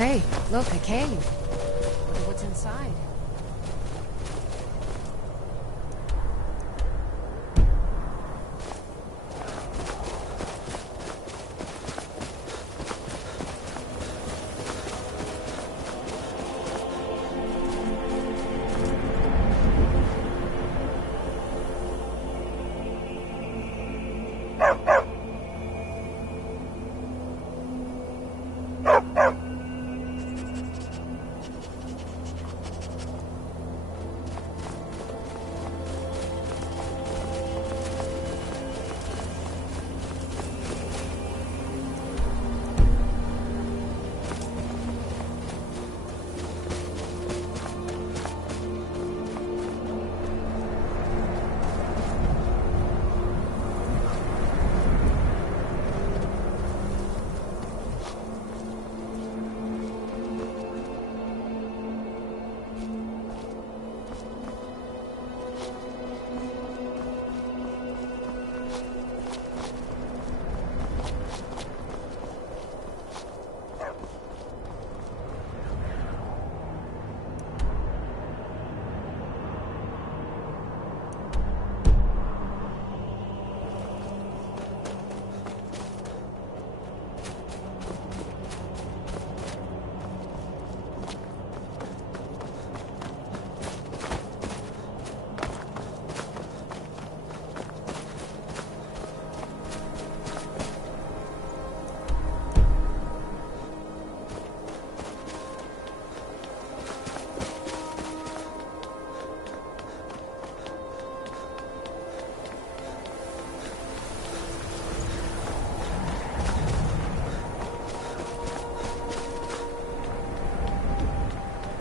Hey, look, a cave. Wonder what's inside.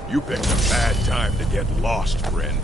You picked a bad time to get lost, friend.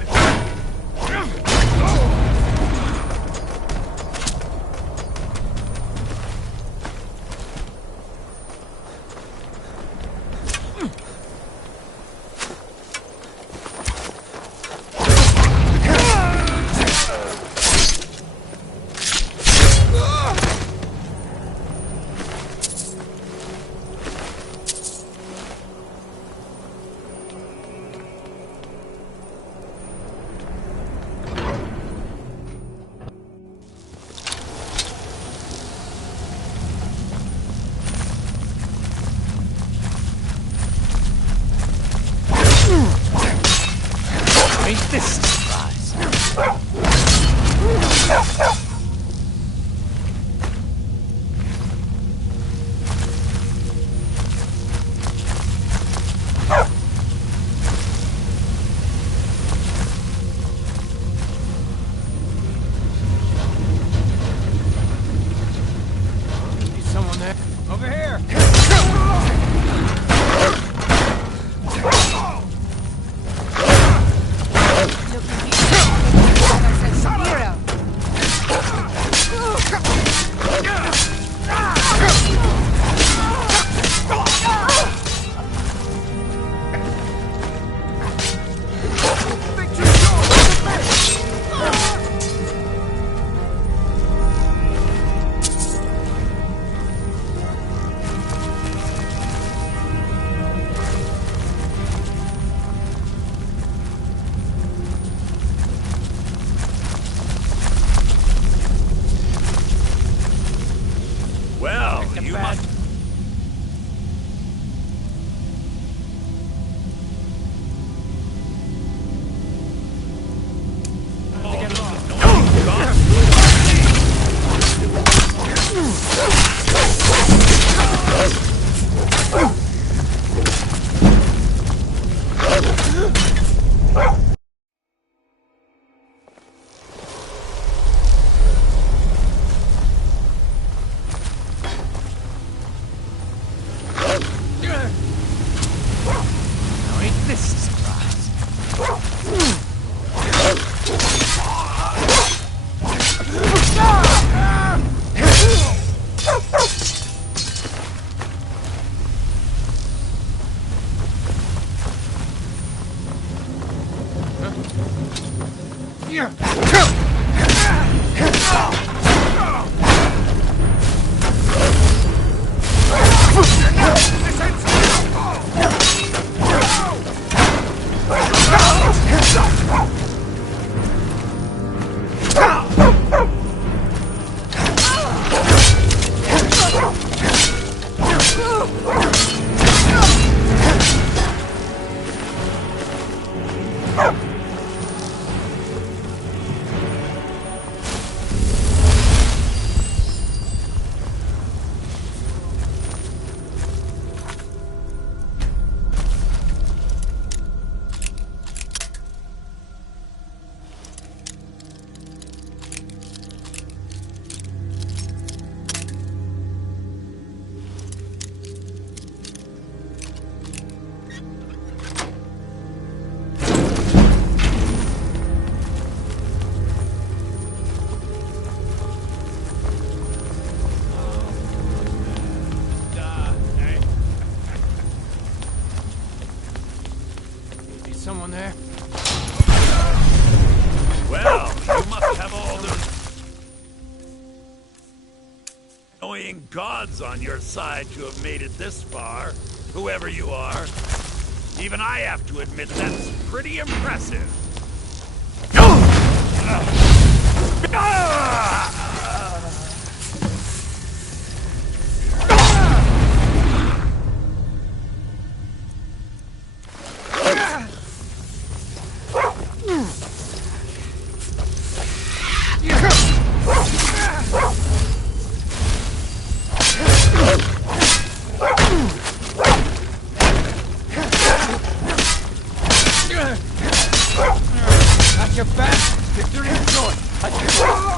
defying gods on your side to have made it this far, whoever you are. Even I have to admit that's pretty impressive. Not your back. Victory is yours.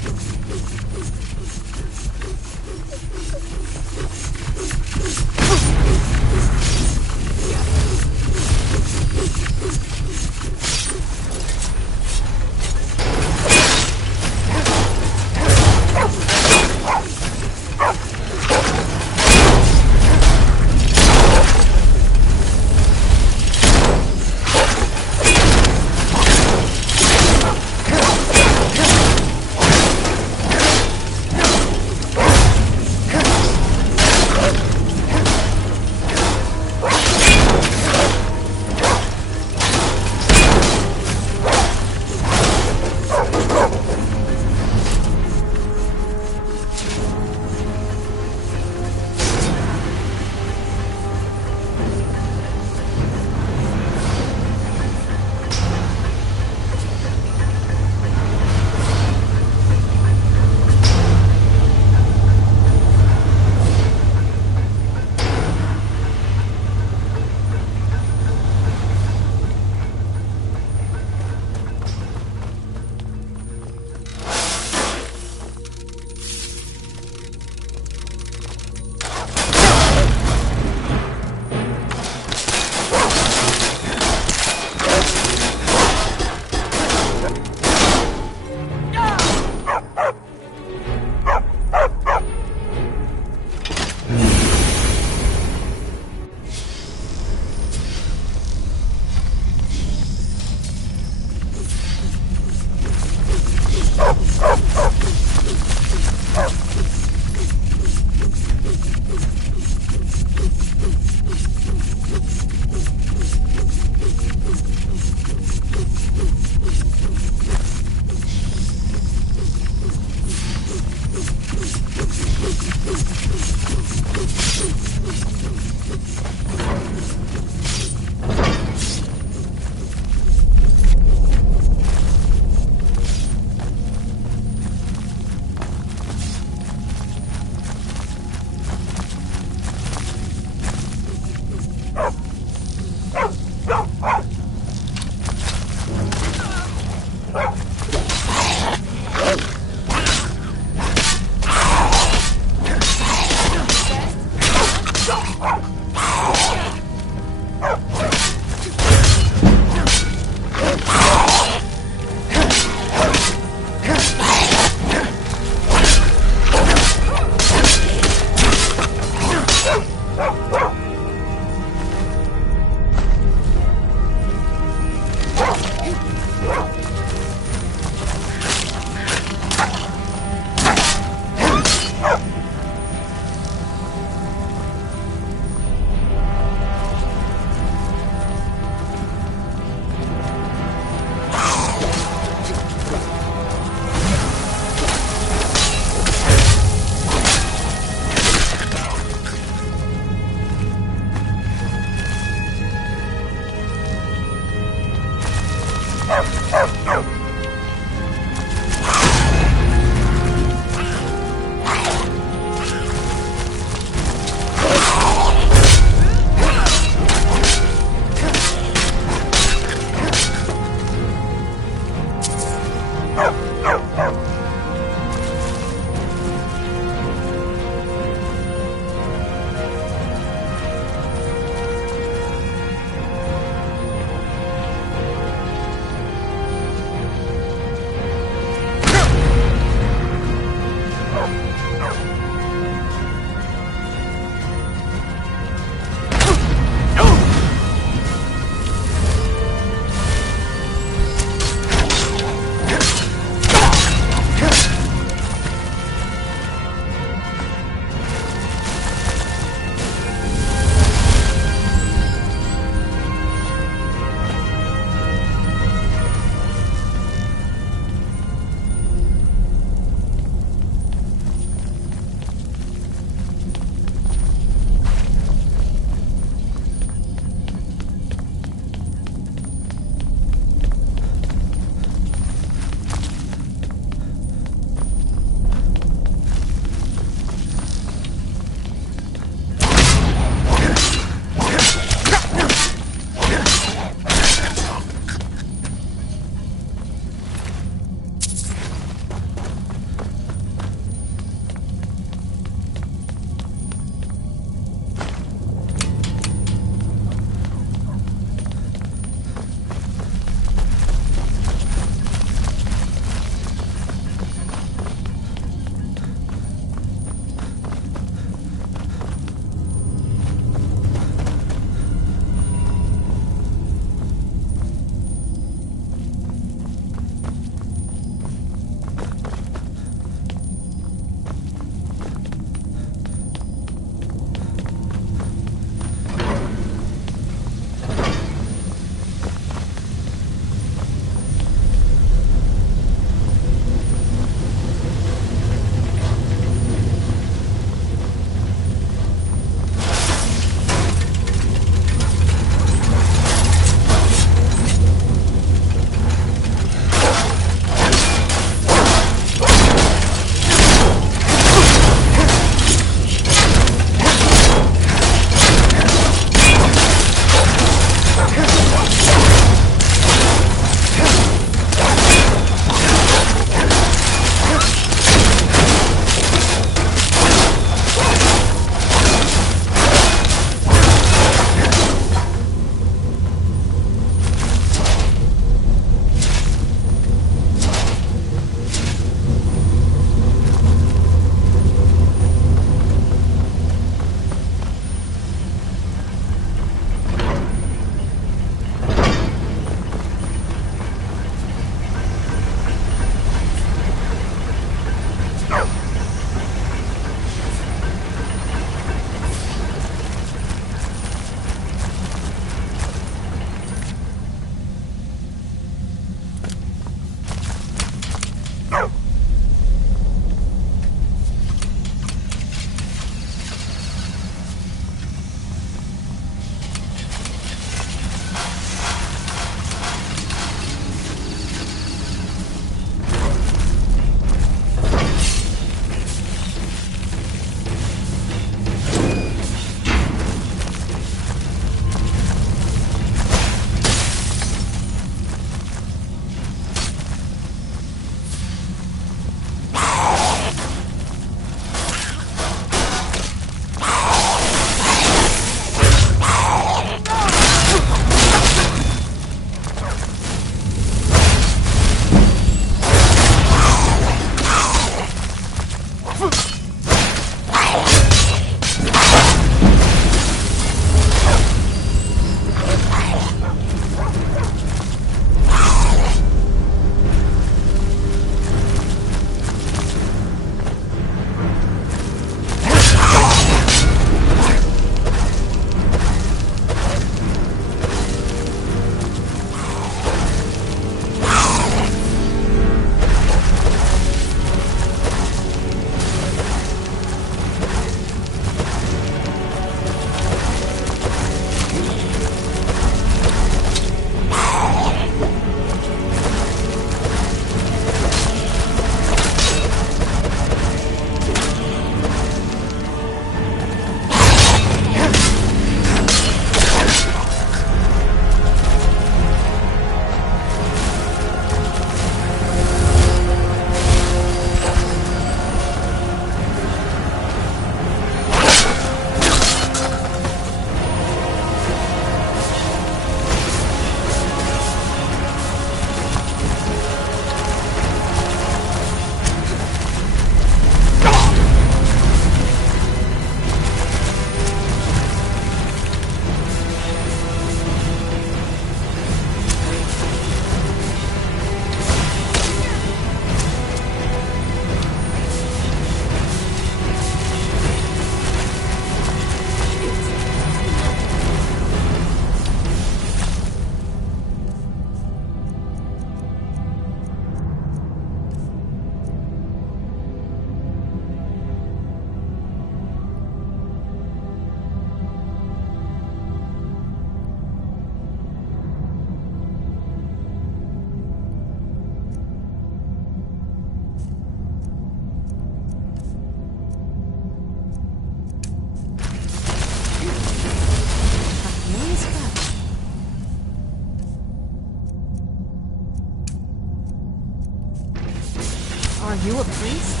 Are you a priest?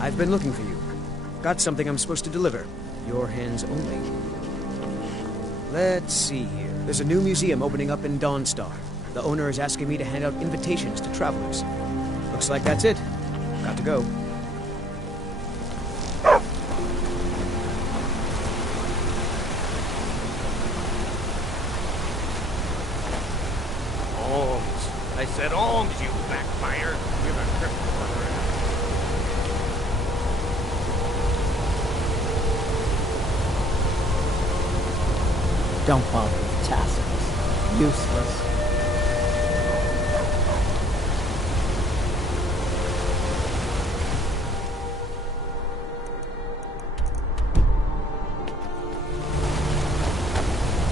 I've been looking for you. Got something I'm supposed to deliver. Your hands only. Let's see here. There's a new museum opening up in Dawnstar. The owner is asking me to hand out invitations to travelers. Looks like that's it. Got to go. Alms. I said alms, you backfire. Give a trip further. Don't bother with tassels. Useless.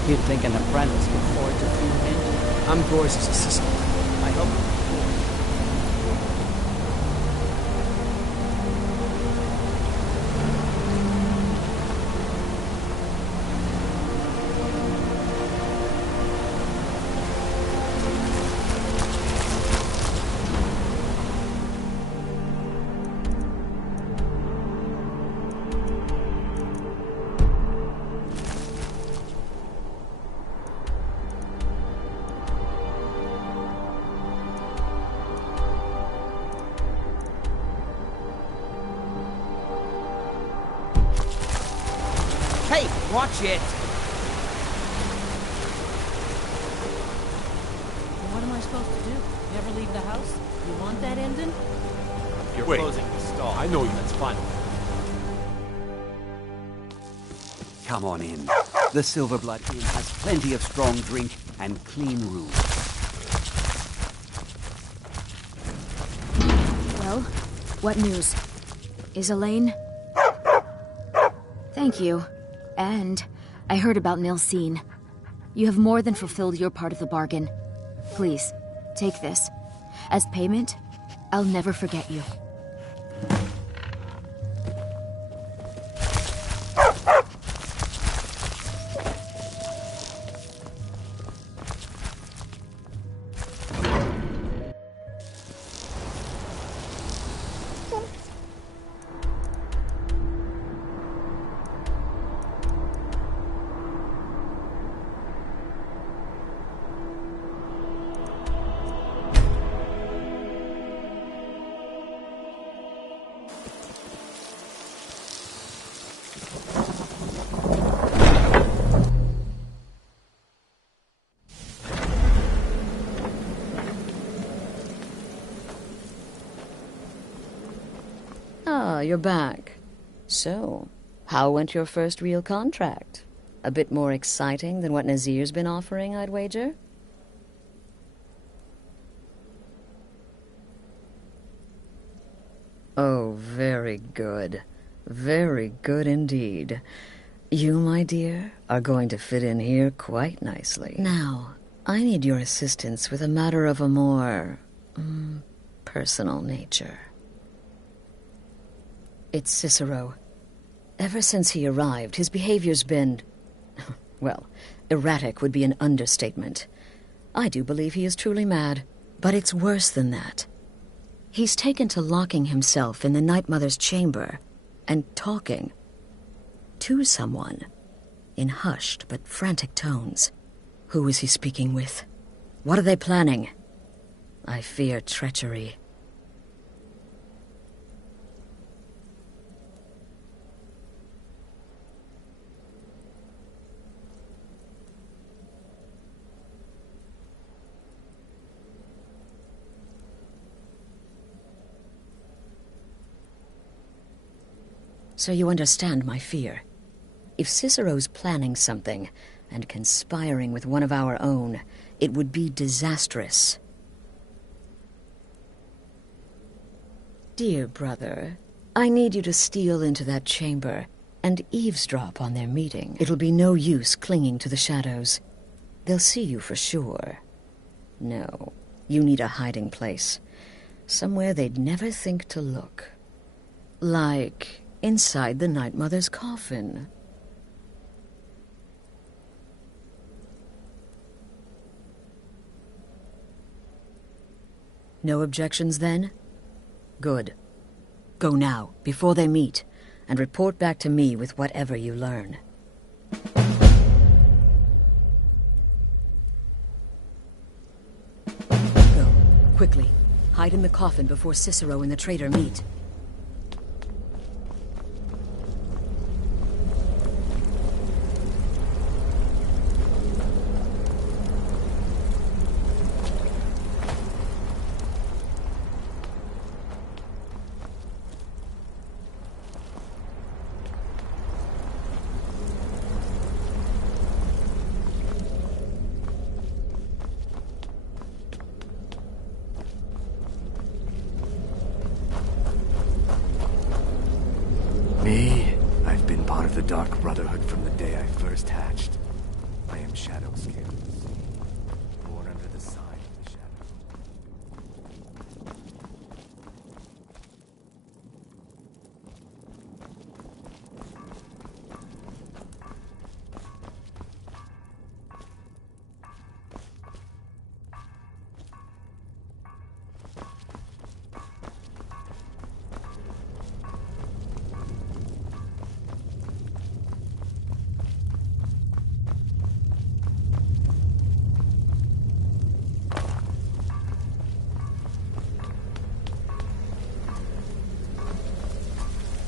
You'd think an apprentice could forge a few hinges. I'm Gore's assistant. I help him. Hey, watch it! What am I supposed to do? Never leave the house? You want that ending? You're Wait. closing the stall. I know you. That's final. Come on in. The Silverblood Inn has plenty of strong drink and clean room. Well, what news? Is Elaine? Thank you. And I heard about Nilsine. You have more than fulfilled your part of the bargain. Please, take this. As payment, I'll never forget you. Ah, you're back. So, how went your first real contract? A bit more exciting than what Nazir's been offering, I'd wager? Oh, very good. Very good indeed. You, my dear, are going to fit in here quite nicely. Now, I need your assistance with a matter of a more personal nature. It's Cicero. Ever since he arrived, his behavior's been... well, erratic would be an understatement. I do believe he is truly mad, but it's worse than that. He's taken to locking himself in the Night Mother's chamber and talking to someone in hushed but frantic tones. Who is he speaking with? What are they planning? I fear treachery. So you understand my fear. If Cicero's planning something and conspiring with one of our own, it would be disastrous. Dear brother, I need you to steal into that chamber and eavesdrop on their meeting. It'll be no use clinging to the shadows. They'll see you for sure. No, you need a hiding place. Somewhere they'd never think to look. Like inside the Night Mother's coffin. No objections, then? Good. Go now, before they meet, and report back to me with whatever you learn. Go, quickly. Hide in the coffin before Cicero and the traitor meet. Me? I've been part of the Dark Brotherhood from the day I first hatched. I am Shadow Skin, born under the sign of the Shadow.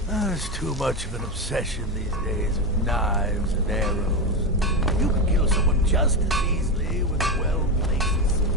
There's too much of an obsession these days with knives and arrows. You can kill someone just as easily with a well-placed spell.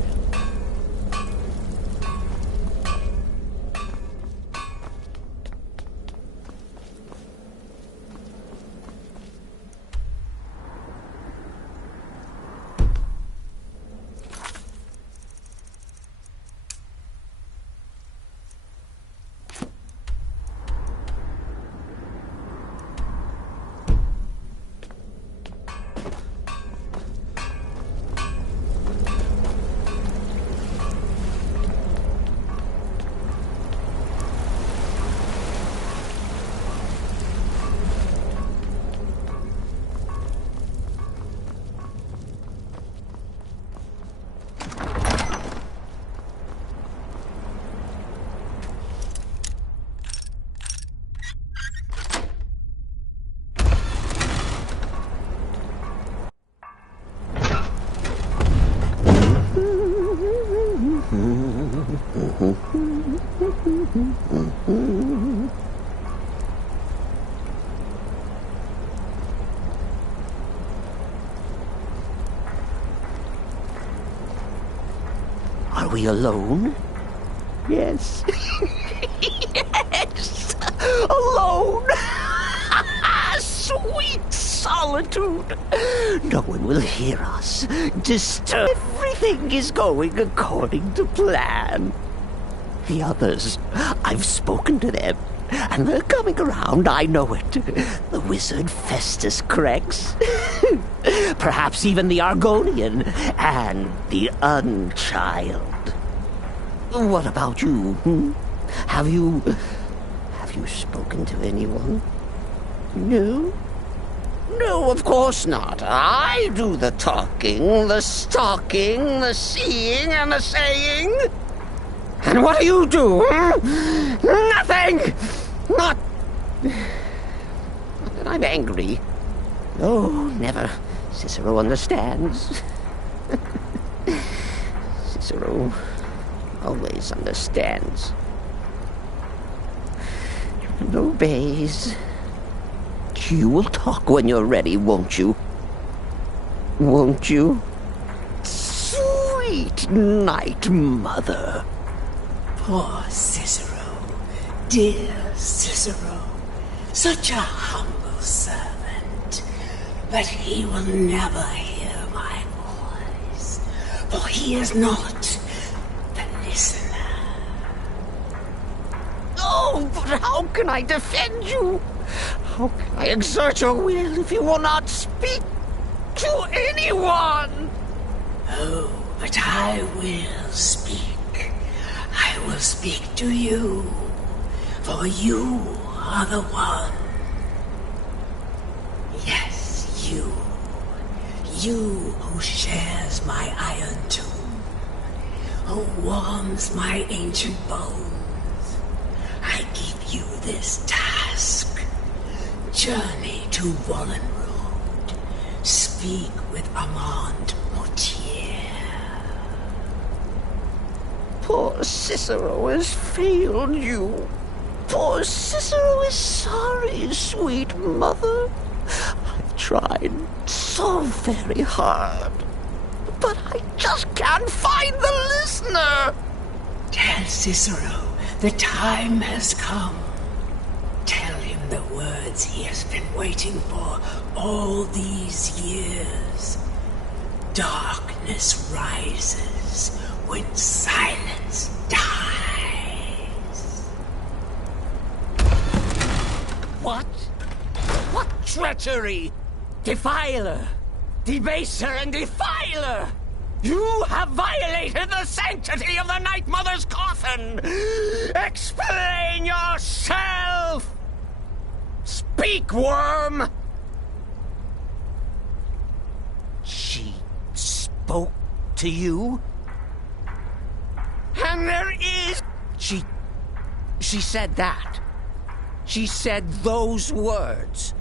Are we alone? Yes. Yes! Alone! Sweet solitude! No one will hear us. Disturb. Everything is going according to plan. The others, I've spoken to them, and they're coming around, I know it. The wizard Festus Crex. Perhaps even the Argonian, and the Unchild. What about you? Have you spoken to anyone? No? No, of course not. I do the talking, the stalking, the seeing, and the saying. And what do you do? Nothing! Not that I'm angry. Oh, never. Cicero understands. Cicero always understands. And obeys. You will talk when you're ready, won't you? Won't you? Sweet night, Mother. Poor Cicero, dear Cicero, such a humble servant, but he will never hear my voice, for he is not the listener. Oh, but how can I defend you? How can I exert your will if you will not speak to anyone? Oh, but I will speak. I will speak to you, for you are the one. Yes, you. You who shares my iron tomb, who warms my ancient bones, this task. Journey to Wallenroad. Speak with Armand Mortier. Poor Cicero has failed you. Poor Cicero is sorry, sweet mother. I've tried so very hard, but I just can't find the listener. Tell Cicero the time has come. Tell him the words he has been waiting for all these years. Darkness rises when silence dies. What? What treachery! Defiler! Debaser and defiler! You have violated the sanctity of the Night Mother's coffin! Explain yourself! Speak, worm! She spoke to you? And there is... She said that. She said those words.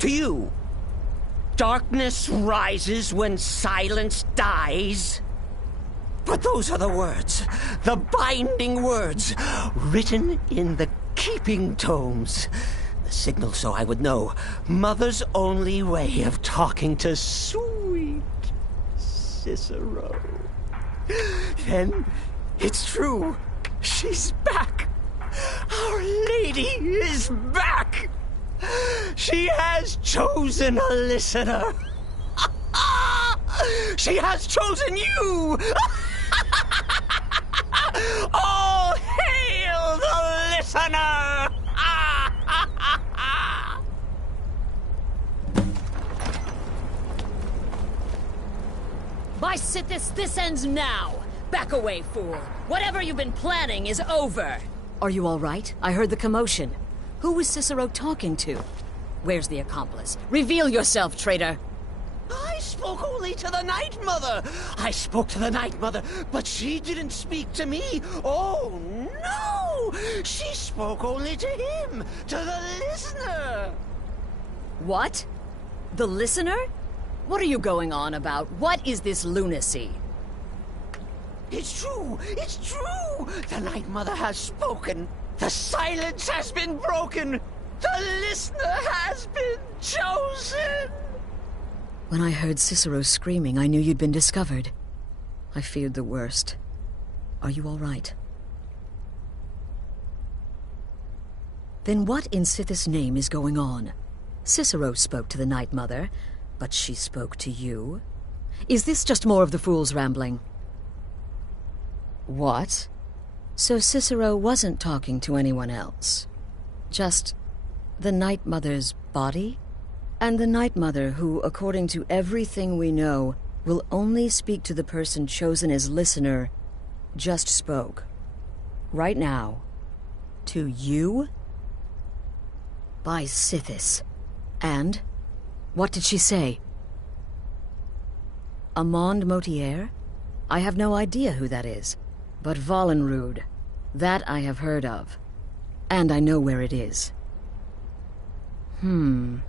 To you. Darkness rises when silence dies. But those are the words, the binding words, written in the keeping tomes. The signal so I would know. Mother's only way of talking to sweet Cicero. Then it's true. She's back. Our Lady is back. She has chosen a listener. She has chosen you. All hail the listener. By Sithis, this ends now. Back away, fool. Whatever you've been planning is over. Are you all right? I heard the commotion. Who was Cicero talking to? Where's the accomplice? Reveal yourself, traitor! I spoke only to the Night Mother. I spoke to the Night Mother, but she didn't speak to me. Oh, no! She spoke only to him, to the listener. What? The listener? What are you going on about? What is this lunacy? It's true! It's true! The Night Mother has spoken. The silence has been broken. The listener has been chosen. When I heard Cicero screaming, I knew you'd been discovered. I feared the worst. Are you all right? Then what in Sithis' name is going on? Cicero spoke to the Night Mother, but she spoke to you? Is this just more of the fool's rambling? What? So Cicero wasn't talking to anyone else? Just the Night Mother's body? And the Night Mother who, according to everything we know, will only speak to the person chosen as listener, just spoke. Right now. To you? By Sithis. And? What did she say? Armand Mortier? I have no idea who that is. But Wallenrood, that I have heard of. And I know where it is. No.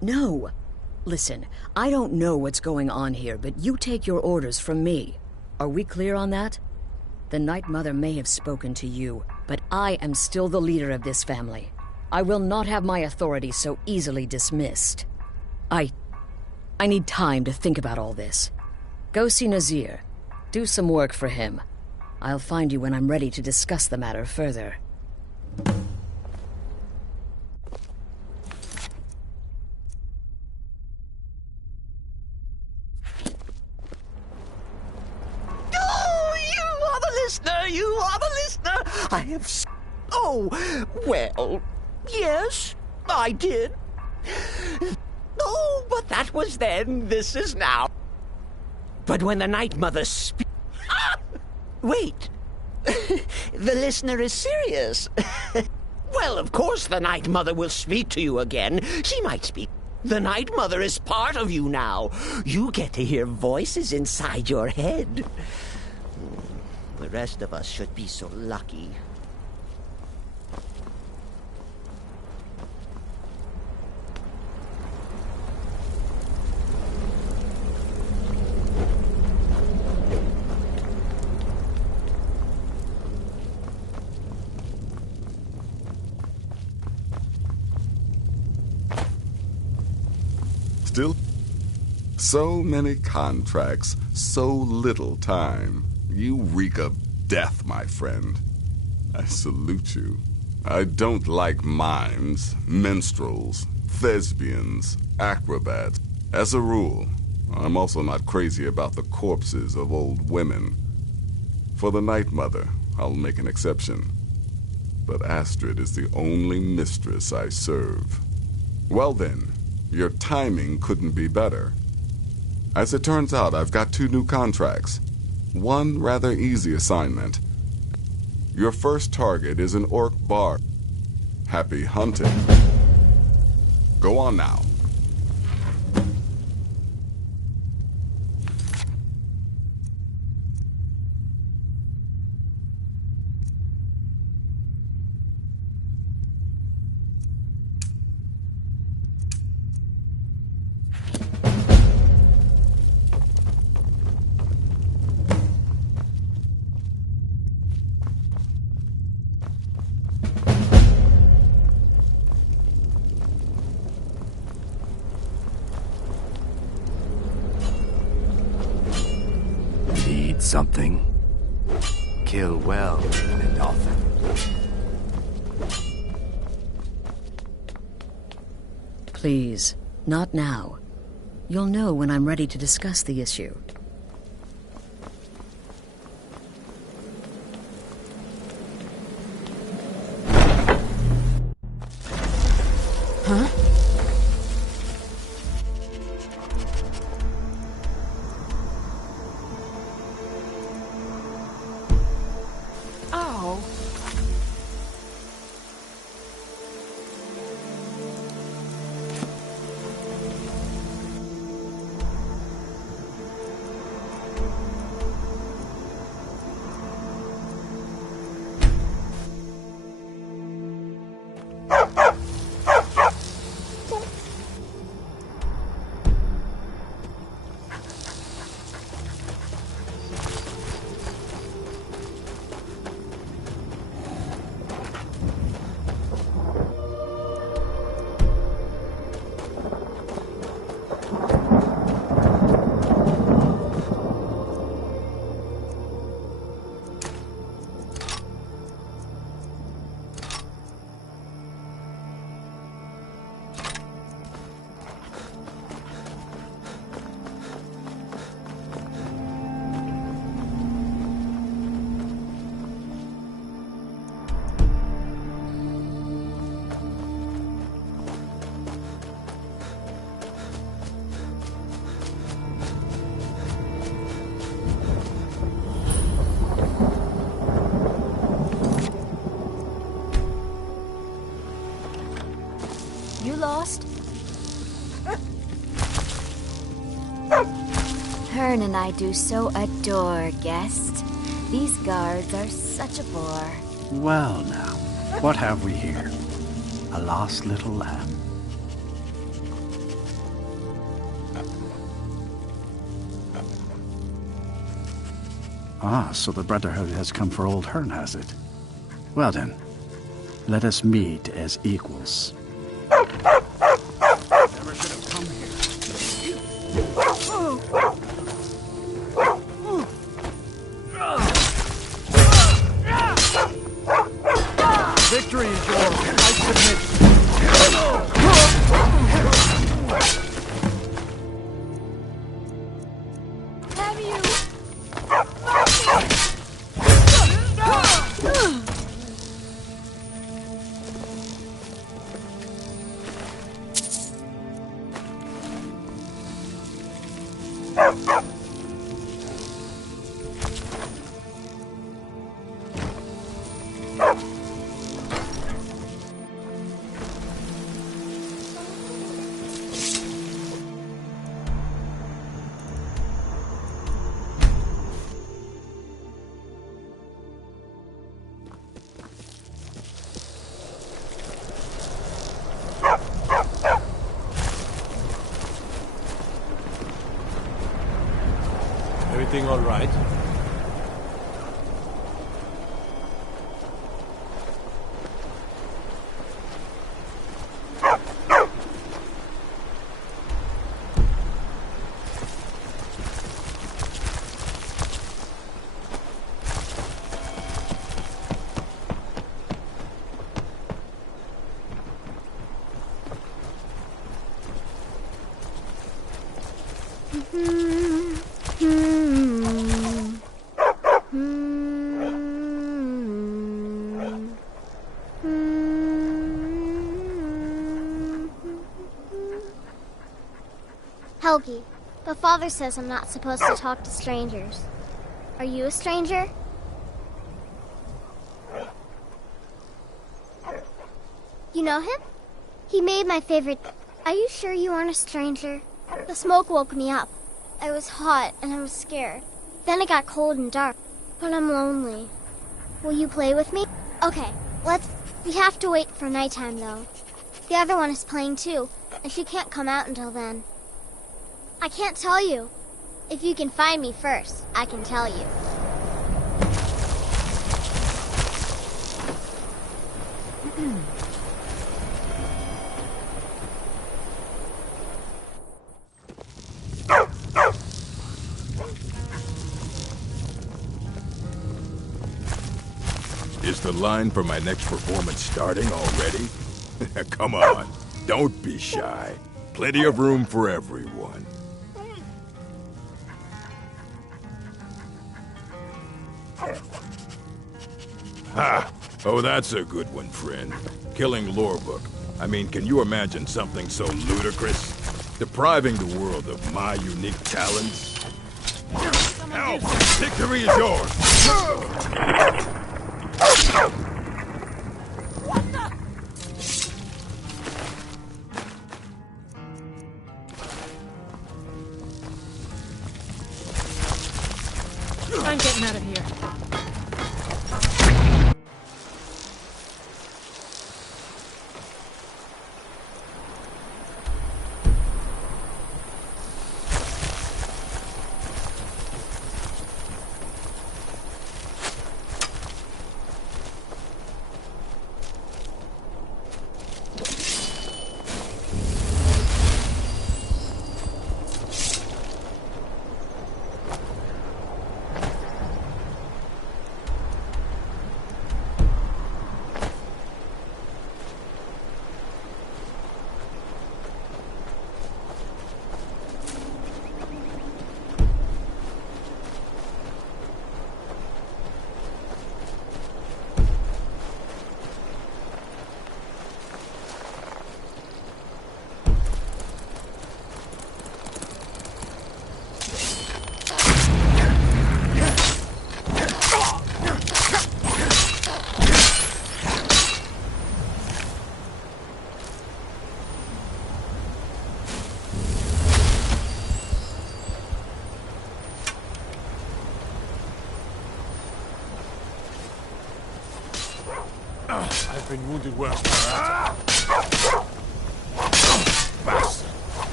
No. Listen, I don't know what's going on here, but you take your orders from me. Are we clear on that? The Night Mother may have spoken to you, but I am still the leader of this family. I will not have my authority so easily dismissed. I need time to think about all this. Go see Nazir. Do some work for him. I'll find you when I'm ready to discuss the matter further. Oh, you are the listener! You are the listener! I have... Oh, well, yes, I did. Oh, but that was then, this is now. But when the Night Mother Wait. The listener is serious. Well, of course the Night Mother will speak to you again. She might speak. The Night Mother is part of you now. You get to hear voices inside your head. The rest of us should be so lucky. Still, so many contracts, so little time. You reek of death, my friend. I salute you. I don't like mimes, minstrels, thespians, acrobats. As a rule, I'm also not crazy about the corpses of old women. For the Night Mother, I'll make an exception. But Astrid is the only mistress I serve. Well then, your timing couldn't be better. As it turns out, I've got 2 new contracts. One rather easy assignment. Your first target is an orc bard. Happy hunting. Go on now. Something. Kill well and often. Please, not now. You'll know when I'm ready to discuss the issue. Huh? Oh. You lost? Hearn and I do so adore guests. These guards are such a bore. Well now, what have we here? A lost little lamb. Ah, so the Brotherhood has come for old Hearn, has it? Well then, let us meet as equals. Never should have come here. Victory is yours. I submit. Have you? Everything all right? Helgi, but Father says I'm not supposed to talk to strangers. Are you a stranger? You know him? He made my favorite... Are you sure you aren't a stranger? The smoke woke me up. I was hot and I was scared. Then it got cold and dark. But I'm lonely. Will you play with me? Okay, let's... We have to wait for nighttime, though. The other one is playing too, and she can't come out until then. I can't tell you. If you can find me first, I can tell you. Is the line for my next performance starting already? Come on, don't be shy. Plenty of room for everyone. Ha! Oh, that's a good one, friend. Killing Lorebook. I mean, can you imagine something so ludicrous? Depriving the world of my unique talents? Help! Victory is yours! I'm getting out of here. I've been wounded worse.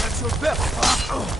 That's your best, huh?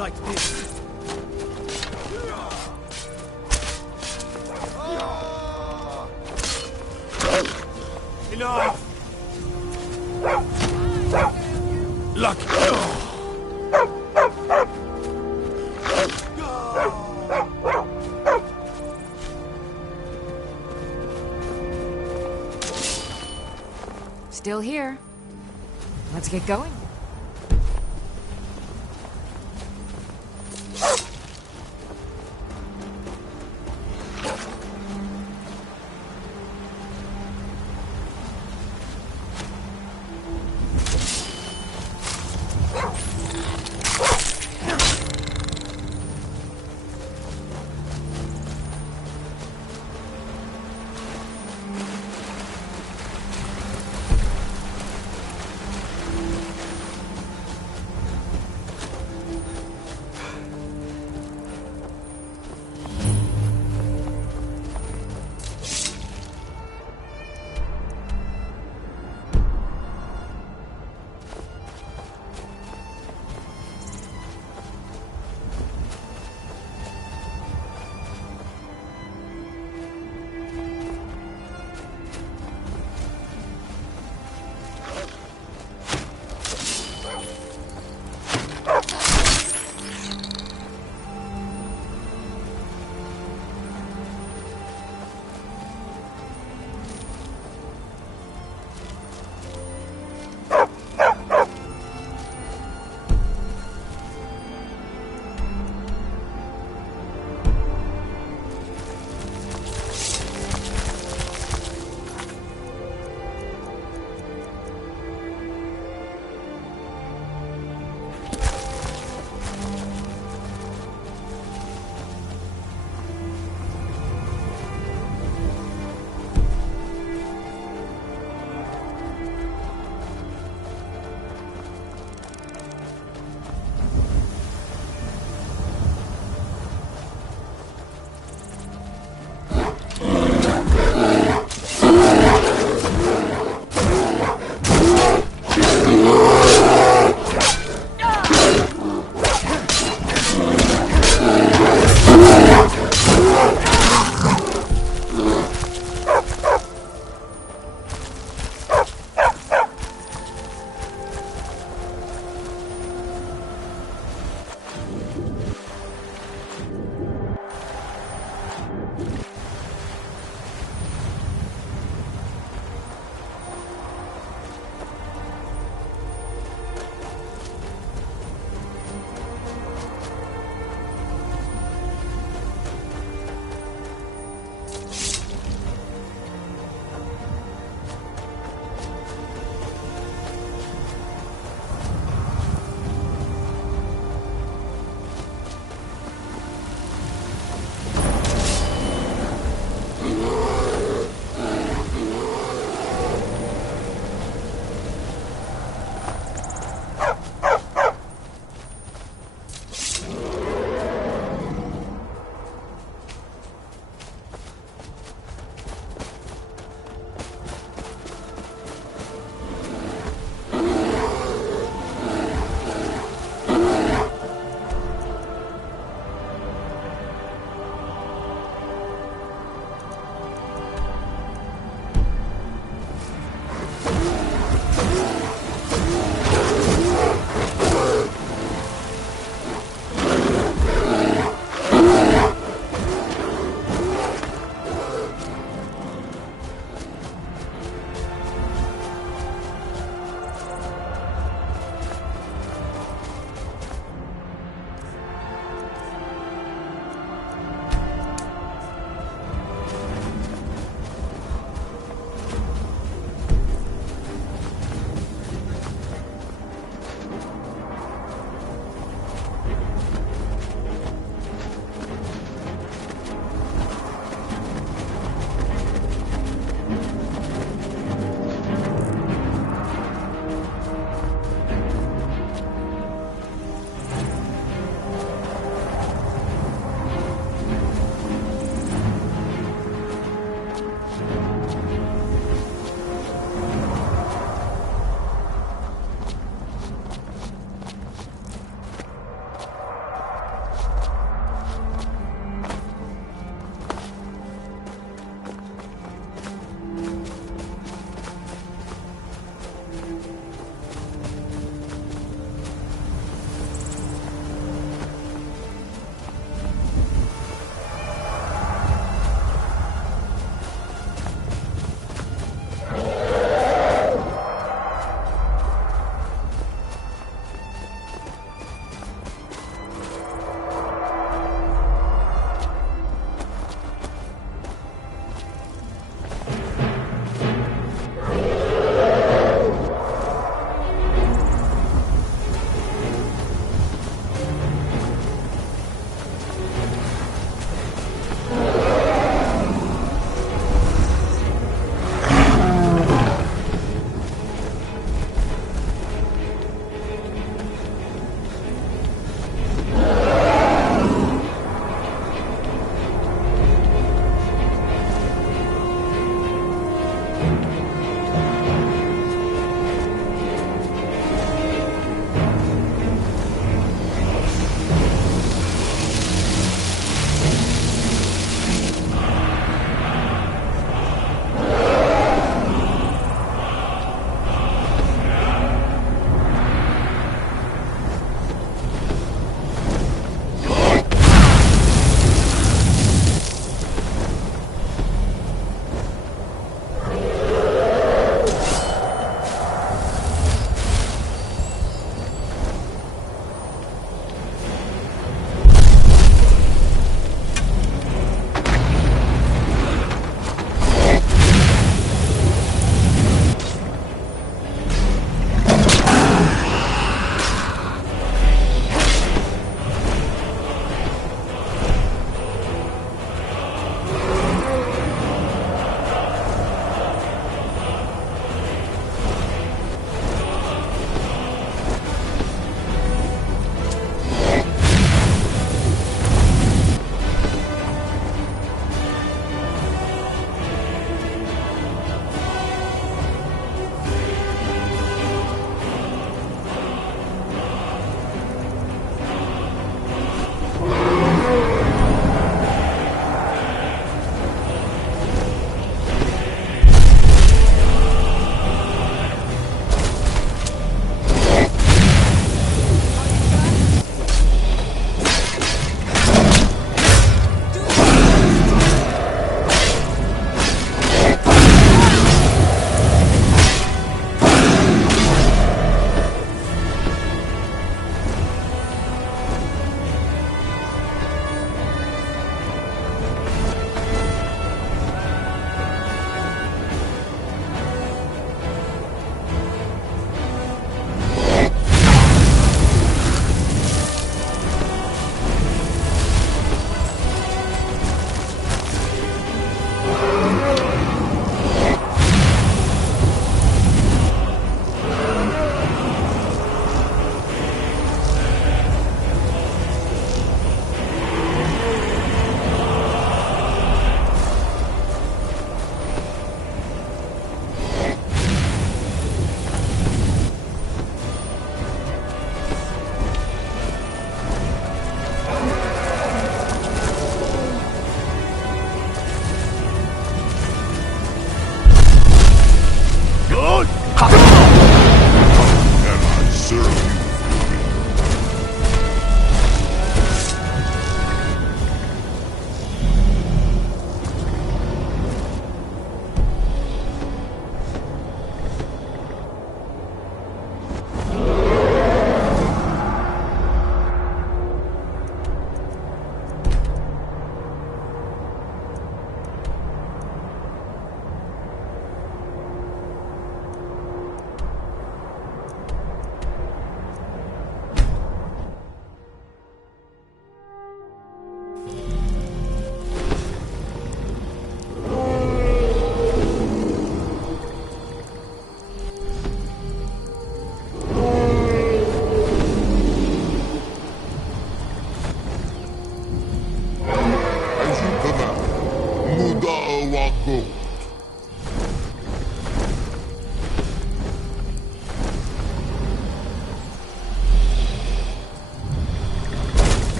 like this. Enough! Lucky! Still here. Let's get going.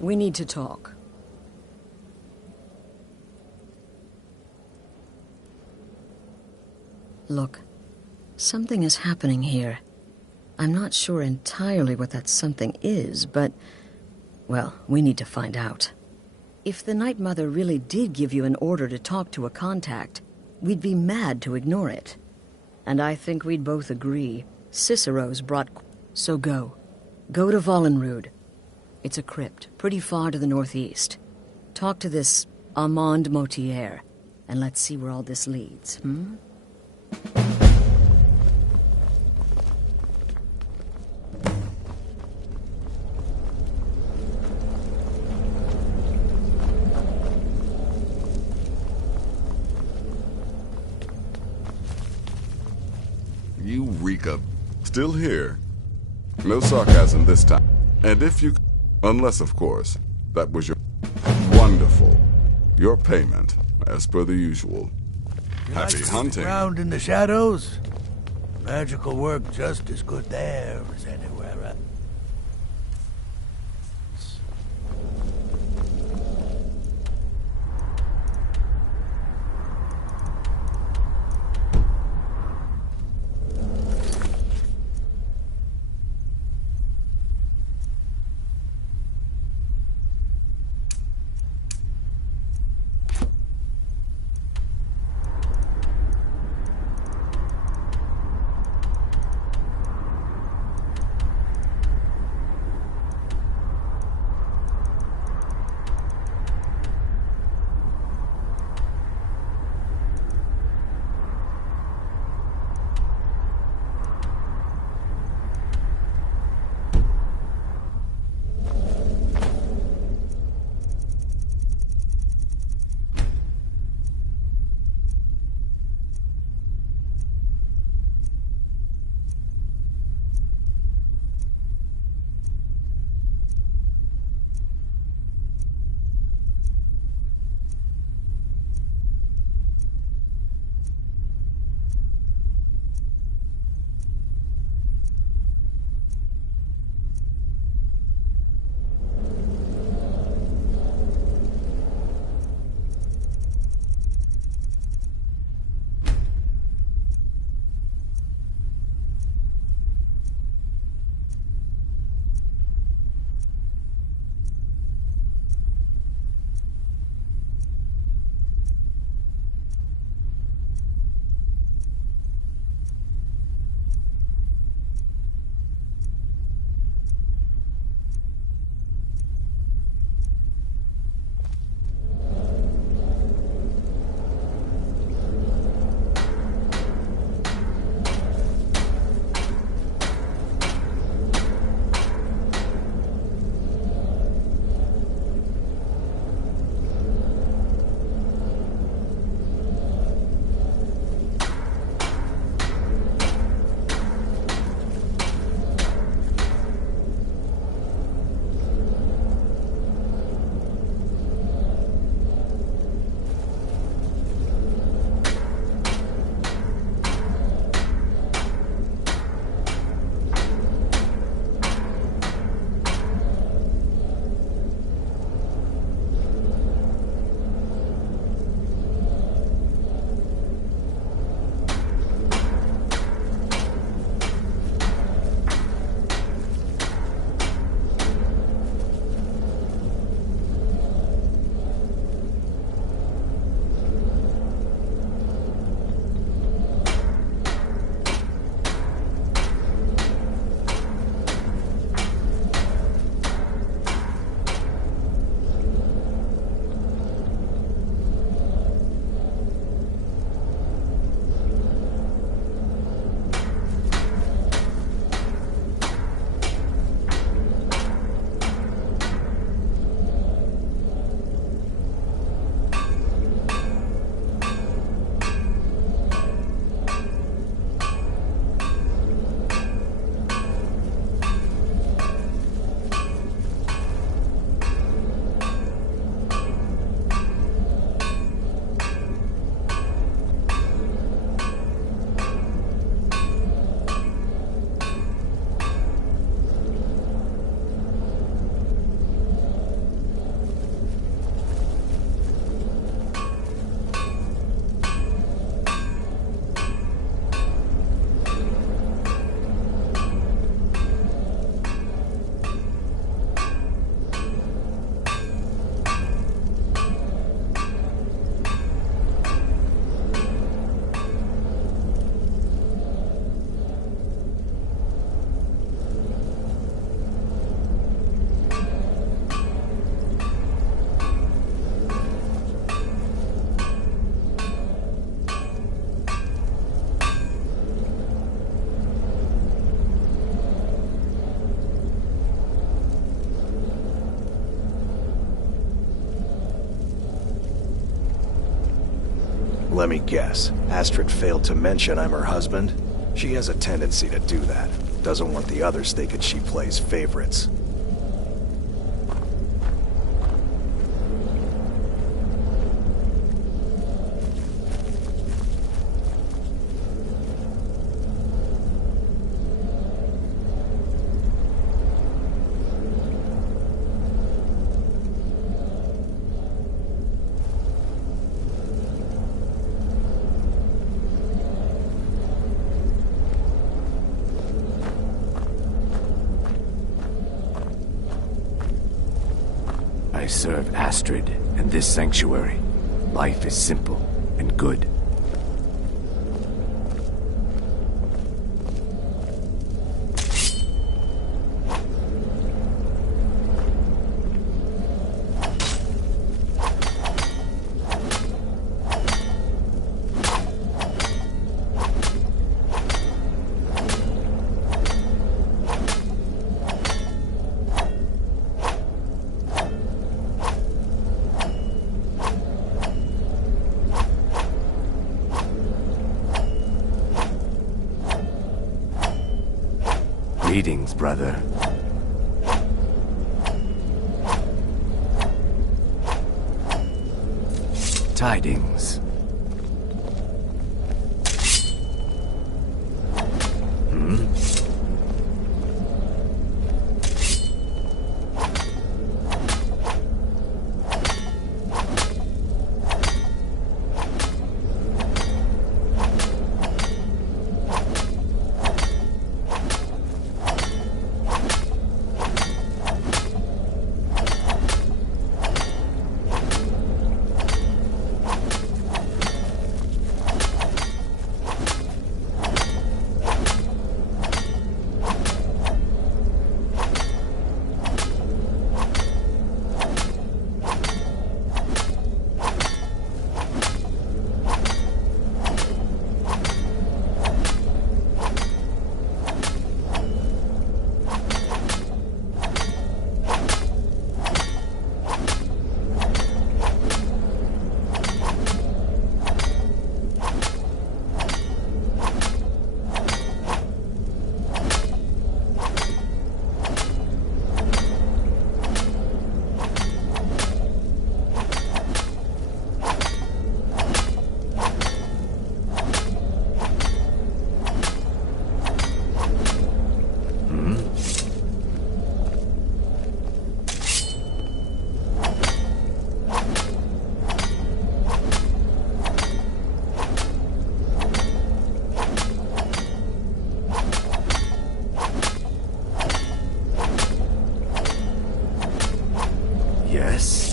We need to talk. Look, something is happening here. I'm not sure entirely what that something is, but... well, we need to find out. If the Night Mother really did give you an order to talk to a contact, we'd be mad to ignore it. And I think we'd both agree Cicero's brought... So go. Go to Vollenrud. It's a crypt, pretty far to the northeast. Talk to this Armand Motier, and let's see where all this leads, hmm? You reek of... Still here. No sarcasm this time. And if you... Unless, of course, that was your... Wonderful. Your payment, as per the usual. Happy hunting. Around in the shadows? Magical work just as good there as anywhere else. Let me guess. Astrid failed to mention I'm her husband? She has a tendency to do that. Doesn't want the others thinking she plays favorites. I serve Astrid and this sanctuary. Life is simple and good. Greetings, brother. Tidings. Hmm? Yes?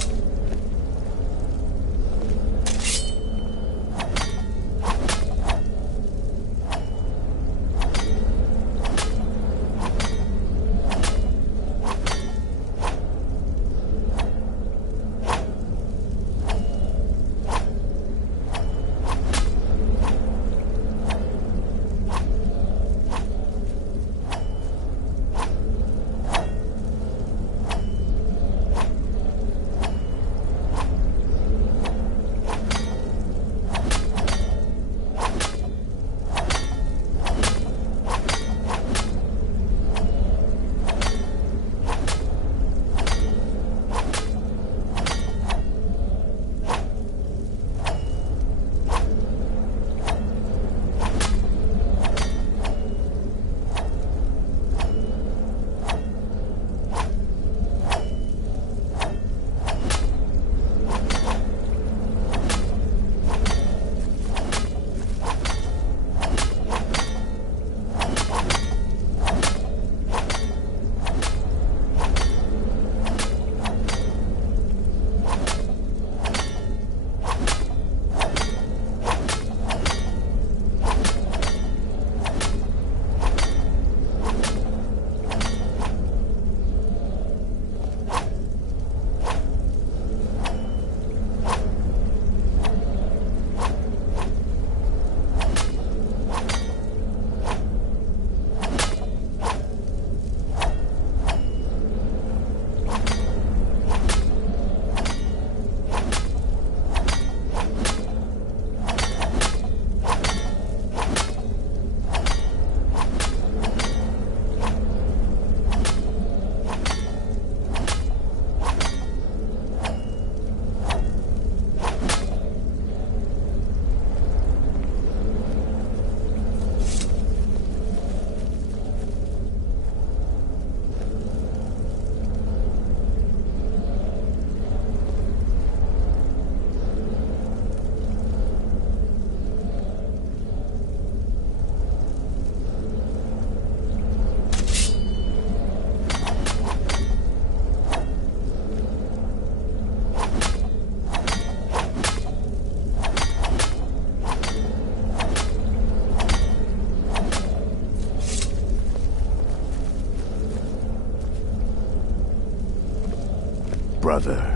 brother.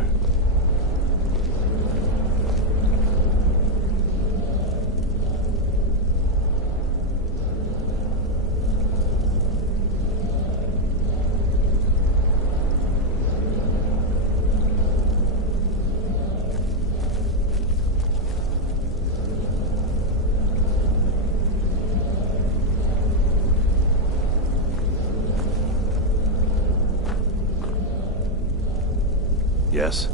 Yes?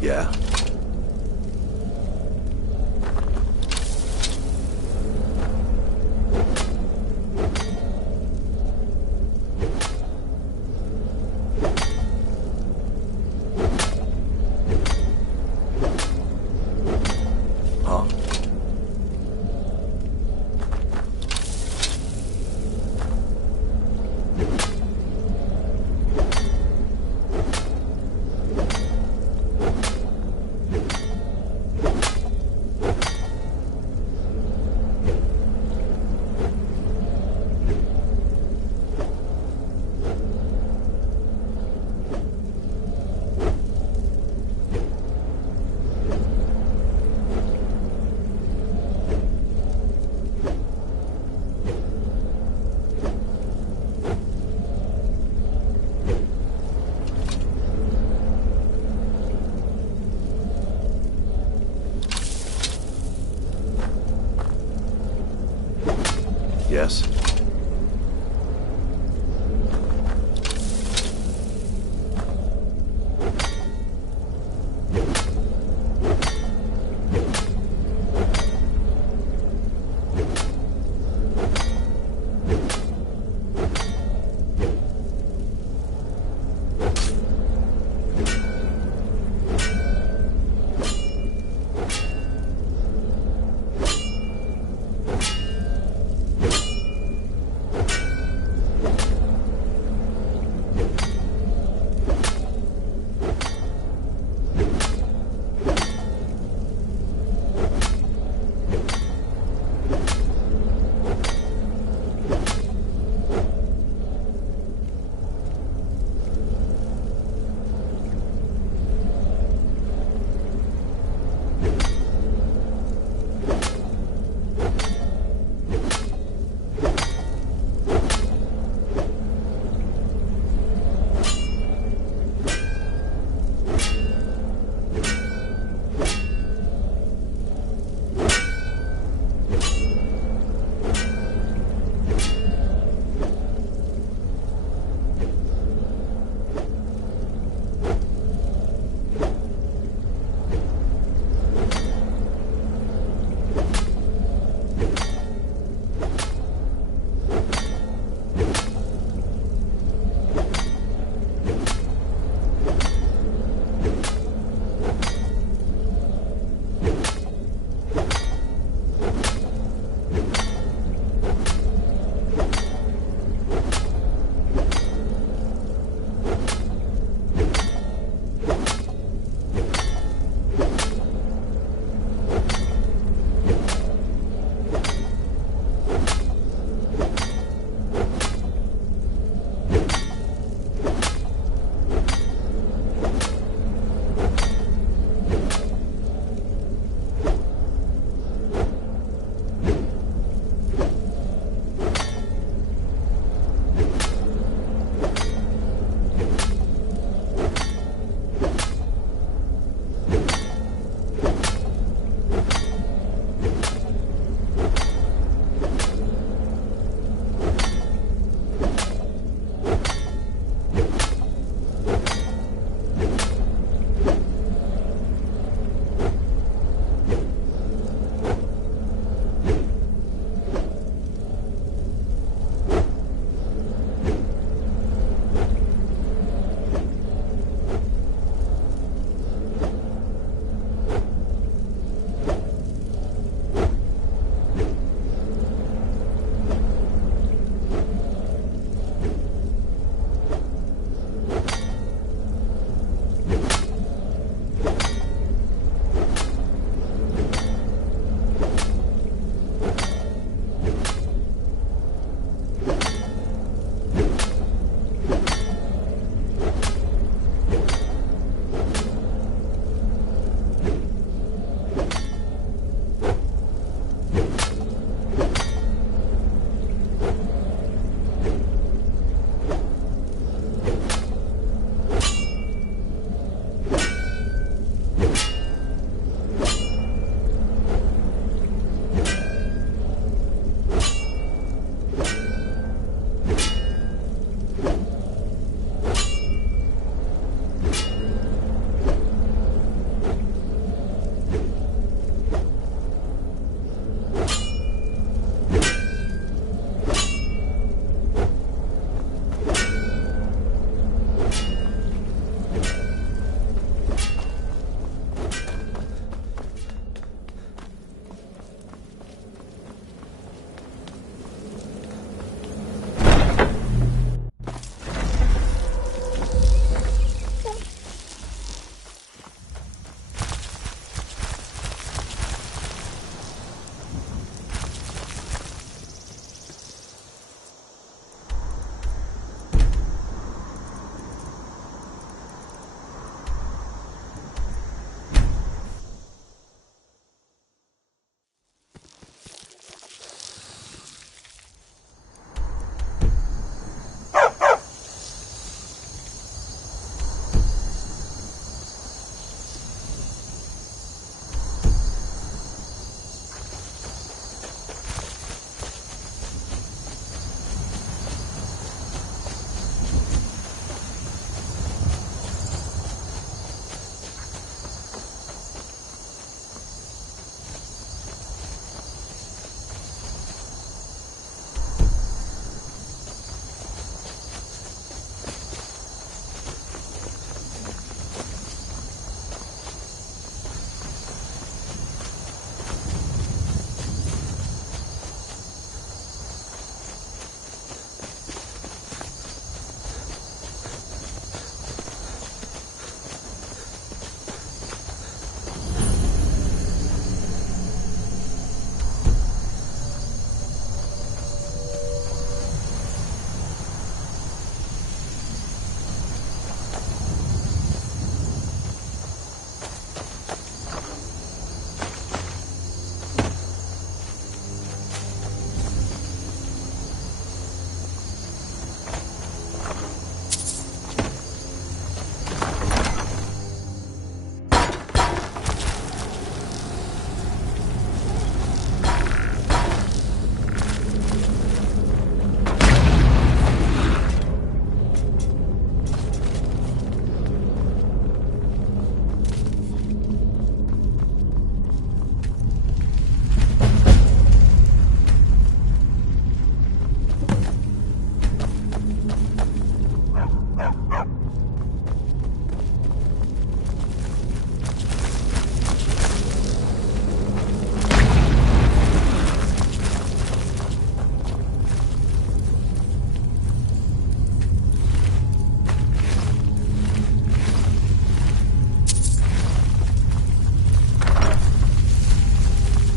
Yeah? Huh?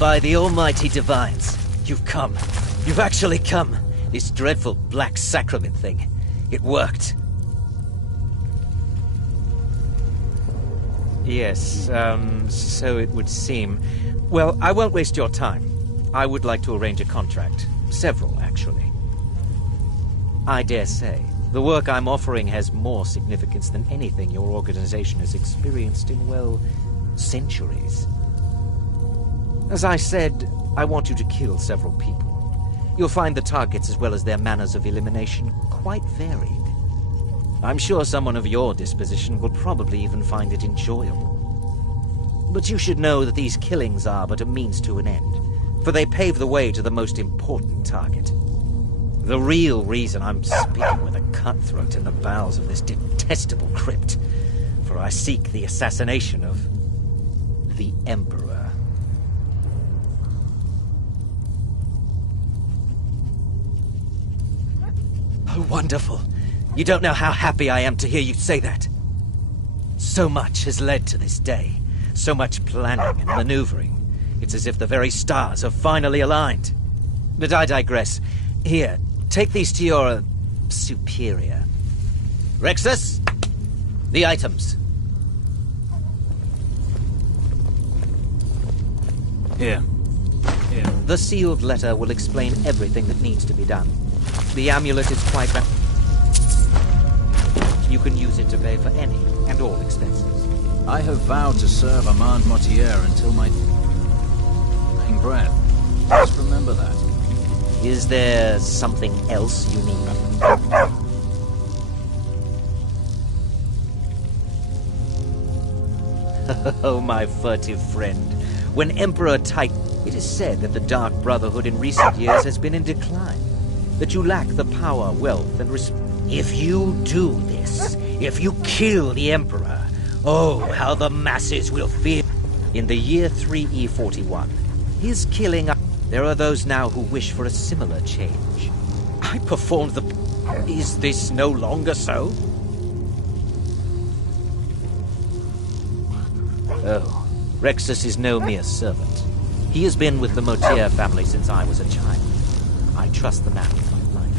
By the almighty divines, you've come. You've actually come. This dreadful black sacrament thing. It worked. Yes, so it would seem. Well, I won't waste your time. I would like to arrange a contract. Several, actually. I dare say, the work I'm offering has more significance than anything your organization has experienced in, well, centuries. As I said, I want you to kill several people. You'll find the targets as well as their manners of elimination quite varied. I'm sure someone of your disposition will probably even find it enjoyable. But you should know that these killings are but a means to an end, for they pave the way to the most important target. The real reason I'm speaking with a cutthroat in the bowels of this detestable crypt, for I seek the assassination of the Emperor. Oh, wonderful. You don't know how happy I am to hear you say that. So much has led to this day. So much planning and maneuvering. It's as if the very stars have finally aligned. But I digress. Here, take these to your superior. Rexus, the items. Here. The sealed letter will explain everything that needs to be done. The amulet is quite... You can use it to pay for any and all expenses. I have vowed to serve Armand Mortier until my dying breath. Just remember that. Is there something else you need? Oh, my furtive friend. When Emperor Titan... It is said that the Dark Brotherhood in recent years has been in decline. That you lack the power, wealth, and respect. If you do this, if you kill the Emperor, oh, how the masses will feel. In the year 3E41, his killing... There are those now who wish for a similar change. I performed the... Is this no longer so? Oh, Rexus is no mere servant. He has been with the Mortier family since I was a child. I trust the man with my life.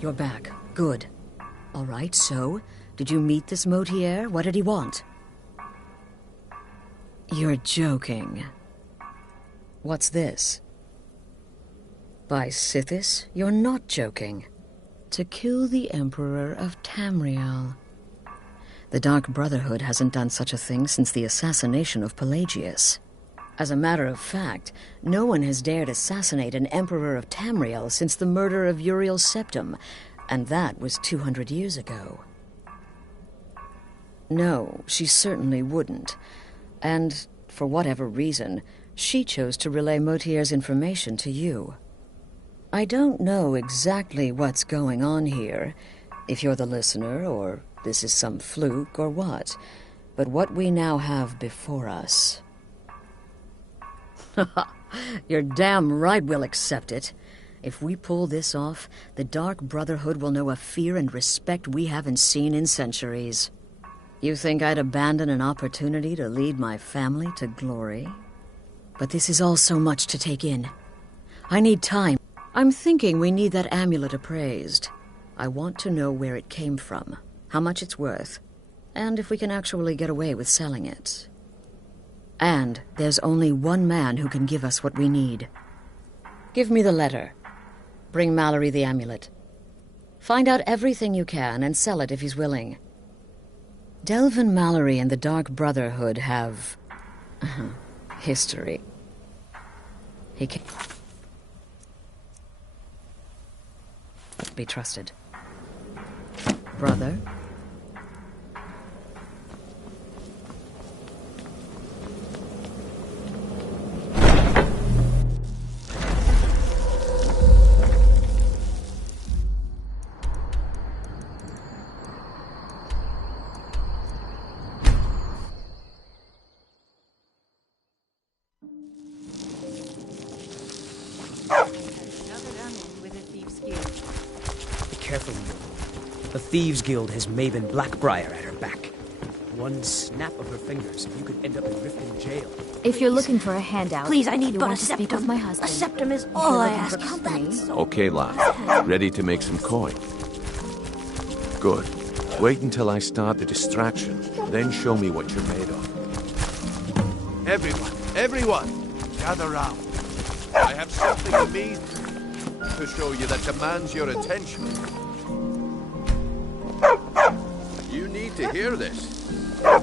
You're back. Good. All right, so, did you meet this Mortier? What did he want? You're joking. What's this? By Sithis, you're not joking. To kill the Emperor of Tamriel. The Dark Brotherhood hasn't done such a thing since the assassination of Pelagius. As a matter of fact, no one has dared assassinate an Emperor of Tamriel since the murder of Uriel Septim, and that was 200 years ago. No, she certainly wouldn't. And, for whatever reason, she chose to relay Mortier's information to you. I don't know exactly what's going on here, if you're the listener, or this is some fluke, or what. But what we now have before us... You're damn right we'll accept it. If we pull this off, the Dark Brotherhood will know a fear and respect we haven't seen in centuries. You think I'd abandon an opportunity to lead my family to glory? But this is all so much to take in. I need time. I'm thinking we need that amulet appraised. I want to know where it came from, how much it's worth, and if we can actually get away with selling it. And there's only one man who can give us what we need. Give me the letter. Bring Mallory the amulet. Find out everything you can and sell it if he's willing. Delvin Mallory and the Dark Brotherhood have... history. He can... be trusted. Brother? Careful, Will. The Thieves Guild has Maven Blackbriar at her back. One snap of her fingers, and you could end up in Riften jail. If you're looking for a handout, Please, I need you but want a to speak with septum. my A husband. septum is If all you're I looking ask. for company, Okay, lad. Ready to make some coin? Good. Wait until I start the distraction, then show me what you're made of. Everyone, gather round. I have something amazing to show you that demands your attention. You need to hear this. Come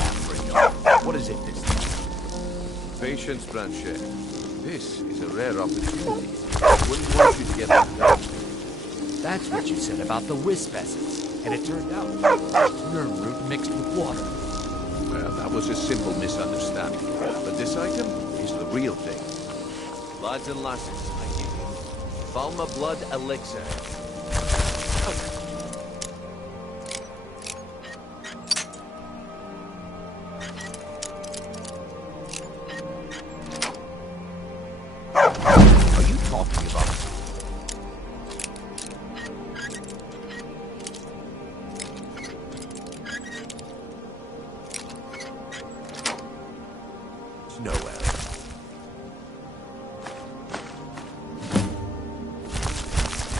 on, bring it on. What is it this time? Patience, Blanchet. This is a rare opportunity. I wouldn't want you to get that done. That's what you said about the wisp essence. And it turned out nerve root mixed with water. Well, that was a simple misunderstanding. But this item is the real thing. Lads and lasses, I give you Valma Blood Elixir. Are you talking about? Nowhere.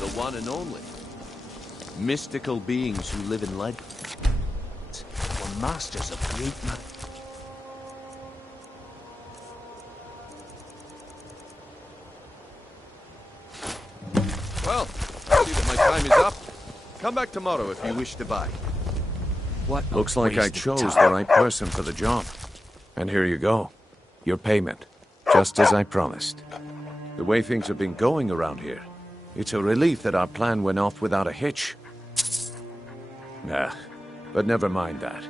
The one and only. Mystical beings who live in legend were masters of great magic. Well, I see that my time is up. Come back tomorrow if you wish to buy. What? Looks like I chose the right person for the job. And here you go. Your payment. Just as I promised. The way things have been going around here, it's a relief that our plan went off without a hitch. Nah, but never mind that.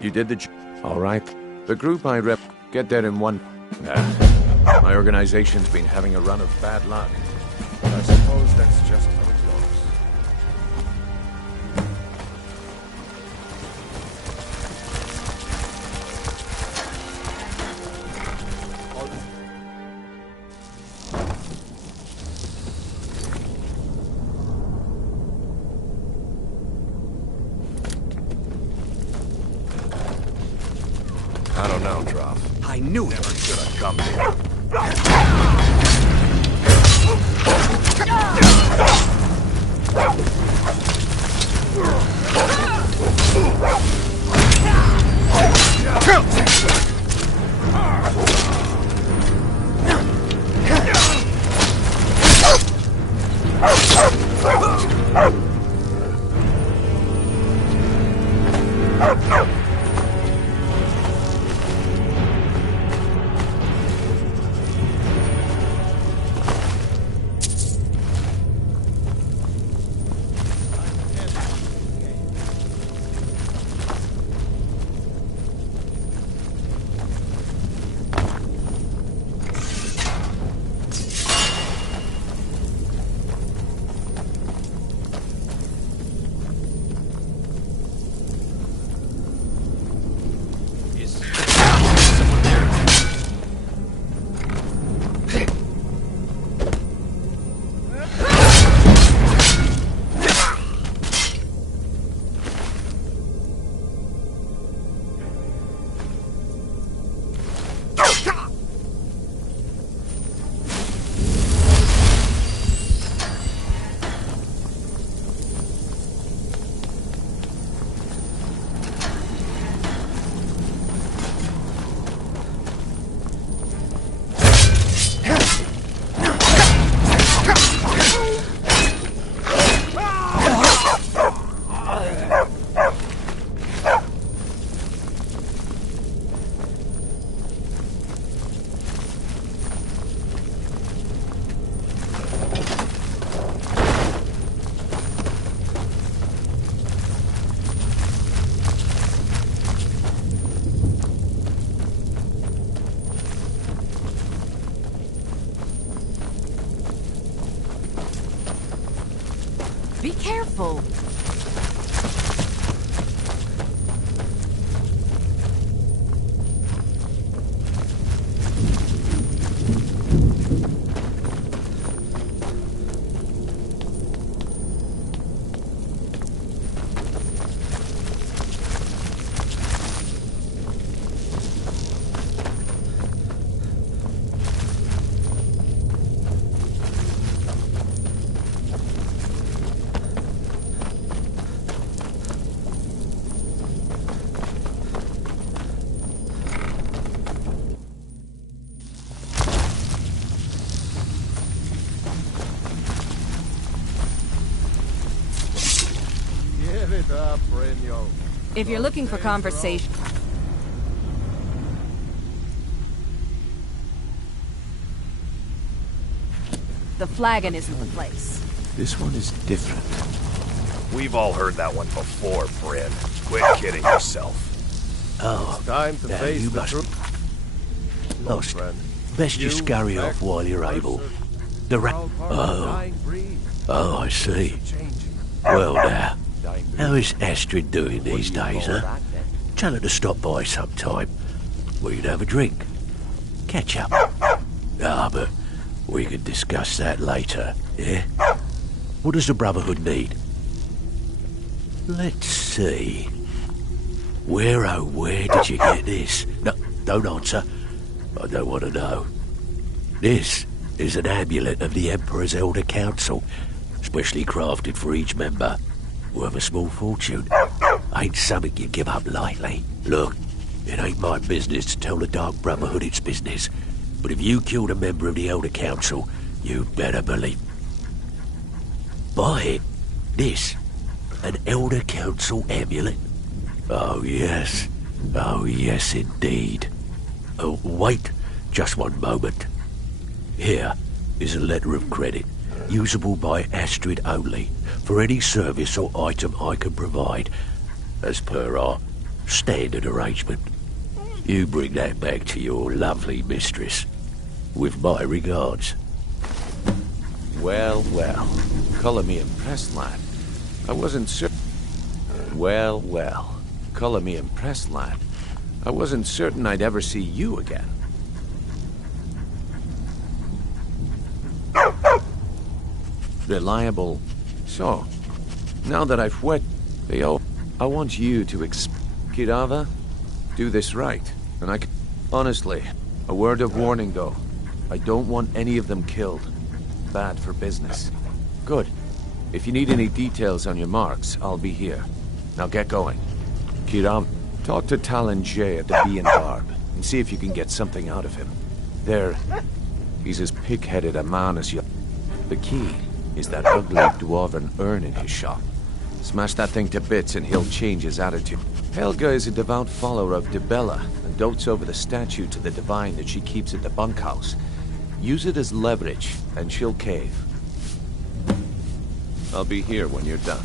You did the job. All right. The group I rep, get there in one... Nah. My organization's been having a run of bad luck. But I suppose that's just how it goes. I don't know, Droff. I knew it. Never should have come here. careful. Give it up, Brynjo. If you're looking for conversation... The flagon isn't the place. This one is different. We've all heard that one before, Bryn. Quit kidding yourself. Oh, Time to now face you the must truth. lost. friend. Best you scurry off while you're able. The Oh, I see. Well now, how is Astrid doing these days, huh? Tell her to stop by sometime. We can have a drink. Catch up. But we can discuss that later, yeah? What does the Brotherhood need? Let's see. Where did you get this? No, don't answer. I don't want to know. This is an amulet of the Emperor's Elder Council, specially crafted for each member. Worth a small fortune. Ain't something you give up lightly. Look, it ain't my business to tell the Dark Brotherhood its business, but if you killed a member of the Elder Council, you better believe. Buy it. This, an Elder Council amulet? Oh yes indeed. Oh, wait, just one moment. Here is a letter of credit, usable by Astrid only, for any service or item I can provide, as per our standard arrangement. You bring that back to your lovely mistress, with my regards. Well, colour me impressed, lad. I wasn't certain. Well, colour me impressed, lad. I wasn't certain I'd ever see you again. Reliable. So, now that I've wet the I want you to Kirava, do this right, and I can... Honestly, a word of warning though. I don't want any of them killed. Bad for business. Good. If you need any details on your marks, I'll be here. Now get going. Kirava, talk to Talon J at the Bee and Barb, and see if you can get something out of him. He's as pig-headed a man as you... The key is that ugly dwarven urn in his shop. Smash that thing to bits and he'll change his attitude. Helga is a devout follower of Dibella and dotes over the statue to the divine that she keeps at the bunkhouse. Use it as leverage and she'll cave. I'll be here when you're done.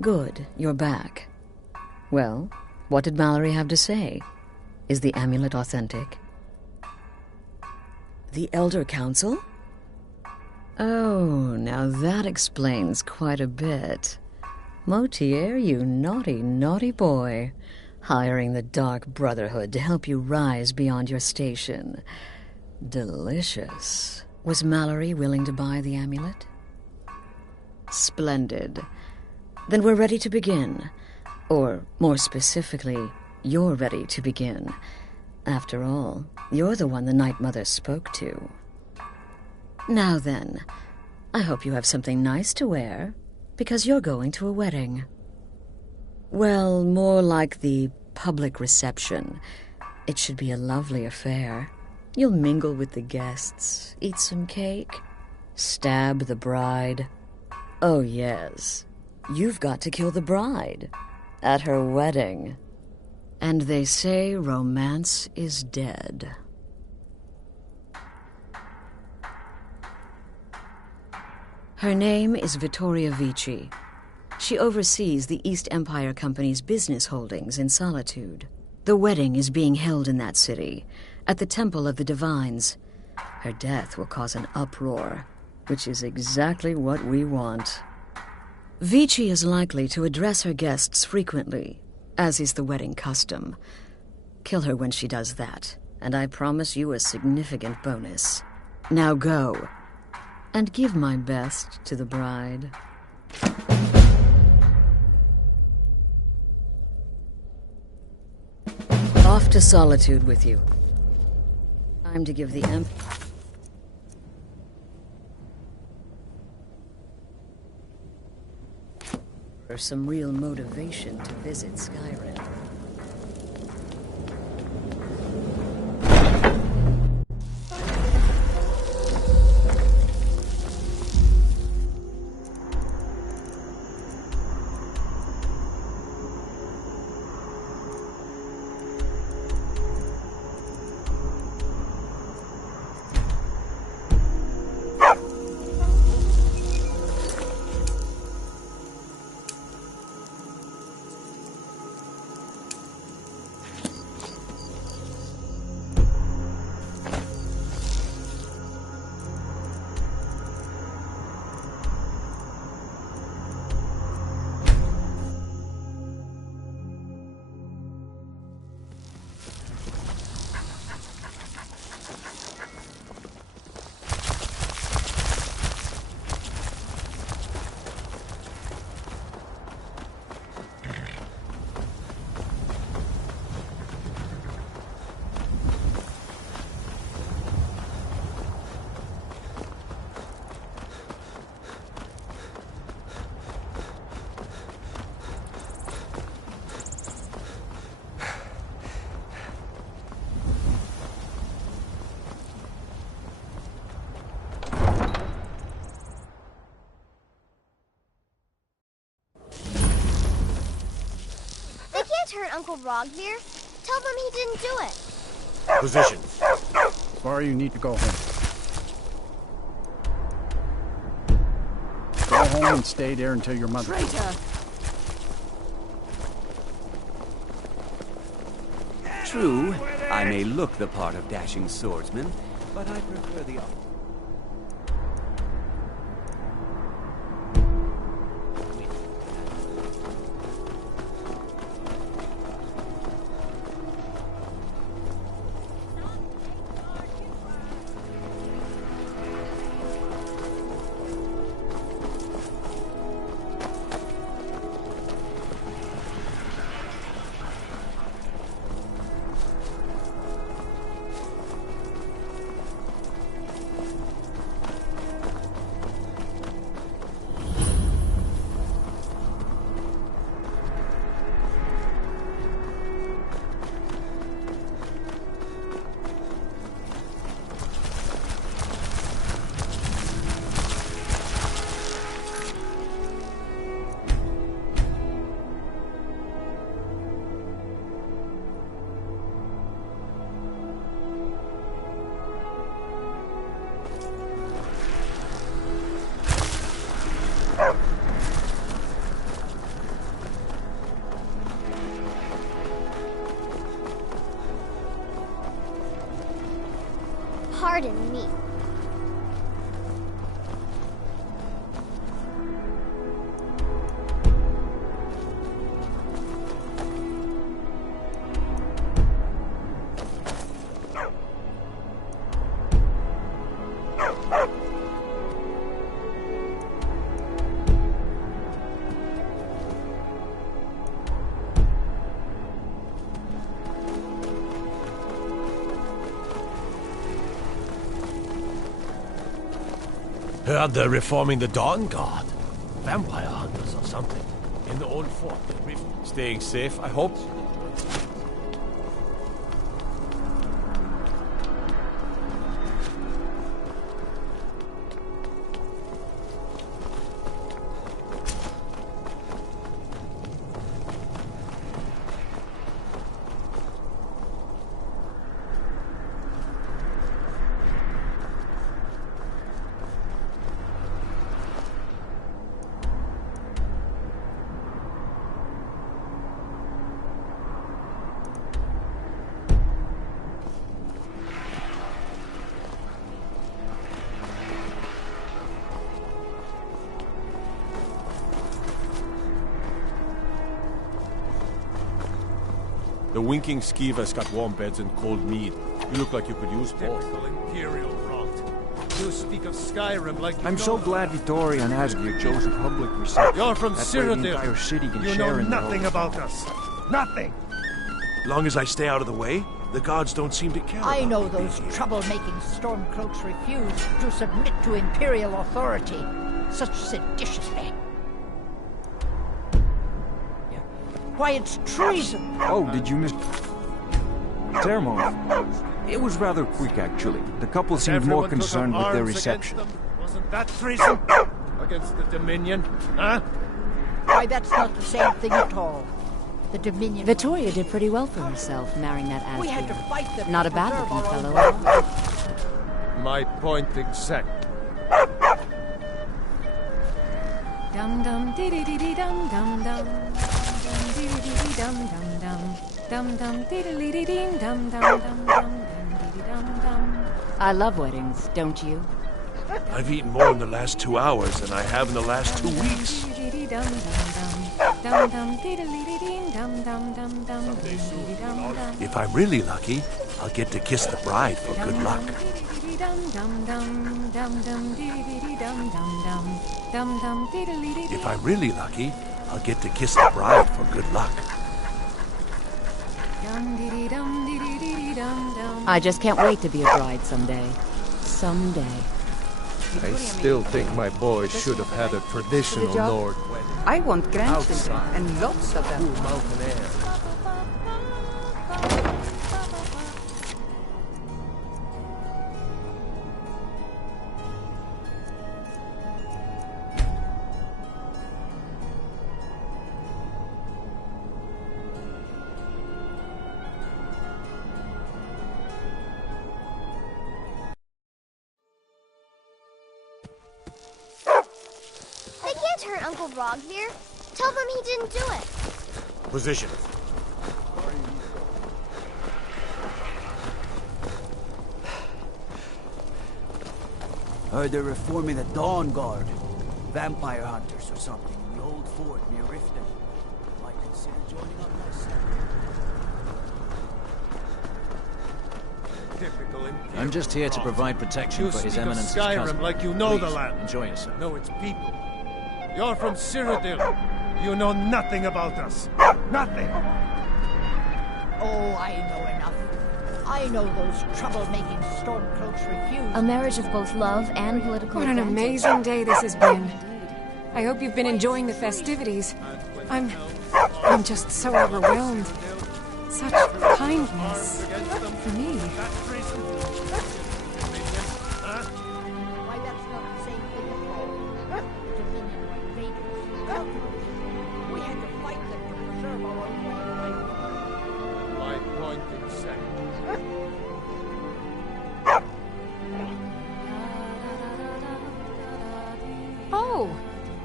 Good, you're back. Well, what did Mallory have to say? Is the amulet authentic? The Elder Council? Oh, now that explains quite a bit. Motier, you naughty, naughty boy. Hiring the Dark Brotherhood to help you rise beyond your station. Delicious. Was Mallory willing to buy the amulet? Splendid. Then we're ready to begin. Or, more specifically, you're ready to begin. After all, you're the one the Night Mother spoke to. Now then, I hope you have something nice to wear, because you're going to a wedding. Well, more like the public reception. It should be a lovely affair. You'll mingle with the guests, eat some cake, stab the bride. Oh yes, you've got to kill the bride at her wedding. And they say romance is dead. Her name is Vittoria Vici. She oversees the East Empire Company's business holdings in Solitude. The wedding is being held in that city, at the Temple of the Divines. Her death will cause an uproar, which is exactly what we want. Vici is likely to address her guests frequently, as is the wedding custom. Kill her when she does that, and I promise you a significant bonus. Now go, and give my best to the bride. Off to Solitude with you. Time to give the Emperor some real motivation to visit Skyrim. Turn Uncle Rogvir. Tell them he didn't do it. Position. Far you need to go home. Go home and stay there until your mother. Traitor! True, I may look the part of dashing swordsman, but I prefer the other. Heard they're reforming the Dawn Guard. Vampire hunters or something. In the old fort. Staying safe, I hope. The winking skeever's got warm beds and cold mead. You look like you could use both. Typical Imperial rot. You speak of Skyrim like I'm so glad Vittoria and Asgeir chose a public reception. You're from That way the entire Cyrodiil. city can You share know in the nothing whole- about us. Nothing. Long as I stay out of the way, the guards don't seem to care. I about know me those being here. troublemaking Stormcloaks refuse to submit to Imperial authority. Such seditious men. Why, it's treason! Oh, did you miss... Ceremony? It was rather quick, actually. The couple seemed more Everyone took up concerned with their arms reception. against them. Wasn't that treason? Against the Dominion, huh? Why, that's not the same thing at all. The Dominion... Vittoria did pretty well for herself, marrying that Asgeir. We had to fight them. Not a to bad preserve looking our own fellow. ground. My point exact. Dum dum dee dee dee dee dum dum dum. Dum dee dee dee dum dum dum. Dum dum dee dee dee dee dum dum dum dum dee dum dum. I love weddings, don't you? I've eaten more in the last 2 hours than I have in the last 2 weeks. Dee dee dum dum dum. Dum dum dee dee dee dee dum dum dum dum. Dee dum dum. If I'm really lucky, I'll get to kiss the bride for good luck. Dum dum dum dum dum dee dee dee dum dum dum. Dum dum dee dee dee. If I'm really lucky, I'll get to kiss the bride for good luck. Dum dee dee dum dee dee dee dum dum. I just can't wait to be a bride someday. Someday. I still think my boy should have had a traditional job? Nord wedding. I want grandchildren Outside. and lots of them. Cool mountain air. They can't hurt Uncle Rogvir. Tell them he didn't do it. Position. Heard they're reforming the Dawn Guard. Vampire hunters or something in the old fort near Riften. Might consider joining up myself. Typical Imperial I'm just here to rot. provide protection You for His speak of Eminence's Skyrim cousin. like you know the Please, land. enjoy yourself. Know its people. You're from Cyrodiil. You know nothing about us. Nothing. Oh, I know enough. I know those troublemaking Stormcloaks refuse. A marriage of both love and political What an advantage. amazing day this has been. I hope you've been enjoying the festivities. I'm just so overwhelmed. Such kindness for me. Why, that's not the same thing at all. The Dominion were invaders. We had to fight them to preserve our own way of life. My point exact. Oh,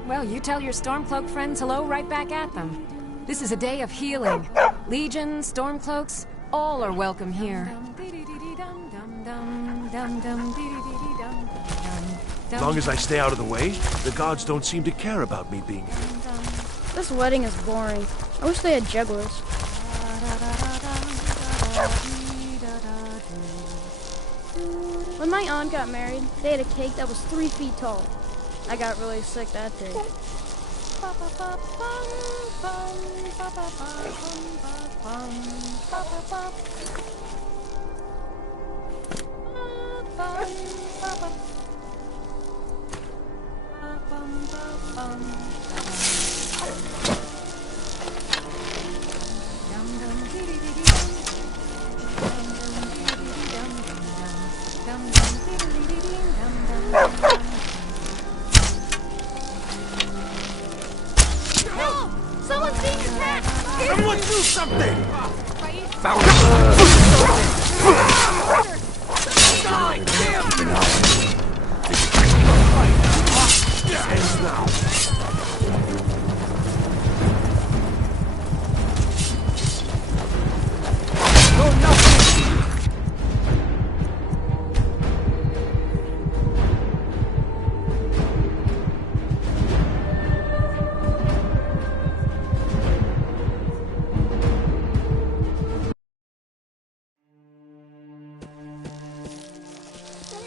well, you tell your Stormcloak friends hello right back at them. This is a day of healing. Legion, Stormcloaks, all are welcome here. As long as I stay out of the way, the guards don't seem to care about me being here. This wedding is boring. I wish they had jugglers. When my aunt got married, they had a cake that was 3 feet tall. I got really sick that day. Someone's being attacked! Someone do something!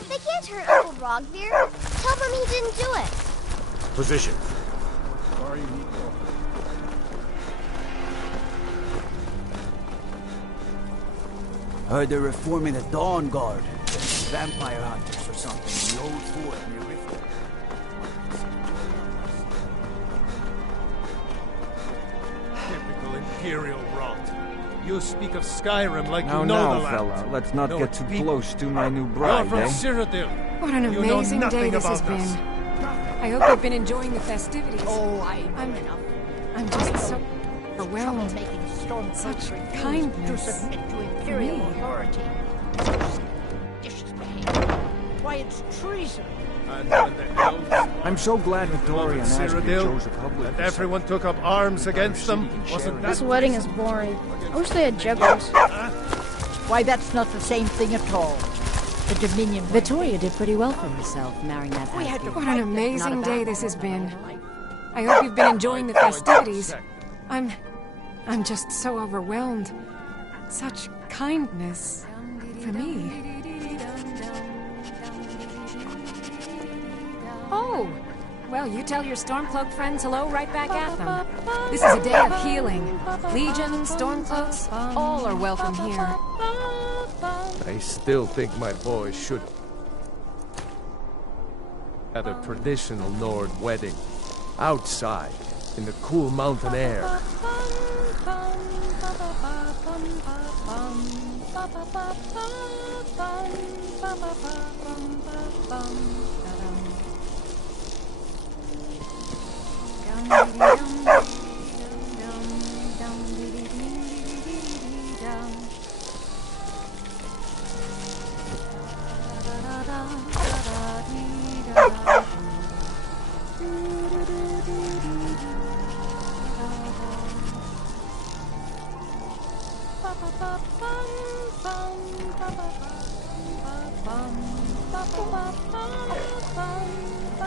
They can't hurt Uncle Rogveer. Tell them he didn't do it. Position. Sorry, Nico. Heard they're reforming the Dawn Guard. Vampire hunters or something in the old fort near Riften. Typical Imperial rot. You speak of Skyrim like Now, you know now, the land. fella, let's not Know get its too people. close to my new You're bride, from eh? Cyrodiil. What an You know amazing nothing day this has about us. been. I hope you've been enjoying the festivities. Oh, I'm enough. I'm just so overwhelmed. Making storm Such refuse kindness to submit to for Imperial me. authority. Seditious behavior. Why, it's treason. And when the elves I'm so glad Vittoria and Asger Cyrodiil, chose a public. and everyone took up arms against them, wasn't that This wedding is boring. I wish they had jugglers. Why, that's not the same thing at all. The Dominion. Vittoria did pretty well for herself, marrying that We had to Asger. What fight an them, amazing not day about this has them. been. I hope you've been enjoying the festivities. I'm just so overwhelmed. Such kindness for me. Oh, well, you tell your Stormcloak friends hello right back at them. This is a day of healing. Legion, Stormcloaks, all are welcome here. I still think my boy should have a traditional Nord wedding. Outside, in the cool mountain air.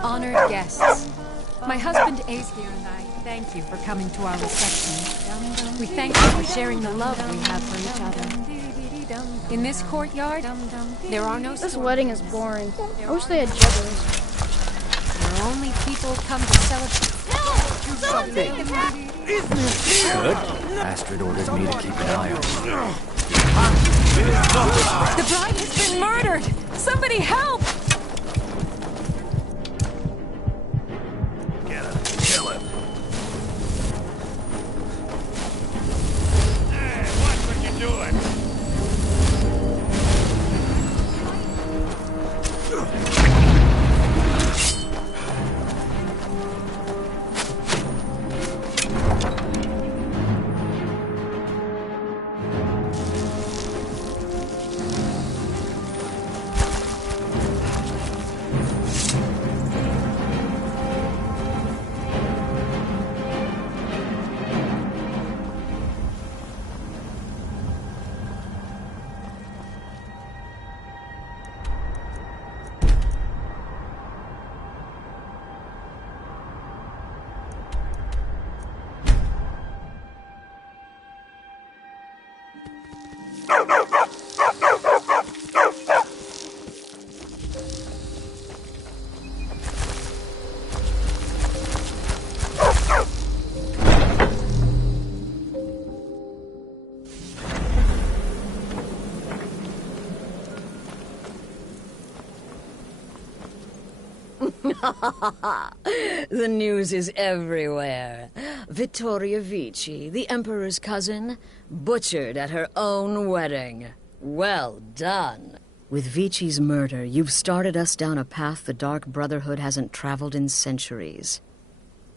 Honored guests, my husband Aesir and I thank you for coming to our reception. We thank you for sharing the love we have for each other. In this courtyard, there are no This wedding is boring. I wish they had jugglers. where only people come to celebrate. Good. Astrid ordered me to keep an eye on her. The bride has been murdered! Somebody help! Get him. Kill him. Hey, watch what you're doing. The news is everywhere. Vittoria Vici, the Emperor's cousin, butchered at her own wedding. Well done. With Vici's murder, you've started us down a path the Dark Brotherhood hasn't traveled in centuries.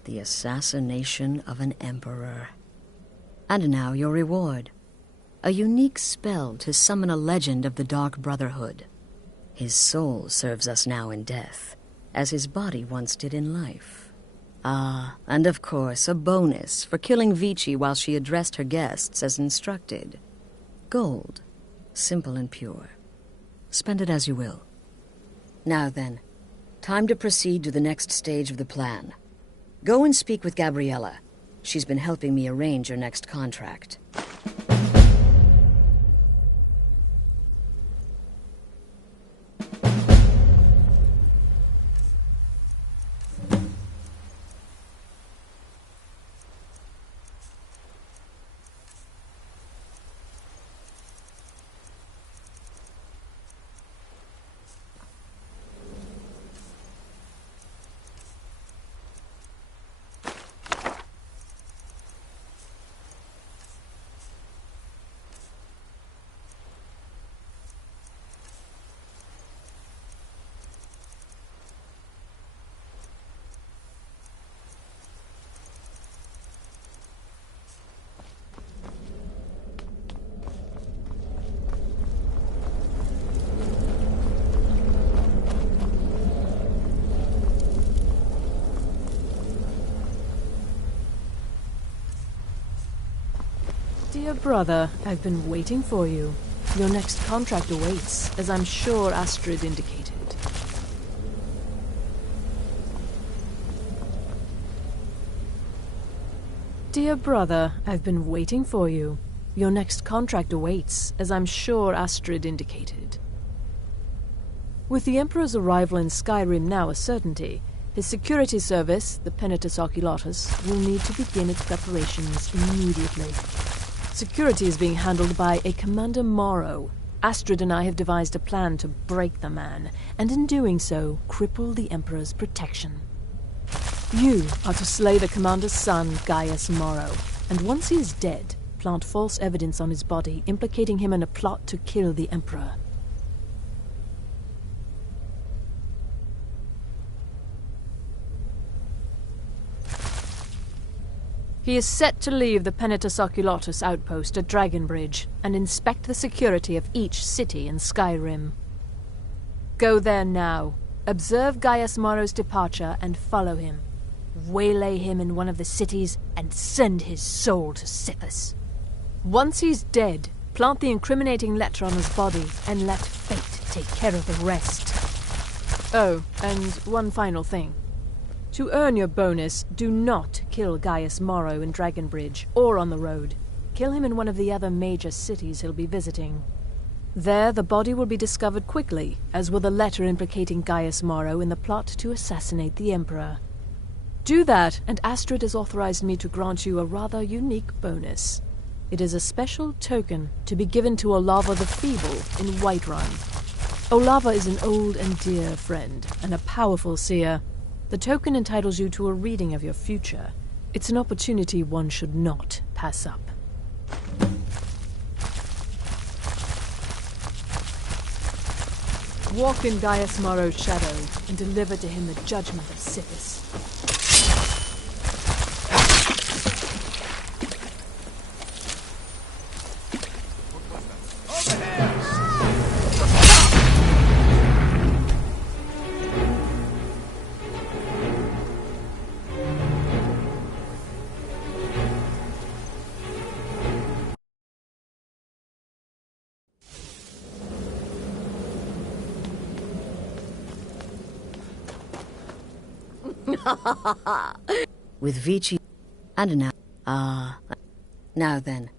The assassination of an emperor. And now your reward. A unique spell to summon a legend of the Dark Brotherhood. His soul serves us now in death, as his body once did in life. Ah, and of course, a bonus for killing Vici while she addressed her guests as instructed. Gold. Simple and pure. Spend it as you will. Now then, time to proceed to the next stage of the plan. Go and speak with Gabriella. She's been helping me arrange your next contract. Dear brother, I've been waiting for you. Your next contract awaits, as I'm sure Astrid indicated. Dear brother, I've been waiting for you. Your next contract awaits, as I'm sure Astrid indicated. With the Emperor's arrival in Skyrim now a certainty, his security service, the Penitus Oculatus, will need to begin its preparations immediately. Security is being handled by a Commander Morrow. Astrid and I have devised a plan to break the man, and in doing so, cripple the Emperor's protection. You are to slay the Commander's son, Gaius Morrow, and once he is dead, plant false evidence on his body, implicating him in a plot to kill the Emperor. He is set to leave the Penitus Oculatus outpost at Dragonbridge and inspect the security of each city in Skyrim. Go there now, observe Gaius Morrow's departure and follow him. Waylay him in one of the cities and send his soul to Sithis. Once he's dead, plant the incriminating letter on his body and let fate take care of the rest. Oh, and one final thing. To earn your bonus, do not kill Gaius Morrow in Dragonbridge or on the road. Kill him in one of the other major cities he'll be visiting. There, the body will be discovered quickly, as will the letter implicating Gaius Morrow in the plot to assassinate the Emperor. Do that, and Astrid has authorized me to grant you a rather unique bonus. It is a special token to be given to Olava the Feeble in Whiterun. Olava is an old and dear friend, and a powerful seer. The token entitles you to a reading of your future. It's an opportunity one should not pass up. Walk in Gaius Morrow's shadow and deliver to him the judgment of Sithis. With Vici and now... Now then,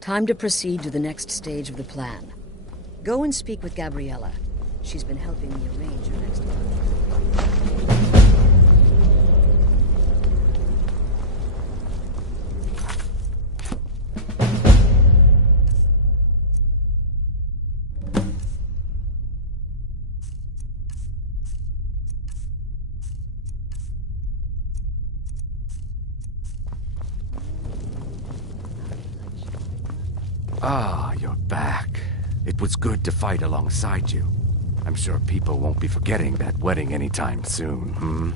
time to proceed to the next stage of the plan. Go and speak with Gabriella. She's been helping me arrange your next contract. Ah, you're back. It was good to fight alongside you. I'm sure people won't be forgetting that wedding anytime soon, hmm?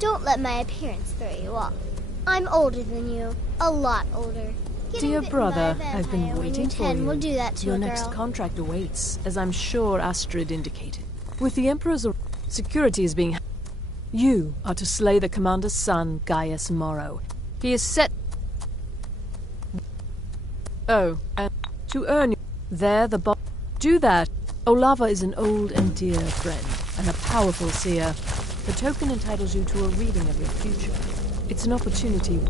Don't let my appearance throw you off. I'm older than you. A lot older. Getting Dear bitten by a brother, I've been vampire when waiting you're for 10 you. will do that to Your a next girl. contract awaits, as I'm sure Astrid indicated. With the Emperor's security is being... You are to slay the commander's son, Gaius Morrow. He is set... Oh, and to earn you... There, the boss... Do that. Olava is an old and dear friend, and a powerful seer. The token entitles you to a reading of your future. It's an opportunity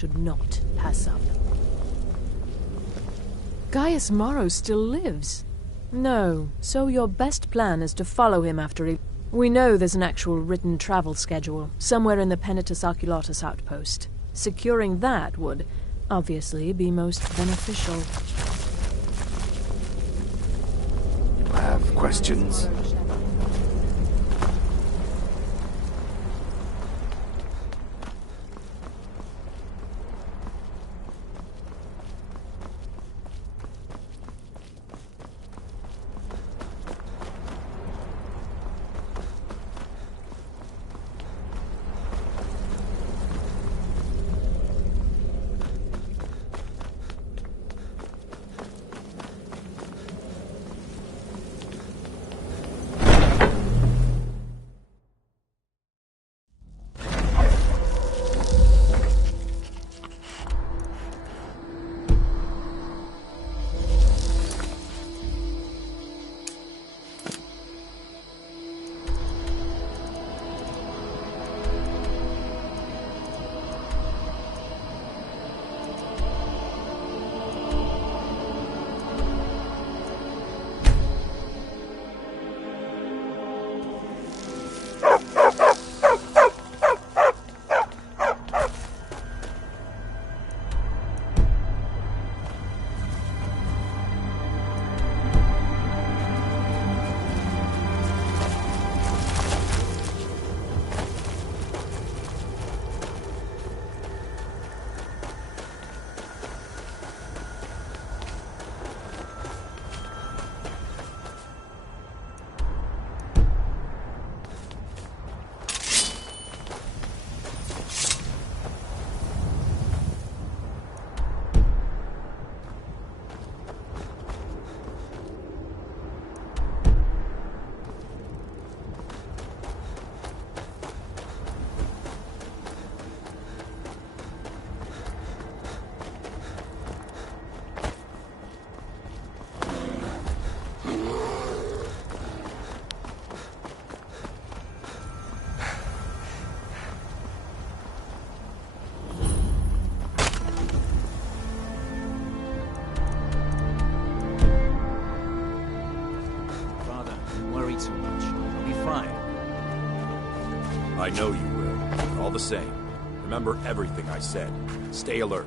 should not pass up. Gaius Morrow still lives. No, so your best plan is to follow him after he... We know there's an actual written travel schedule, somewhere in the Penitus Oculatus outpost. Securing that would, obviously, be most beneficial. You have questions? too much. You'll be fine. I know you will. All the same, remember everything I said. Stay alert.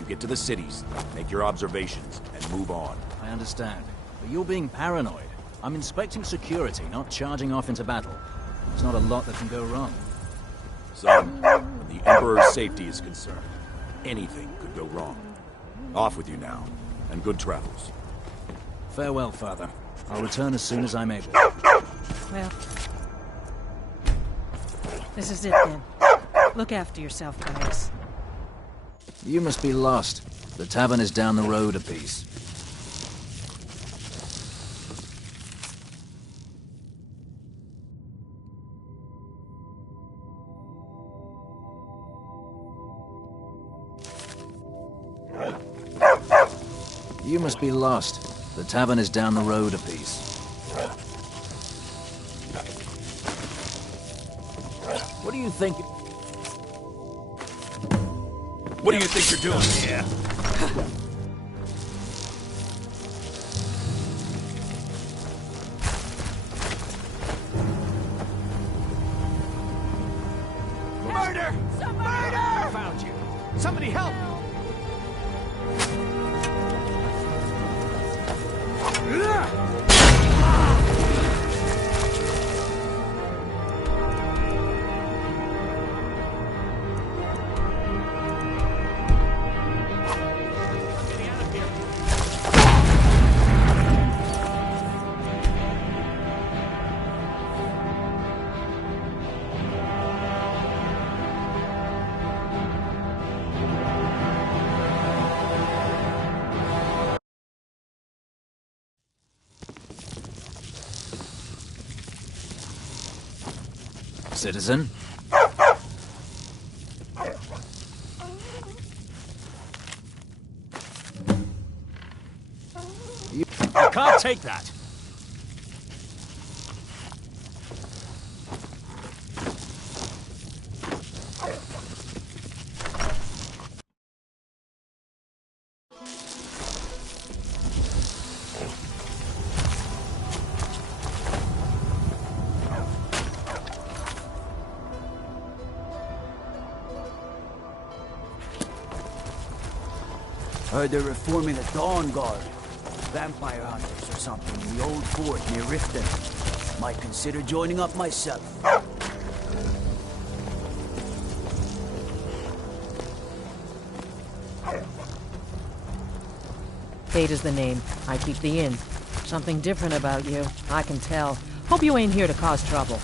You get to the cities, make your observations, and move on. I understand. But you're being paranoid. I'm inspecting security, not charging off into battle. There's not a lot that can go wrong. Son, when the Emperor's safety is concerned, anything could go wrong. Off with you now, and good travels. Farewell, Father. I'll return as soon as I'm able. Well, this is it then. Look after yourself, guys. You must be lost. The tavern is down the road a piece. You must be lost. The tavern is down the road a piece. What do you think? What do you think you're doing here? Somebody help! Citizen? You can't take that! Heard they're reforming the Dawn Guard. Vampire hunters or something in the old fort near Riften. Might consider joining up myself. Fate is the name. I keep the inn. Something different about you. I can tell. Hope you ain't here to cause trouble.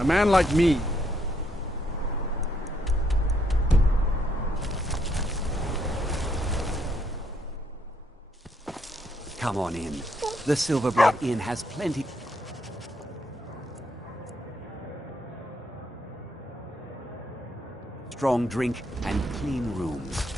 A man like me. Come on in. The Silverblood Inn has plenty... strong drink and clean rooms.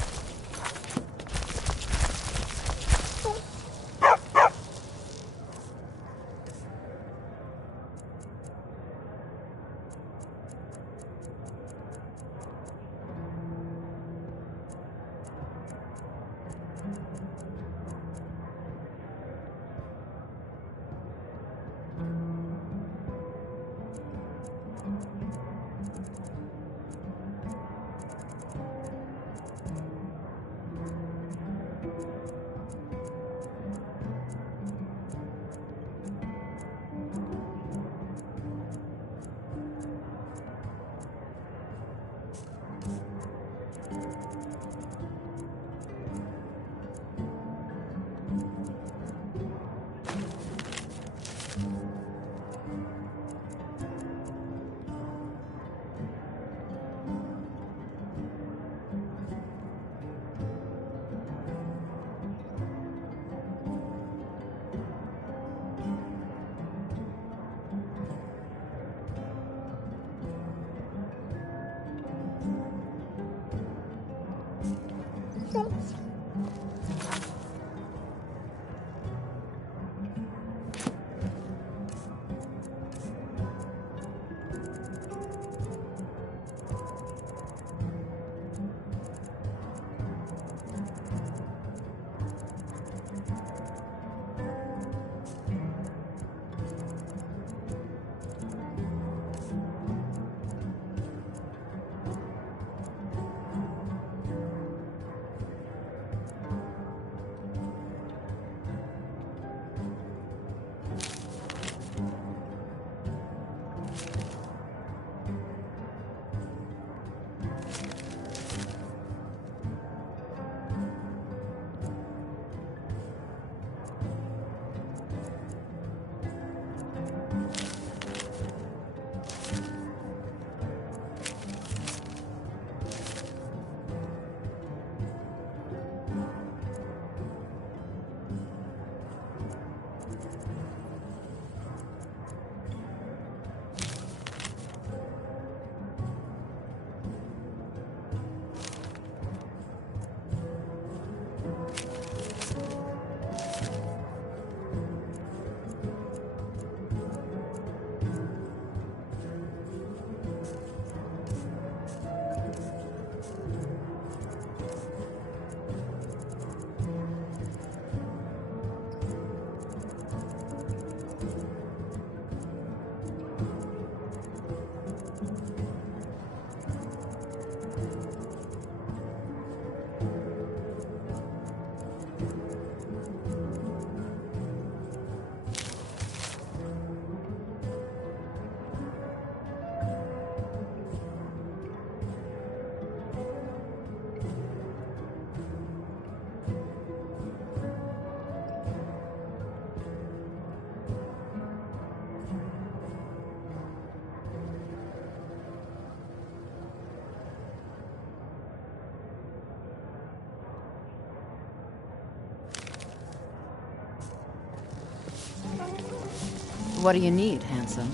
What do you need, handsome?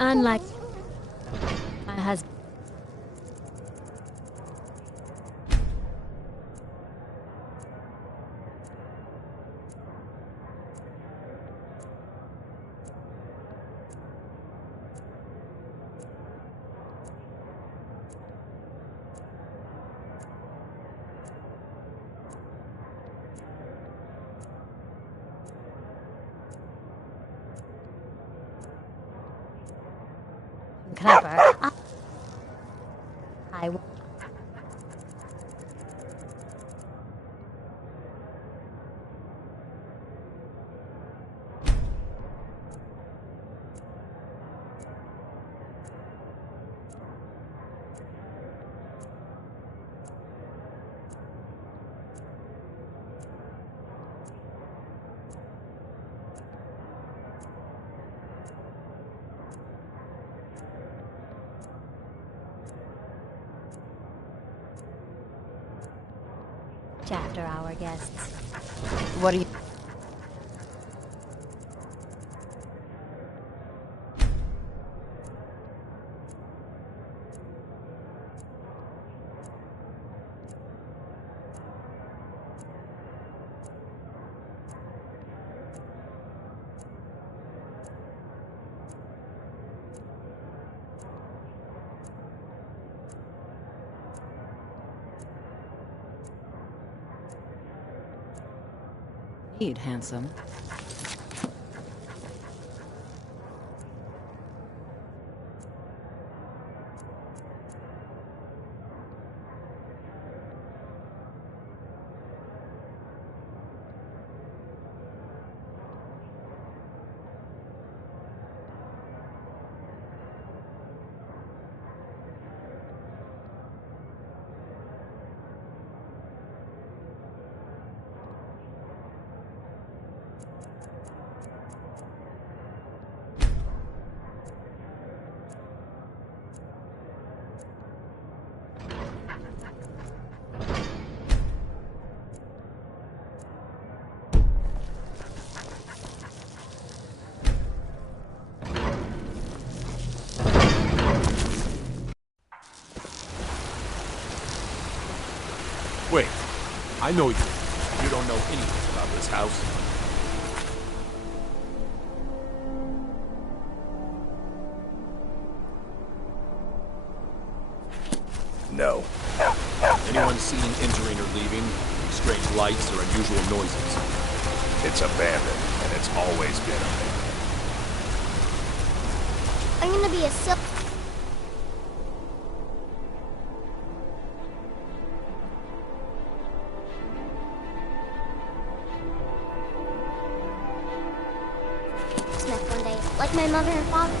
Unlike my husband. Clever. I will. After our guests. What do you... Indeed, handsome. Wait, I know you. You don't know anything about this house. No. Anyone seen entering or leaving? Strange lights or unusual noises? It's abandoned, and it's always been abandoned. I'm gonna be a Smith one day, like my mother and father.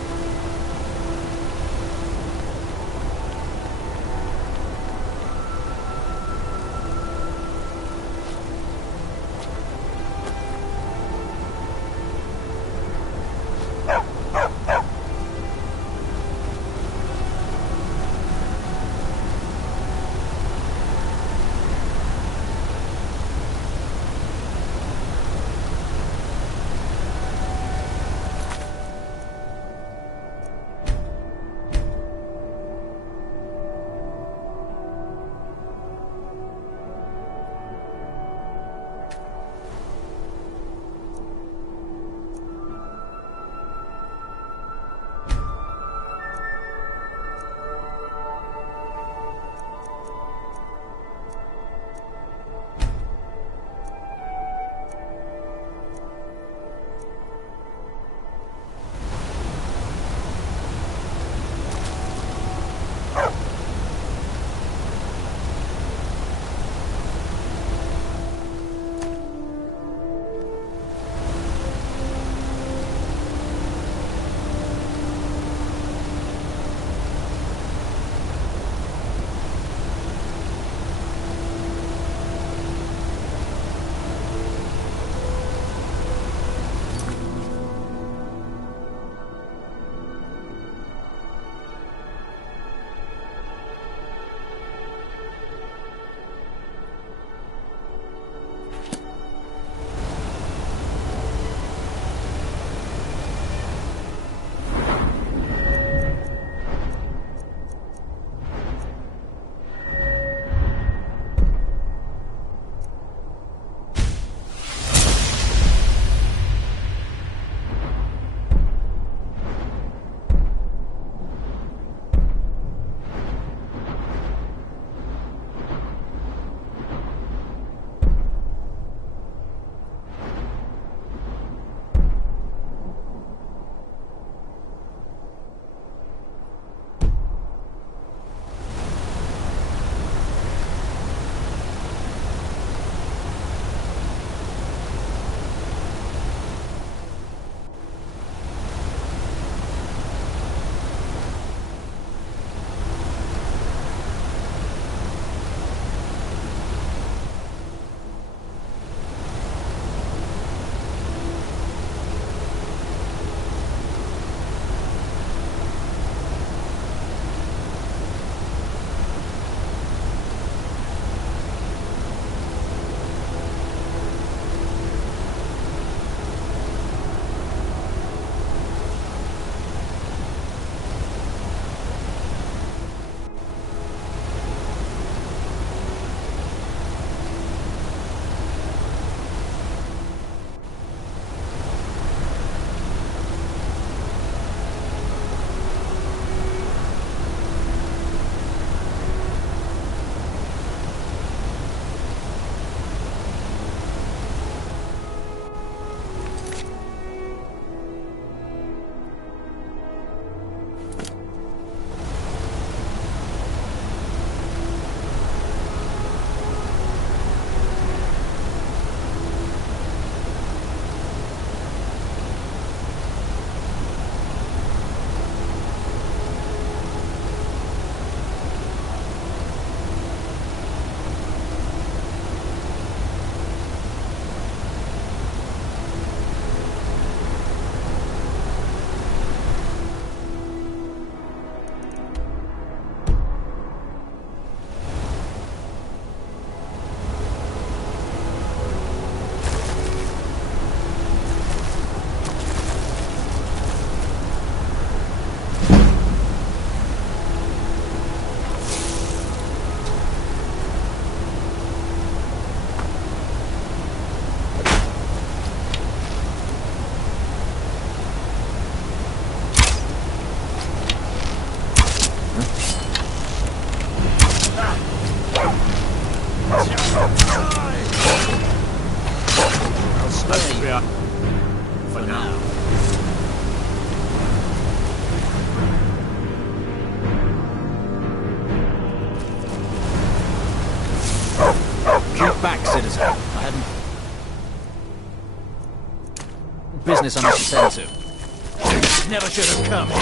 business I'm to tend to. Never should have come here.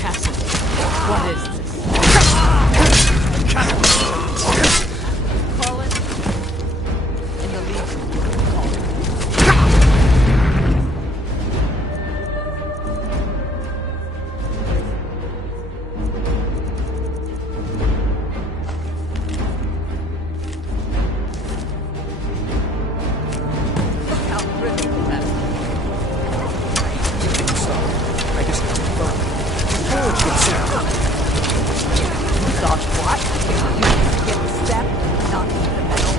Tacit. What is this? Call it. In the Legion, call it. I just have to phone. Oh, it's good sound. Thought what? You get the step, not even a metal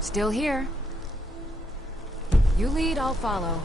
Still here. You lead, I'll follow.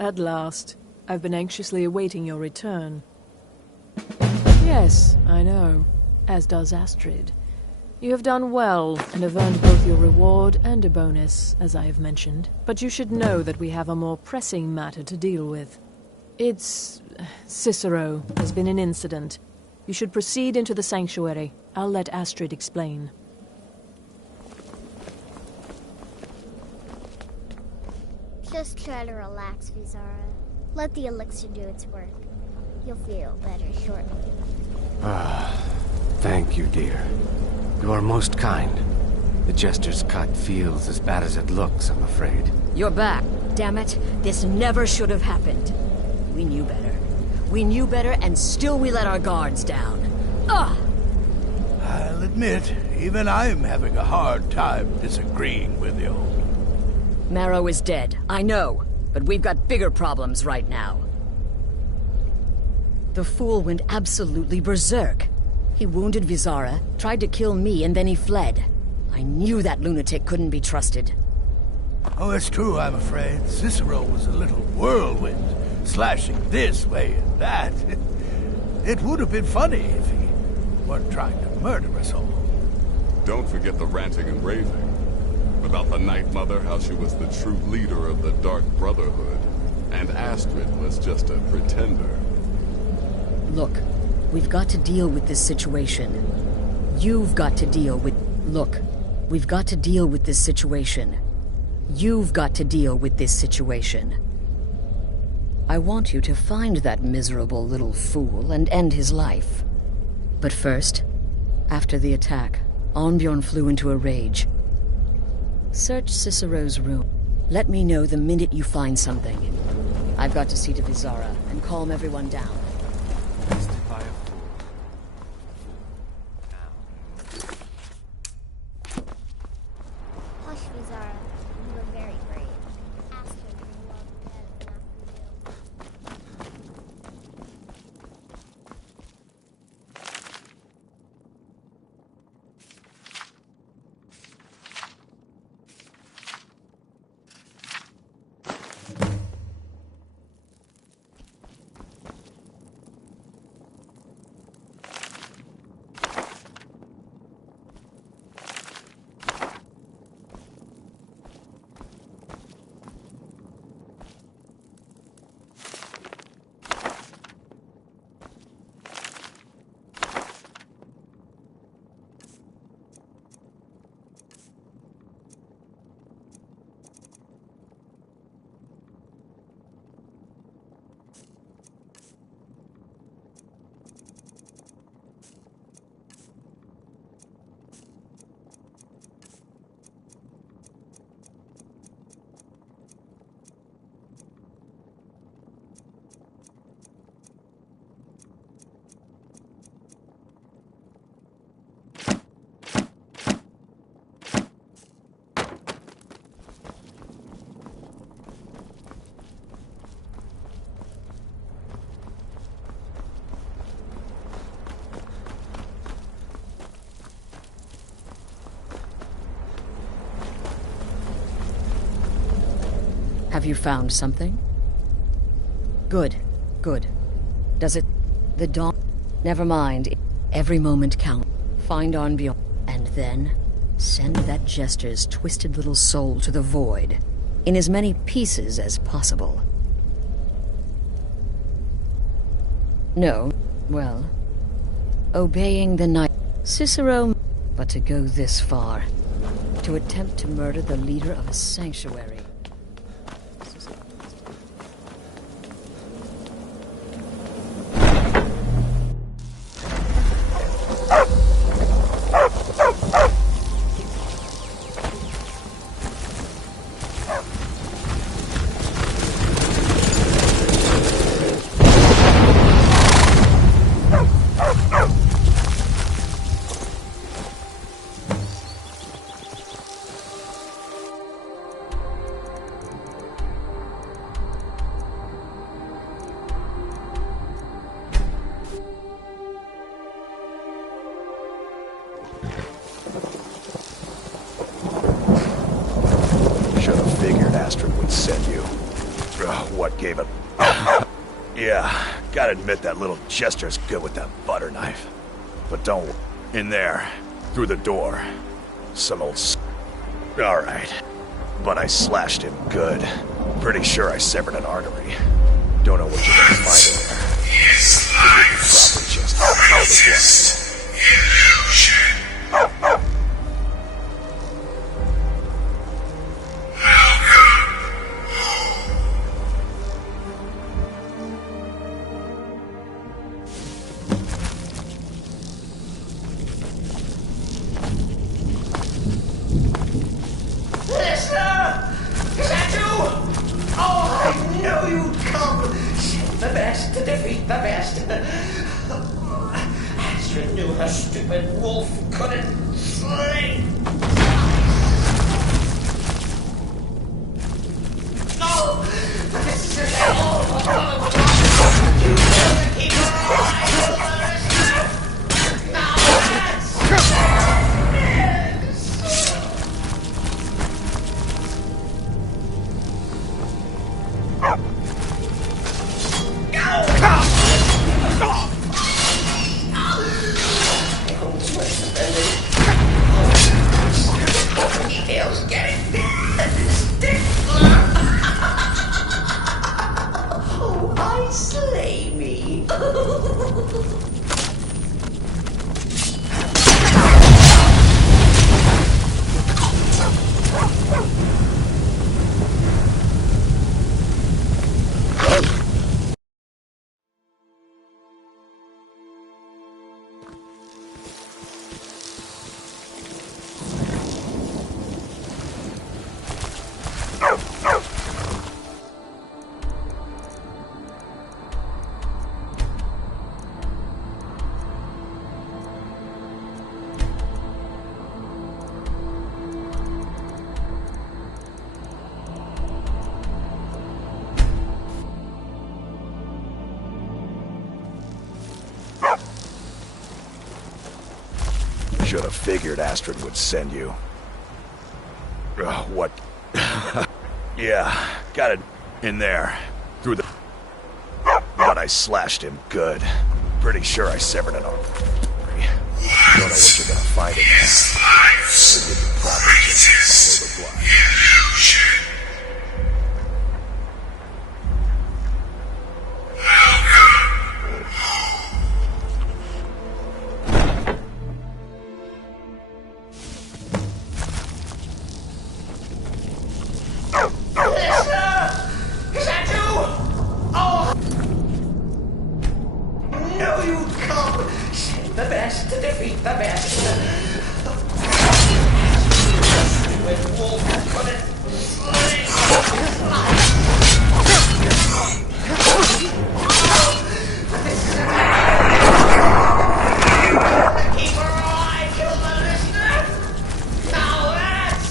At last. I've been anxiously awaiting your return. Yes, I know. As does Astrid. You have done well, and have earned both your reward and a bonus, as I have mentioned. But you should know that we have a more pressing matter to deal with. It's... Cicero. There's been an incident. You should proceed into the sanctuary. I'll let Astrid explain. Just try to relax, Vizara. Let the elixir do its work. You'll feel better shortly. Thank you, dear. You are most kind. The Jester's cut feels as bad as it looks, I'm afraid. You're back. Damn it. This never should have happened. We knew better. We knew better, and still we let our guards down. Ugh! I'll admit, even I'm having a hard time disagreeing with you. Marrow is dead, I know. But we've got bigger problems right now. The fool went absolutely berserk. He wounded Vizara, tried to kill me, and then he fled. I knew that lunatic couldn't be trusted. Oh, it's true, I'm afraid. Cicero was a little whirlwind, slashing this way and that. It would have been funny if he weren't trying to murder us all. Don't forget the ranting and raving. About the Night Mother, how she was the true leader of the Dark Brotherhood. And Astrid was just a pretender. Look, we've got to deal with this situation. You've got to deal with... Look, we've got to deal with this situation. You've got to deal with this situation. I want you to find that miserable little fool and end his life. But first, after the attack, Arnbjorn flew into a rage. Search Cicero's room. Let me know the minute you find something. I've got to see to Vizara and calm everyone down. Hush, Vizara. You were very brave. Astrid would love you better than after you. Have you found something? Good, good. Does it... the dawn... Never mind. Every moment counts. Find Arnbjorn, and then send that Jester's twisted little soul to the void, in as many pieces as possible. No, well, obeying the night... Cicero... But to go this far, to attempt to murder the leader of a sanctuary... Should have figured Astrid would send you. What gave it? Yeah, gotta admit that little gesture's good with that butter knife. But don't... In there, through the door. Some old Alright. But I slashed him good. Pretty sure I severed an artery. Don't know what you're gonna find in there. His life is just illusion. Listener! Is that you? Oh, I knew you'd come. The best to defeat the best. Astrid knew her stupid wolf couldn't slay. No! This is all for love. You have to keep her alive. Now that's... Details, get it? Oh, I slay me. Should have figured Astrid would send you. What? Yeah, got it in there. Through the... But I slashed him good. Pretty sure I severed an artery. Don't know what you're gonna find in there. So you can probably just follow the blood. Illusion. The best to defeat the best. With wolf couldn't slay. Keep her alive, kill the listener. Now that's...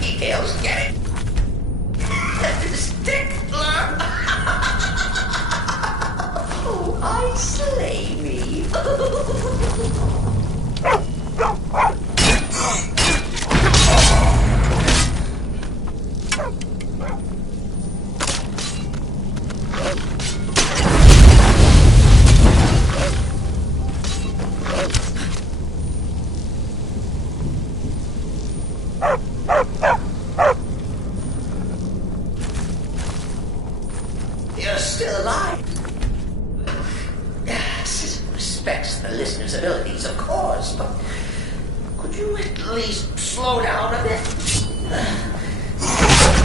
Details, get it? Stickler! Oh, I slay me. You're still alive. Yes, it respects the listener's abilities, of course, but could you at least slow down a bit?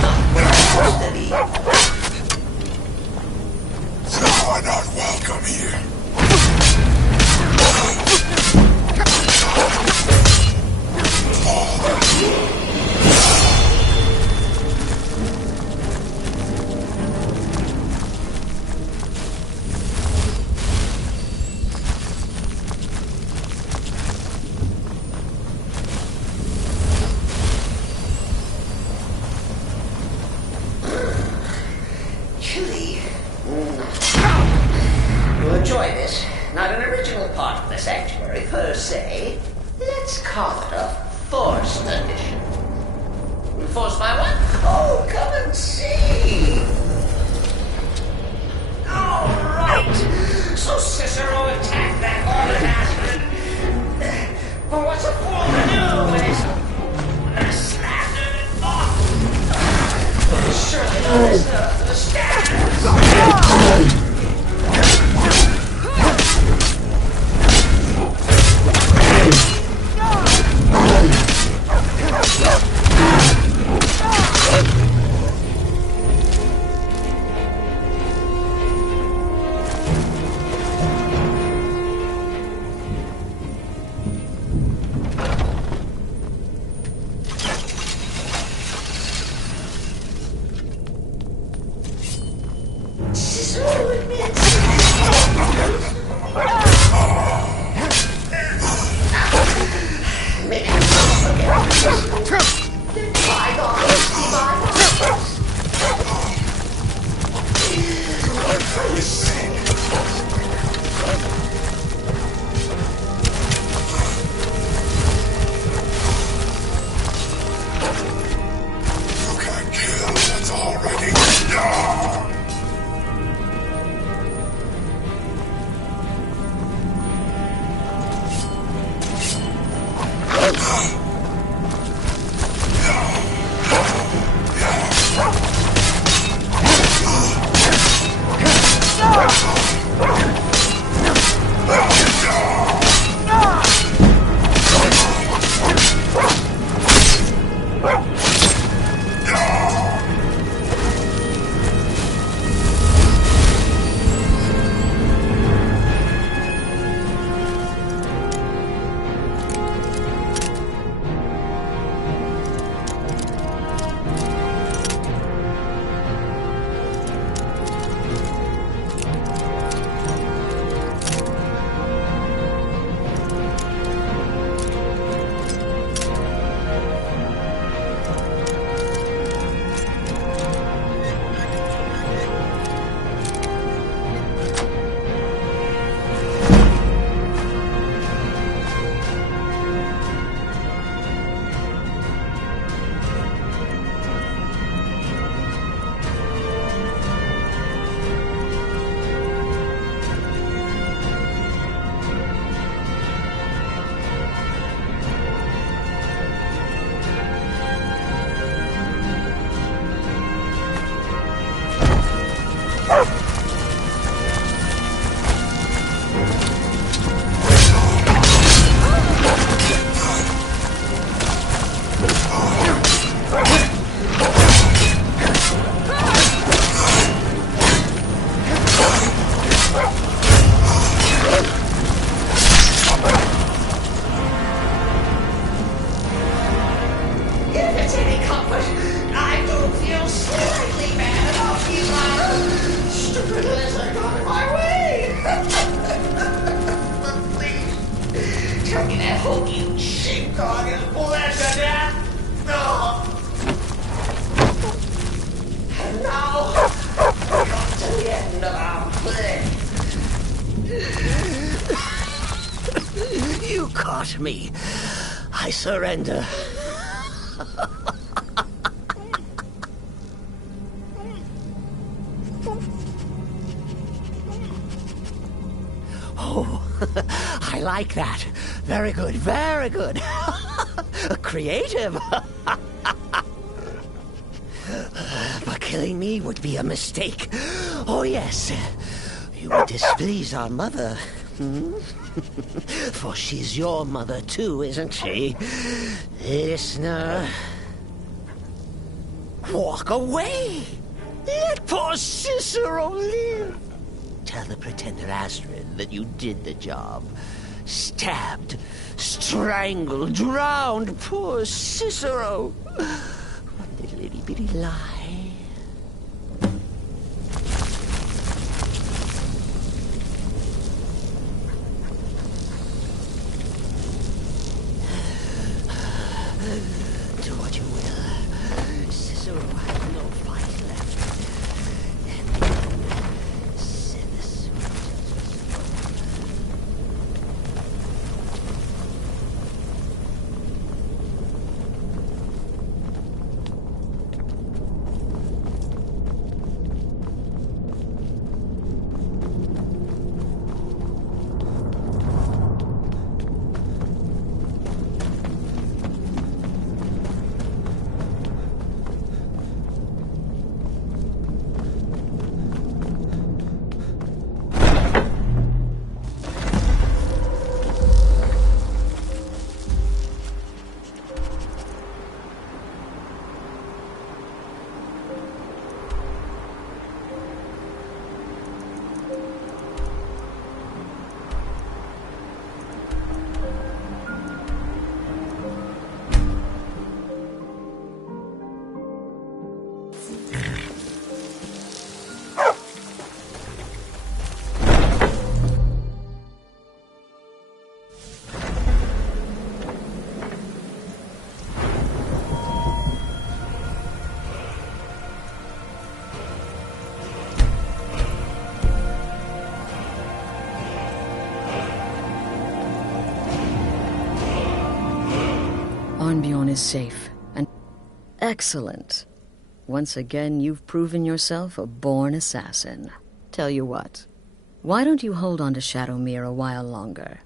Not where I'm supposed to be. You are not welcome here. not an original part of the sanctuary per se. Let's call it a forced addition. Forced by what? Oh, come and see! All right. So Cicero attacked that order bastard. But what's a fool to do when he's slandered and mocked? Surely not enough to stand. You caught me. I surrender. Oh, I like that. Very good, very good. Creative. But killing me would be a mistake. Oh, yes. You would displease our mother. For she's your mother too, isn't she? Listener. Walk away. Let poor Cicero live. Tell the pretender Astrid that you did the job. Stabbed, strangled, drowned poor Cicero. One little itty-bitty lie. Do what you will. Cicero has no fight left. And Arnbjorn is safe, and excellent. Once again, you've proven yourself a born assassin. Tell you what, why don't you hold on to Shadowmere a while longer?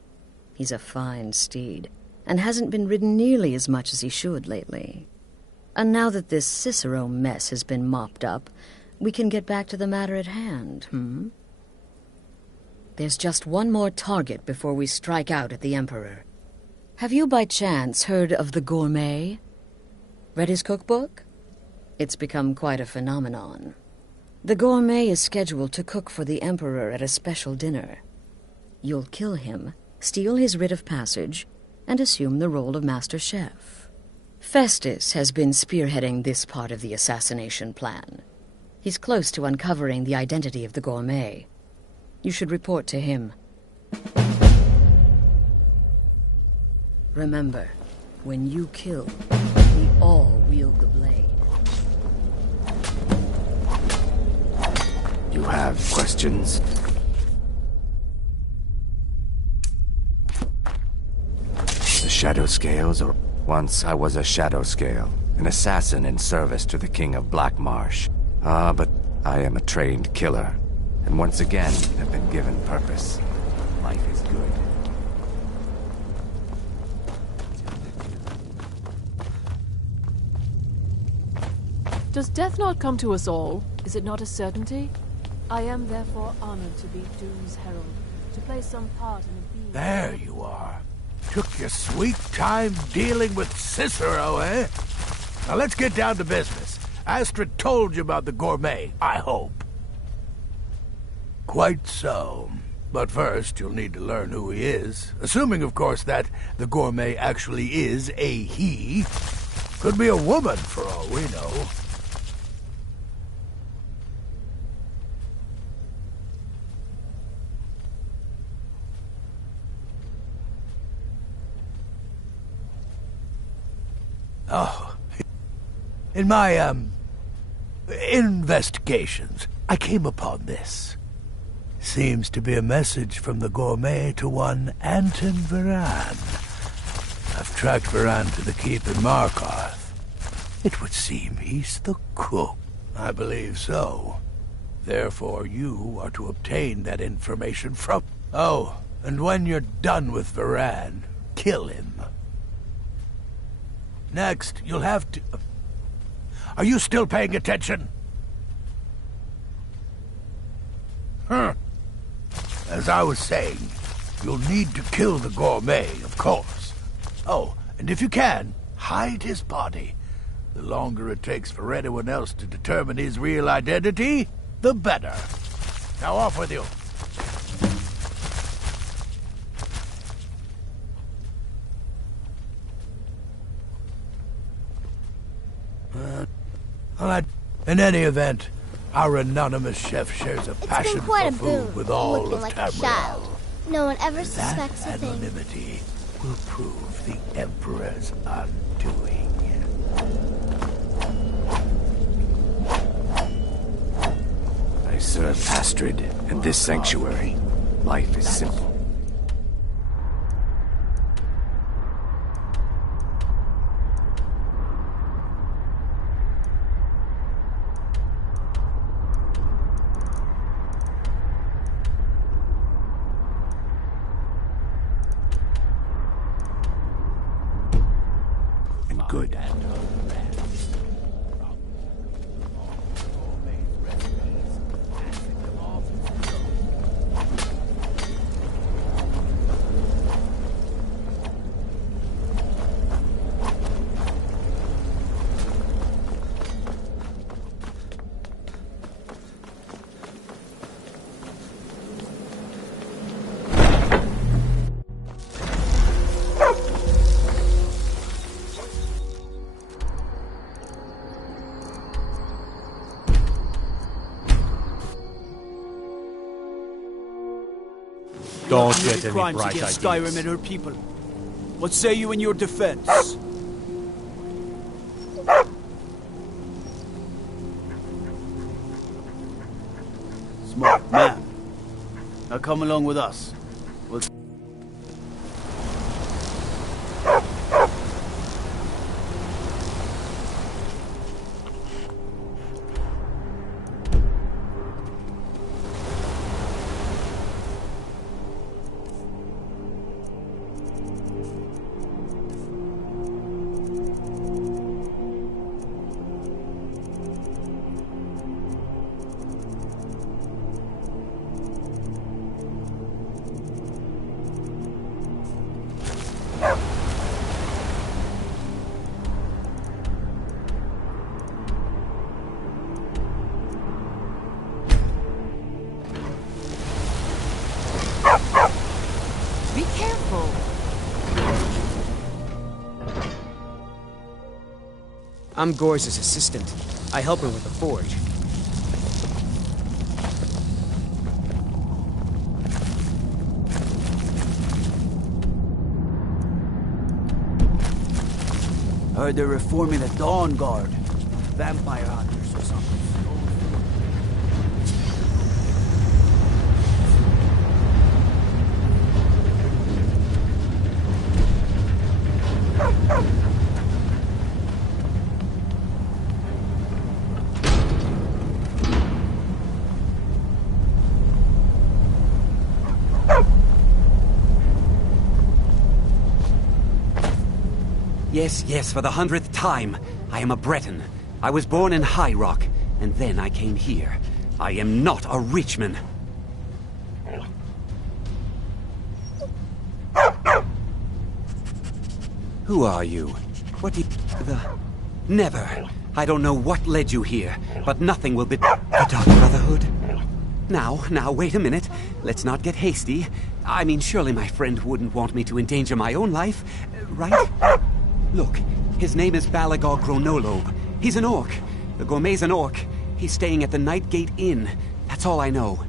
He's a fine steed, and hasn't been ridden nearly as much as he should lately. And now that this Cicero mess has been mopped up, we can get back to the matter at hand, There's just one more target before we strike out at the Emperor. Have you by chance heard of the Gourmet? Read his cookbook? It's become quite a phenomenon. The Gourmet is scheduled to cook for the Emperor at a special dinner. You'll kill him, steal his writ of passage, and assume the role of Master Chef. Festus has been spearheading this part of the assassination plan. He's close to uncovering the identity of the Gourmet. You should report to him. Remember, when you kill, we all wield the blade. You have questions? The Shadow Scales, or... Once I was a Shadow Scale, an assassin in service to the King of Black Marsh. But I am a trained killer, and once again have been given purpose. Life is good. Does death not come to us all? Is it not a certainty? I am therefore honored to be Doom's herald, to play some part in the being... There you are. Took your sweet time dealing with Cicero, eh? Now let's get down to business. Astrid told you about the Gourmet, I hope. Quite so. But first, you'll need to learn who he is. Assuming, of course, that the Gourmet actually is a he. Could be a woman, for all we know. Oh, in my, investigations, I came upon this. Seems to be a message from the Gourmet to one Anton Varan. I've tracked Varan to the keep in Markarth. It would seem he's the cook. I believe so. Therefore, you are to obtain that information from... Oh, and when you're done with Varan, kill him. Next, you'll have to... Are you still paying attention? As I was saying, you'll need to kill the Gourmet, of course. Oh, and if you can, hide his body. The longer it takes for anyone else to determine his real identity, the better. Now off with you. In any event, our anonymous chef shares a passion for food with all of Tamriel. No one ever That suspects a thing. anonymity will prove the Emperor's undoing. I serve Astrid and this sanctuary. Life is simple. Good. Don't get any crimes bright against ideas. Skyrim and her people. What say you in your defense? Smart man. Now come along with us. We'll... I'm Gore's assistant. I help her with the forge. Heard they're reforming the Dawn Guard. Vampire hunters or something. Yes, yes, for the 100th time. I am a Breton. I was born in High Rock, and then I came here. I am not a Richman. Who are you? What do you... Never. I don't know what led you here, but nothing will be... The Dark Brotherhood? Now, wait a minute. Let's not get hasty. I mean, surely my friend wouldn't want me to endanger my own life, right? Look, his name is Balagor Gronolobe. He's an orc. The gourmet's an orc. He's staying at the Nightgate Inn. That's all I know.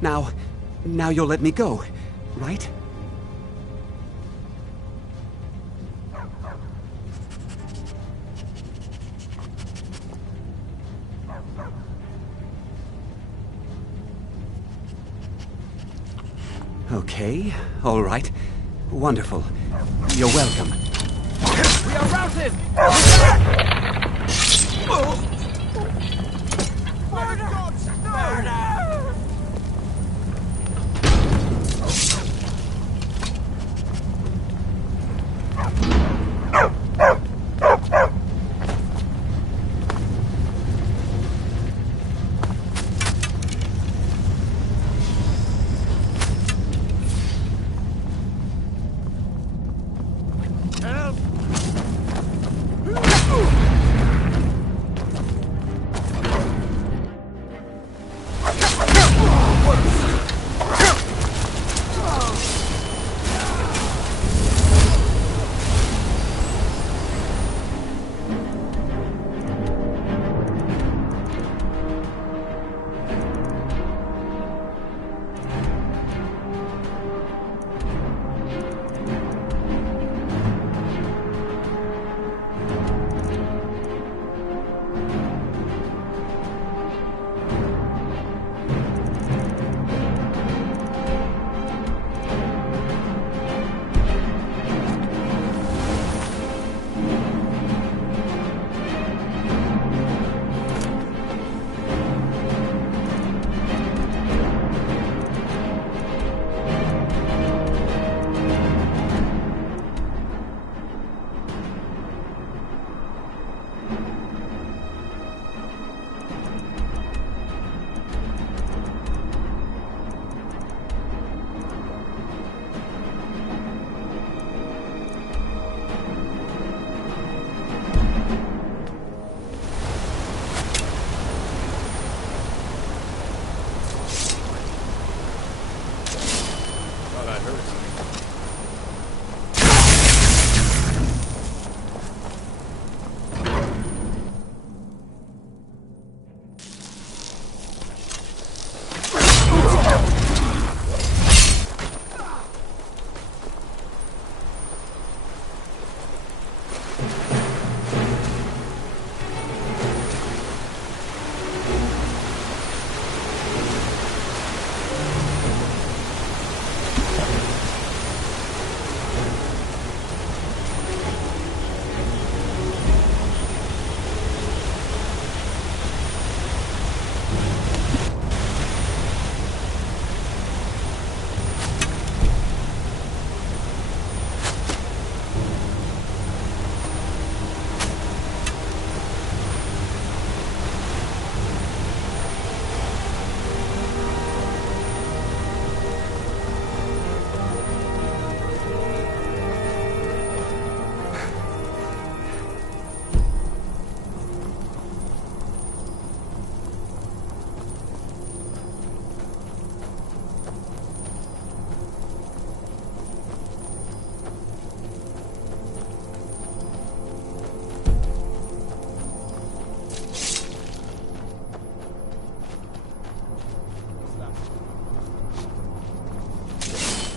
Now you'll let me go, right? Okay, all right. Wonderful. You're welcome. We are routed! Murder!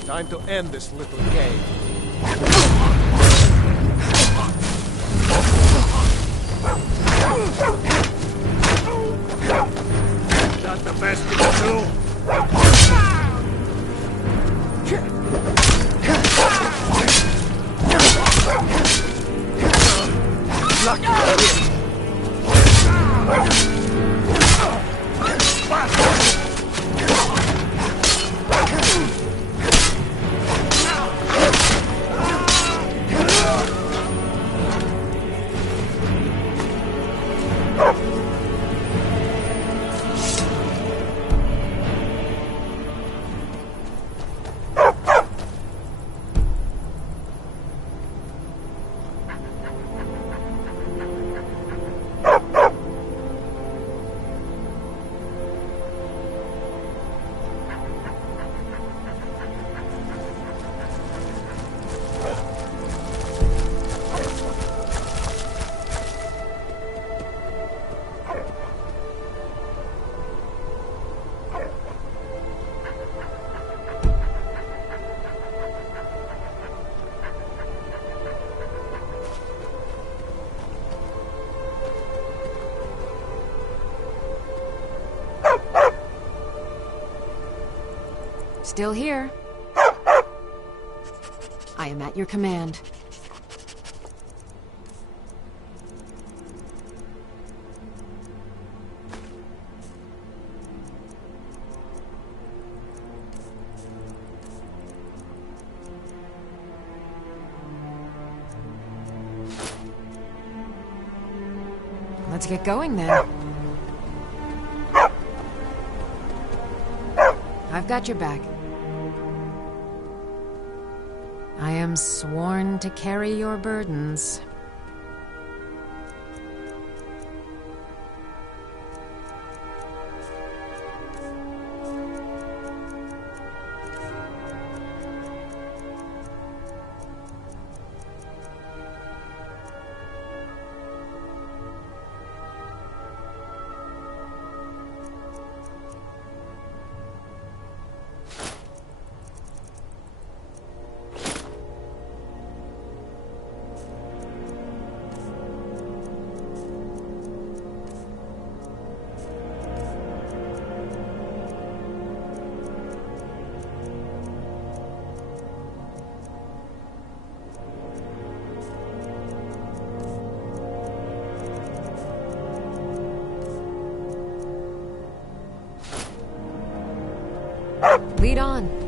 Time to end this little game. Is that the best you can do? Still here. I am at your command. Let's get going then. I've got your back. I am sworn to carry your burdens. Lead on.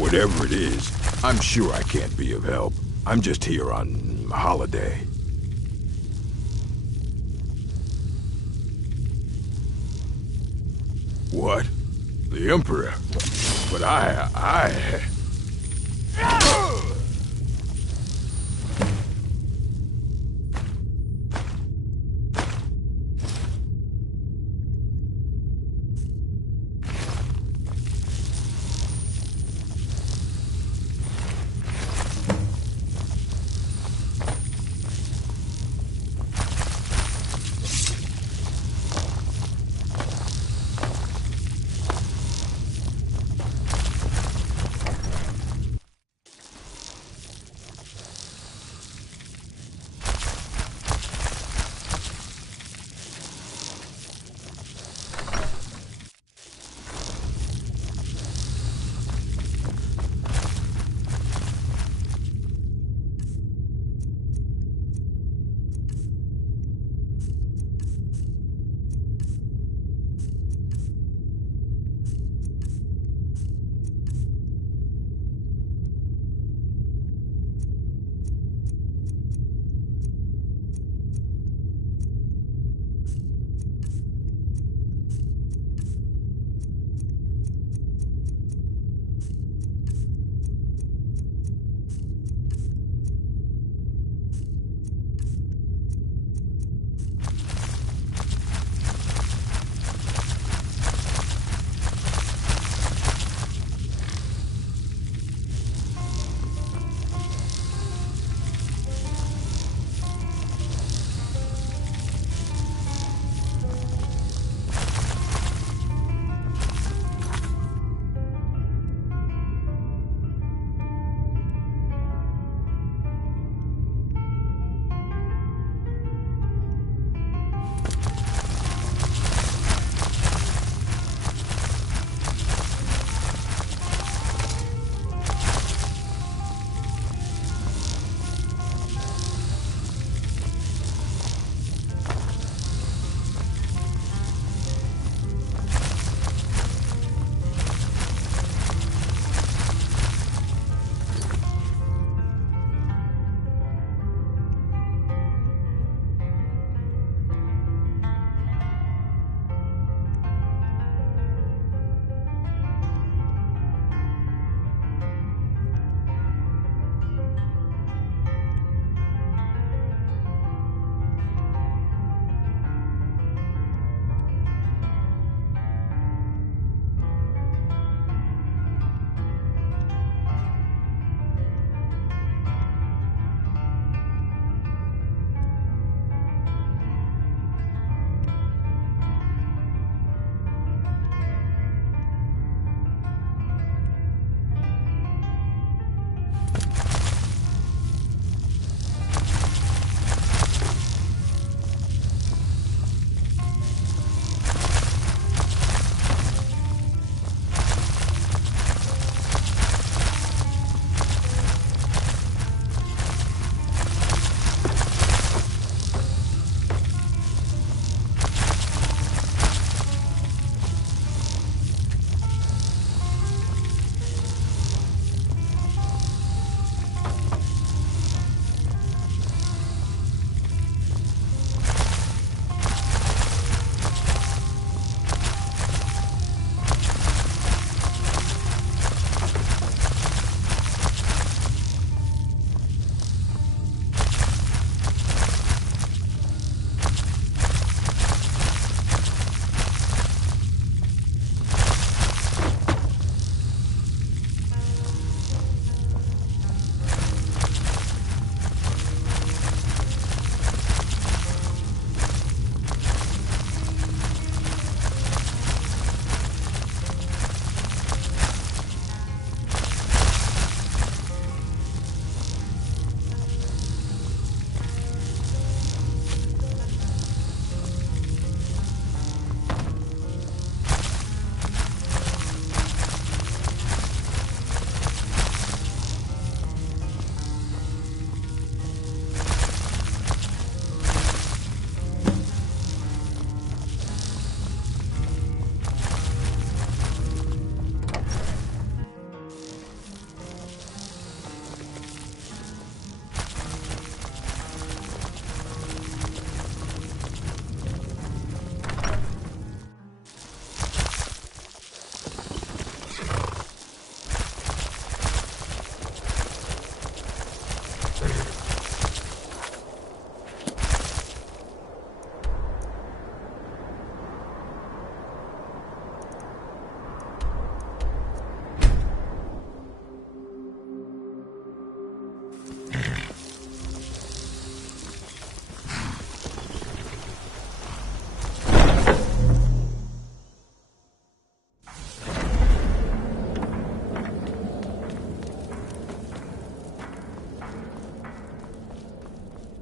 Whatever it is, I'm sure I can't be of help. I'm just here on holiday. What? The Emperor? But I...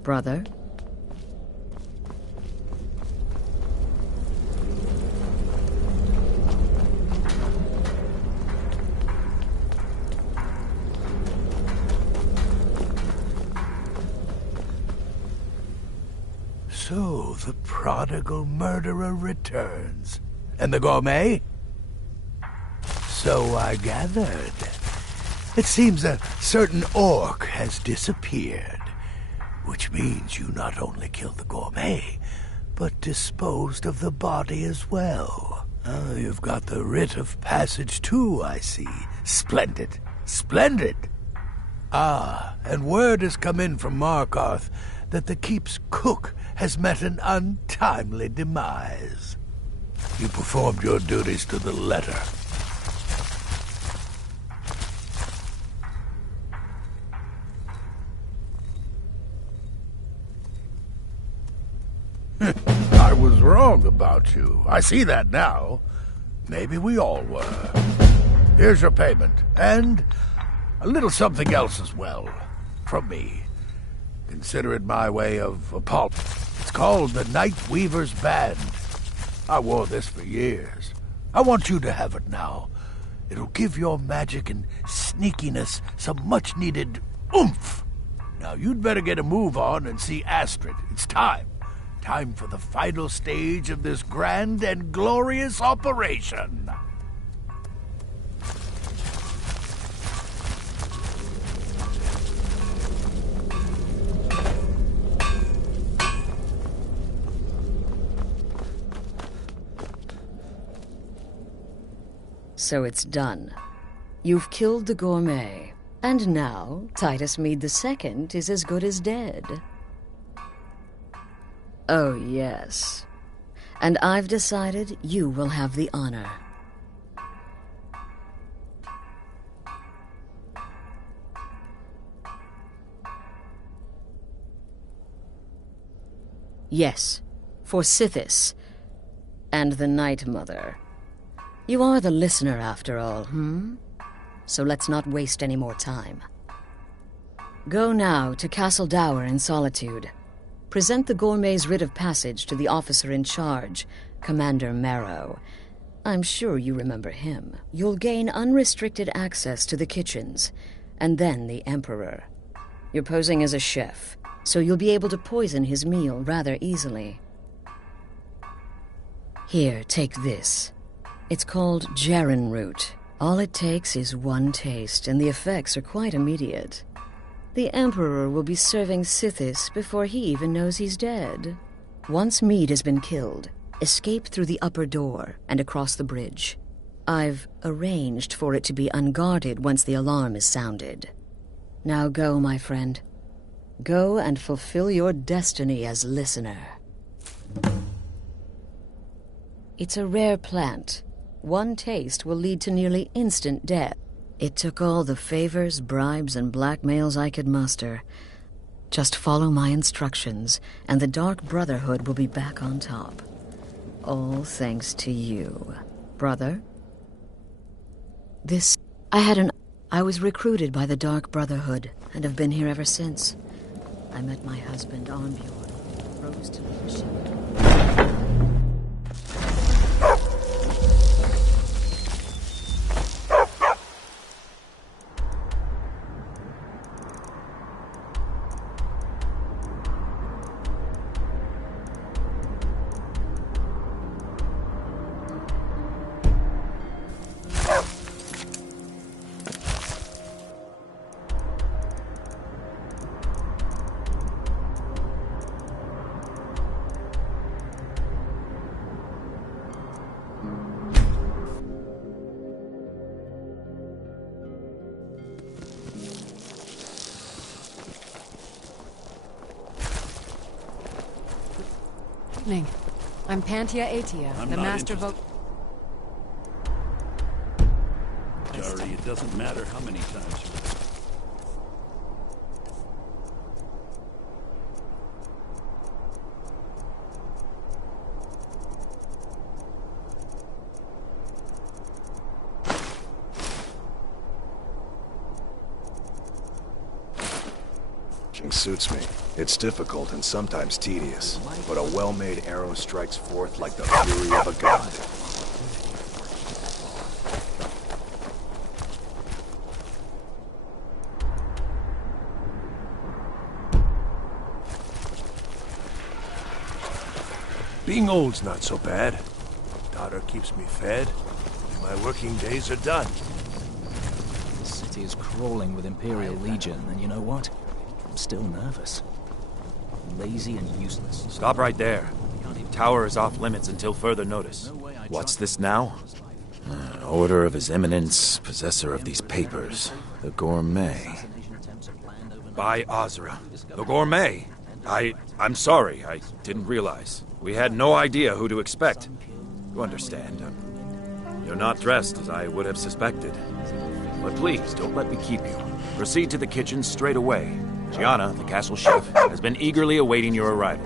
brother. So the prodigal murderer returns. And the gourmet? So I gathered. It seems a certain orc has disappeared, which means you not only killed the gourmet, but disposed of the body as well. Oh, you've got the writ of passage too, I see. Splendid. Splendid! Ah, and word has come in from Markarth that the keep's cook has met an untimely demise. You performed your duties to the letter. I was wrong about you. I see that now. Maybe we all were. Here's your payment, and a little something else as well, from me. Consider it my way of apology. It's called the Night Weaver's Band. I wore this for years. I want you to have it now. It'll give your magic and sneakiness some much-needed oomph. Now, you'd better get a move on and see Astrid. It's time. Time for the final stage of this grand and glorious operation. So it's done. You've killed the gourmet, and now Titus Mead II is as good as dead. Oh, yes. And I've decided you will have the honor. Yes, for Sithis and the Night Mother. You are the listener, after all, So let's not waste any more time. Go now to Castle Dower in Solitude. Present the gourmet's writ of passage to the officer in charge, Commander Marrow. I'm sure you remember him. You'll gain unrestricted access to the kitchens, and then the Emperor. You're posing as a chef, so you'll be able to poison his meal rather easily. Here, take this. It's called Jaren root. All it takes is one taste, and the effects are quite immediate. The Emperor will be serving Sithis before he even knows he's dead. Once Mead has been killed, escape through the upper door and across the bridge. I've arranged for it to be unguarded once the alarm is sounded. Now go, my friend. Go and fulfill your destiny as listener. It's a rare plant. One taste will lead to nearly instant death. It took all the favors, bribes, and blackmails I could muster. Just follow my instructions, and the Dark Brotherhood will be back on top. All thanks to you, brother. I was recruited by the Dark Brotherhood, and have been here ever since. I met my husband, Arnbjorn, rose to leadership. Evening. I'm Pantia Atia, I'm the not master vote. Jari, it doesn't matter how many times you... Suits me. It's difficult and sometimes tedious, but a well-made arrow strikes forth like the fury of a god. Being old's not so bad. Daughter keeps me fed, and my working days are done. The city is crawling with Imperial Legion, and you know what? I'm still nervous. Lazy and useless. Stop right there. The tower is off limits until further notice. What's this now? Order of His Eminence, possessor of these papers, the Gourmet. By Ozra. The Gourmet. I'm sorry. I didn't realize. We had no idea who to expect. You understand. You're not dressed as I would have suspected. But please, don't let me keep you. Proceed to the kitchen straight away. Gianna, the castle chef, has been eagerly awaiting your arrival.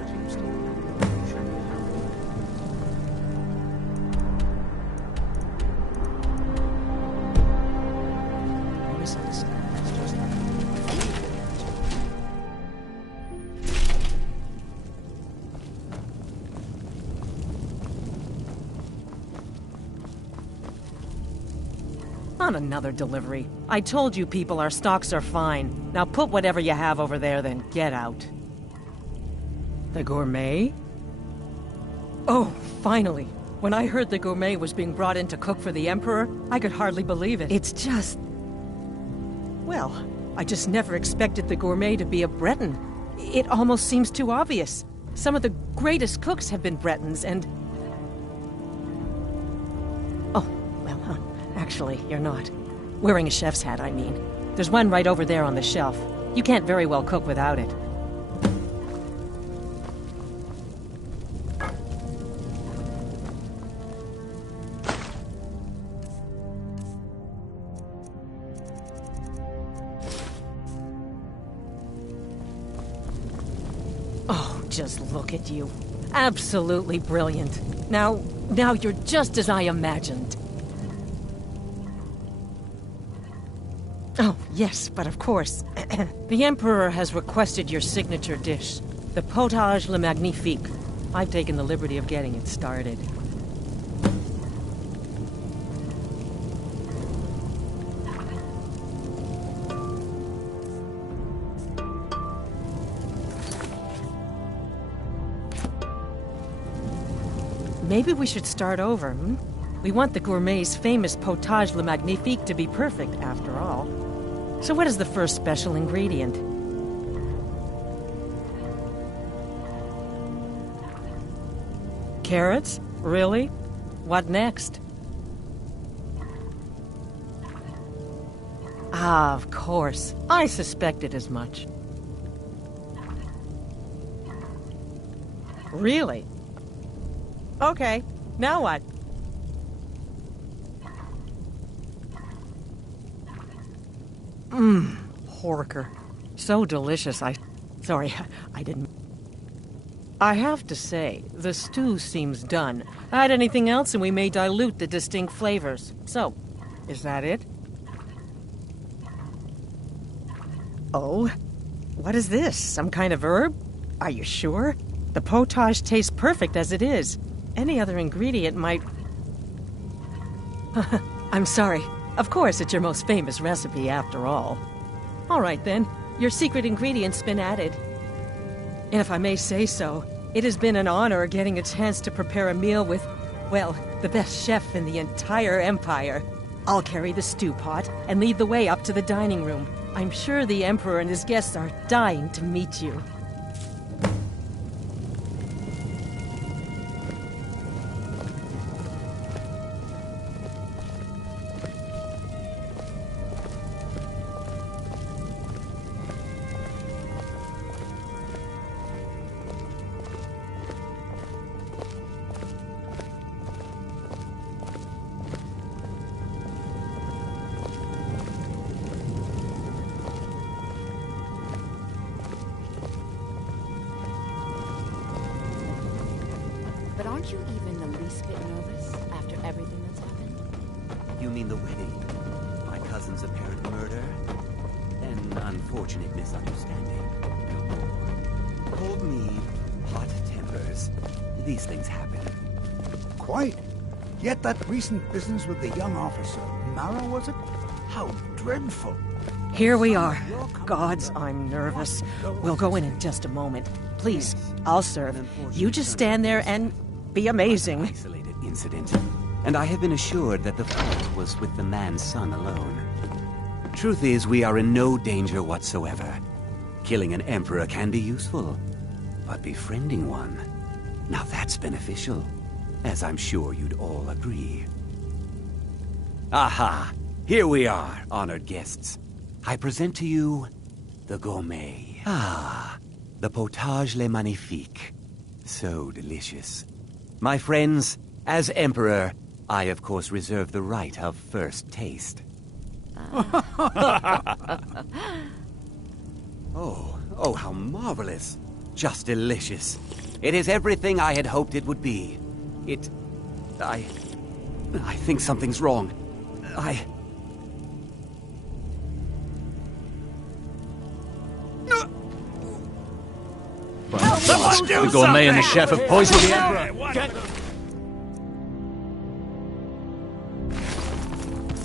On another delivery. I told you people our stocks are fine. Now put whatever you have over there, then get out. The Gourmet? Oh, finally. When I heard the Gourmet was being brought in to cook for the Emperor, I could hardly believe it. It's just... Well, I just never expected the Gourmet to be a Breton. It almost seems too obvious. Some of the greatest cooks have been Bretons, and... Oh, well, actually, you're not. Wearing a chef's hat, I mean. There's one right over there on the shelf. You can't very well cook without it. Oh, just look at you. Absolutely brilliant. Now you're just as I imagined. Oh, yes, but of course. The Emperor has requested your signature dish, the potage le magnifique. I've taken the liberty of getting it started. Maybe we should start over, hmm? We want the Gourmet's famous potage le magnifique to be perfect, after all. So what is the first special ingredient? Carrots? Really? What next? Ah, of course. I suspected as much. Really? Okay, now what? Mmm, porker. So delicious, Sorry, I didn't... I have to say, the stew seems done. Add anything else and we may dilute the distinct flavors. So, is that it? Oh? What is this? Some kind of herb? Are you sure? The potage tastes perfect as it is. Any other ingredient might... I'm sorry. Of course, it's your most famous recipe, after all. All right, then. Your secret ingredient's been added. And if I may say so, it has been an honor getting a chance to prepare a meal with, well, the best chef in the entire Empire. I'll carry the stew pot and lead the way up to the dining room. I'm sure the Emperor and his guests are dying to meet you. But aren't you even the least bit nervous after everything that's happened? You mean the wedding? My cousin's apparent murder? Then unfortunate misunderstanding. Cold mead, hot tempers. These things happen. Quite. Yet that recent business with the young officer, Mara, was it? How dreadful. Here we are. Gods, I'm nervous. We'll go in just a moment. Please, I'll serve. You just stand there and be amazing. Isolated incident. And I have been assured that the fault was with the man's son alone. Truth is, we are in no danger whatsoever. Killing an emperor can be useful, but befriending one, now that's beneficial, as I'm sure you'd all agree. Aha! Here we are, honored guests. I present to you the gourmet. Ah, the potage le magnifique. So delicious. My friends, as emperor, I of course reserve the right of first taste. Oh, how marvelous. Just delicious. It is everything I had hoped it would be. I think something's wrong. The gourmet and the chef have poisoned the emperor.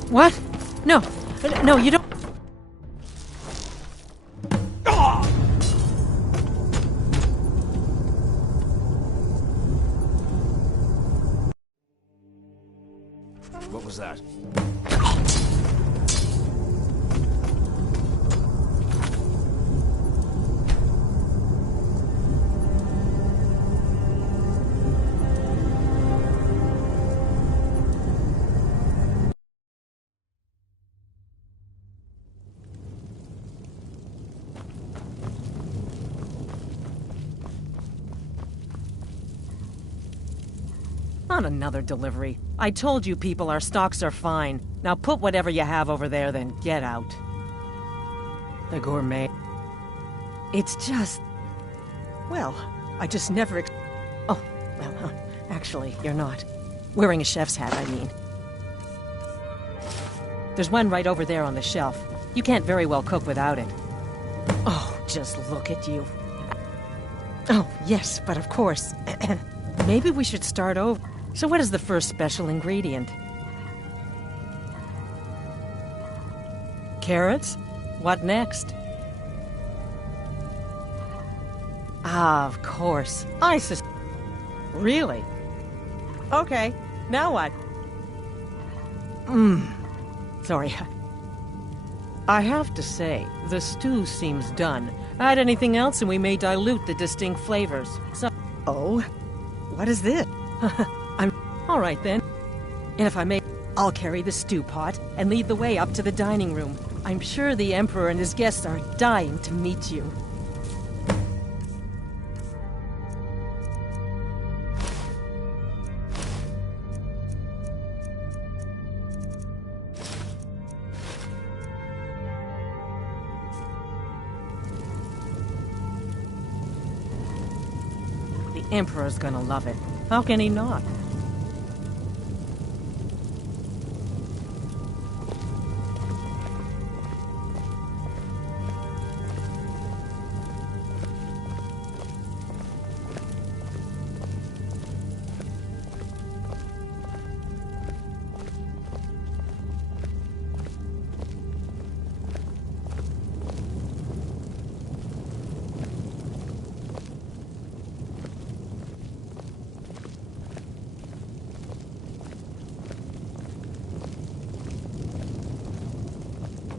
What? No. No, you don't. What was that? On another delivery. I told you people our stocks are fine. Now put whatever you have over there, then get out. The gourmet. It's just... Well, I just never... Oh, well, actually, you're not. Wearing a chef's hat, I mean. There's one right over there on the shelf. You can't very well cook without it. Oh, just look at you. Oh, yes, but of course. Maybe we should start over. So what is the first special ingredient? Carrots? What next? Ah, of course. Really? Okay, now what? Sorry. I have to say, the stew seems done. Add anything else and we may dilute the distinct flavors. Oh? What is this? All right, then. And if I may, I'll carry the stew pot and lead the way up to the dining room. I'm sure the Emperor and his guests are dying to meet you. The Emperor's gonna love it. How can he not?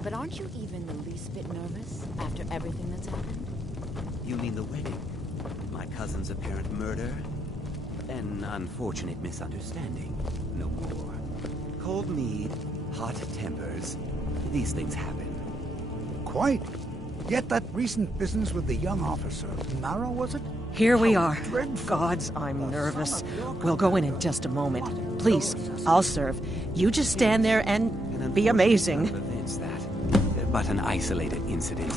But aren't you even the least bit nervous after everything that's happened? You mean the wedding? My cousin's apparent murder? An unfortunate misunderstanding. No more. Cold mead, hot tempers. These things happen. Quite. Yet that recent business with the young officer, Mara, was it? Here we are. Gods, I'm nervous. We'll go in just a moment. Please, I'll serve. You just stand there and be amazing. But an isolated incident.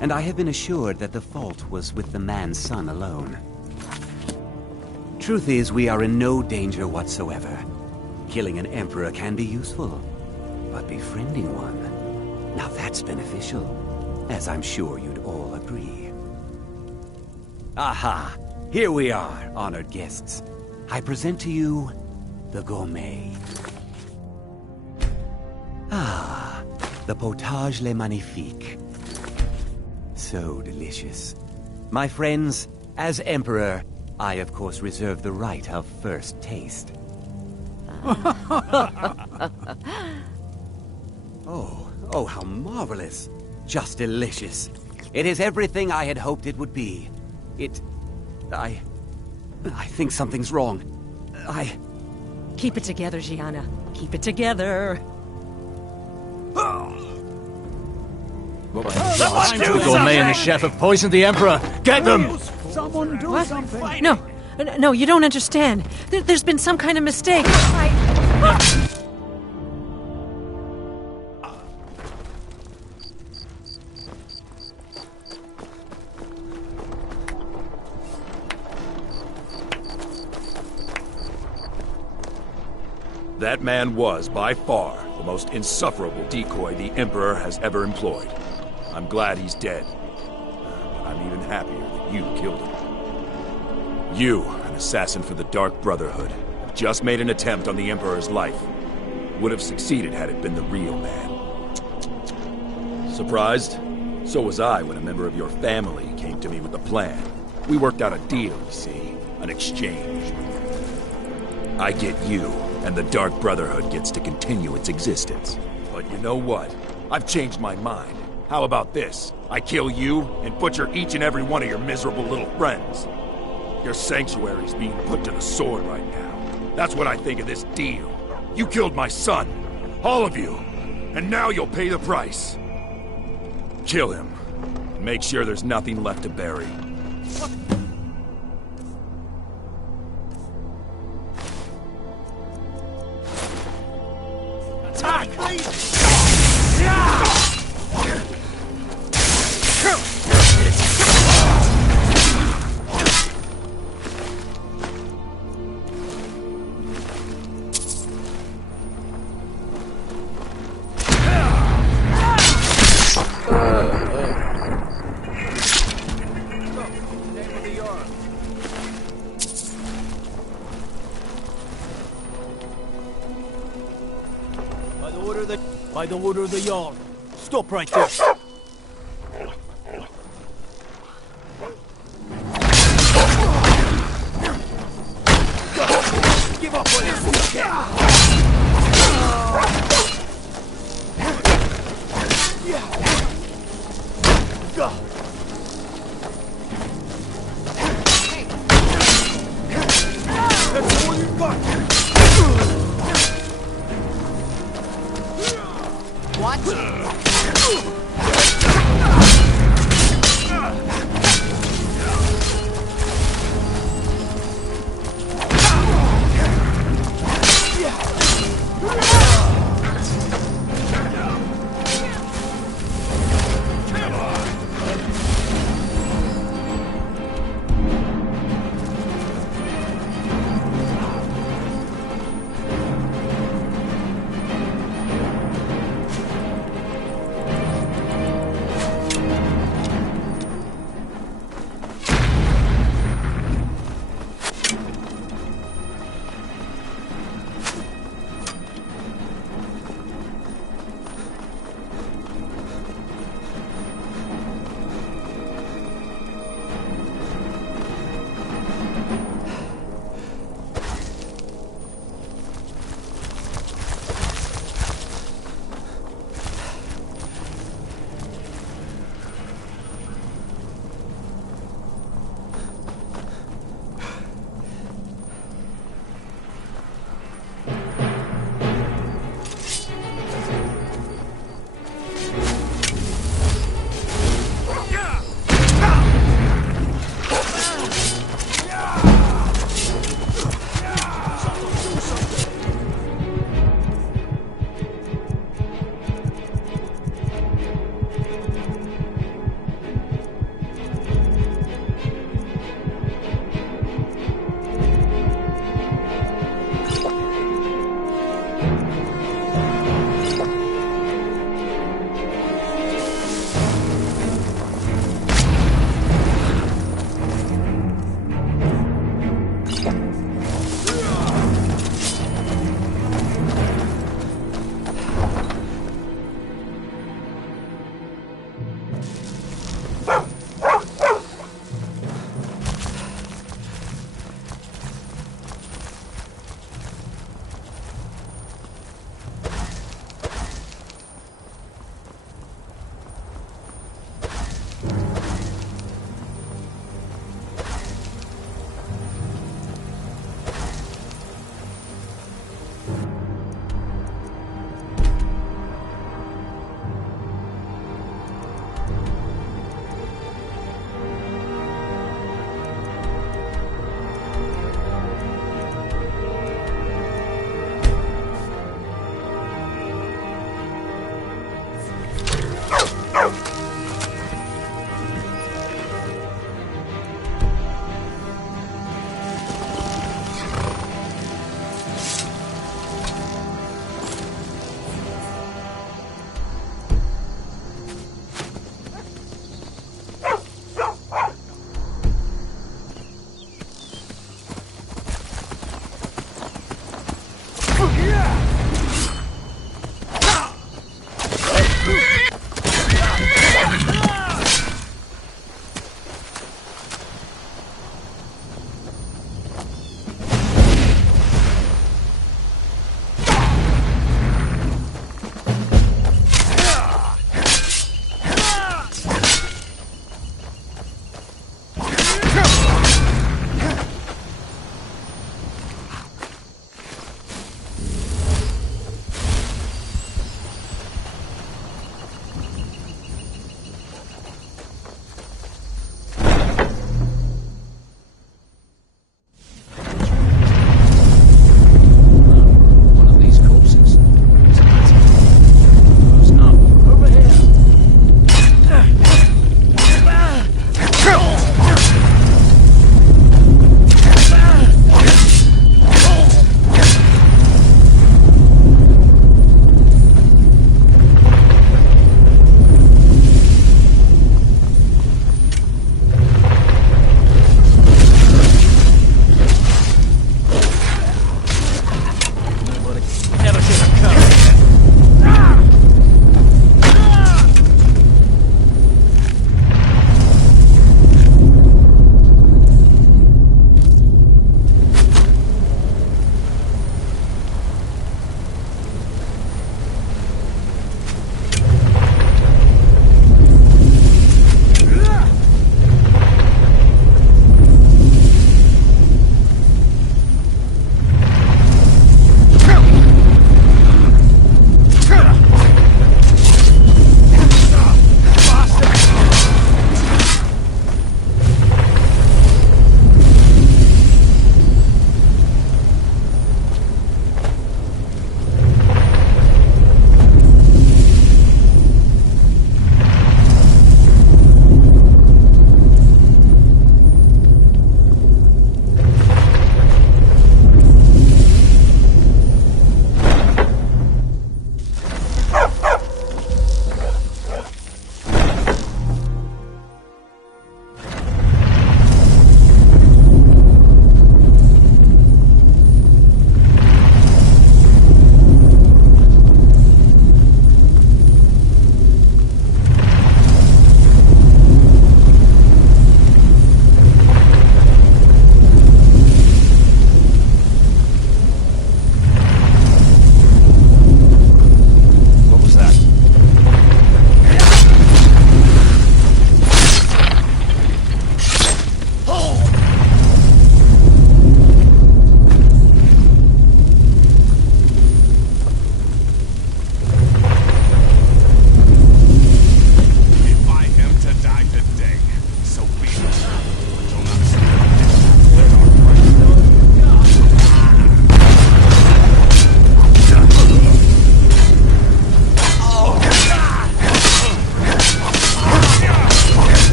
And I have been assured that the fault was with the man's son alone. Truth is, we are in no danger whatsoever. Killing an emperor can be useful, but befriending one, now that's beneficial, as I'm sure you'd all agree. Aha! Here we are, honored guests. I present to you the gourmet. Ah, the potage le magnifique. So delicious. My friends, as Emperor, I of course reserve the right of first taste. Oh, how marvelous. Just delicious. It is everything I had hoped it would be. I think something's wrong. Keep it together, Gianna. Keep it together. The gourmet and the chef have poisoned the Emperor. Get them! Someone do something. No, you don't understand. There's been some kind of mistake. That man was, by far, the most insufferable decoy the Emperor has ever employed. I'm glad he's dead. But I'm even happier that you killed him. You, an assassin for the Dark Brotherhood, have just made an attempt on the Emperor's life. Would have succeeded had it been the real man. Surprised? So was I when a member of your family came to me with a plan. We worked out a deal, you see. An exchange. I get you, and the Dark Brotherhood gets to continue its existence. But you know what? I've changed my mind. How about this? I kill you, and butcher each and every one of your miserable little friends. Your sanctuary's being put to the sword right now. That's what I think of this deal. You killed my son. All of you. And now you'll pay the price. Kill him. And make sure there's nothing left to bury. Attack! By the order of the Jarl. Stop right there. Give up on this you can! That's all you've got! What?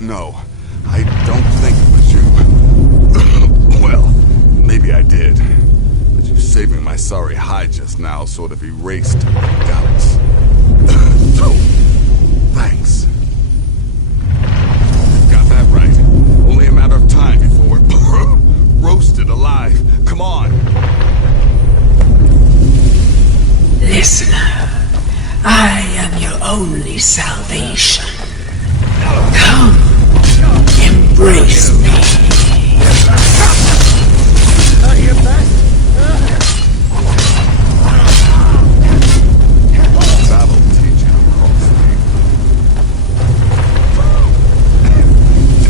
No, I don't think it was you. Well, maybe I did. But you saving my sorry hide just now sort of erased doubts. So, thanks. Got that right. Only a matter of time before we're roasted alive. Come on. Listener, I am your only salvation. Come, embrace me. That'll teach you to cross me.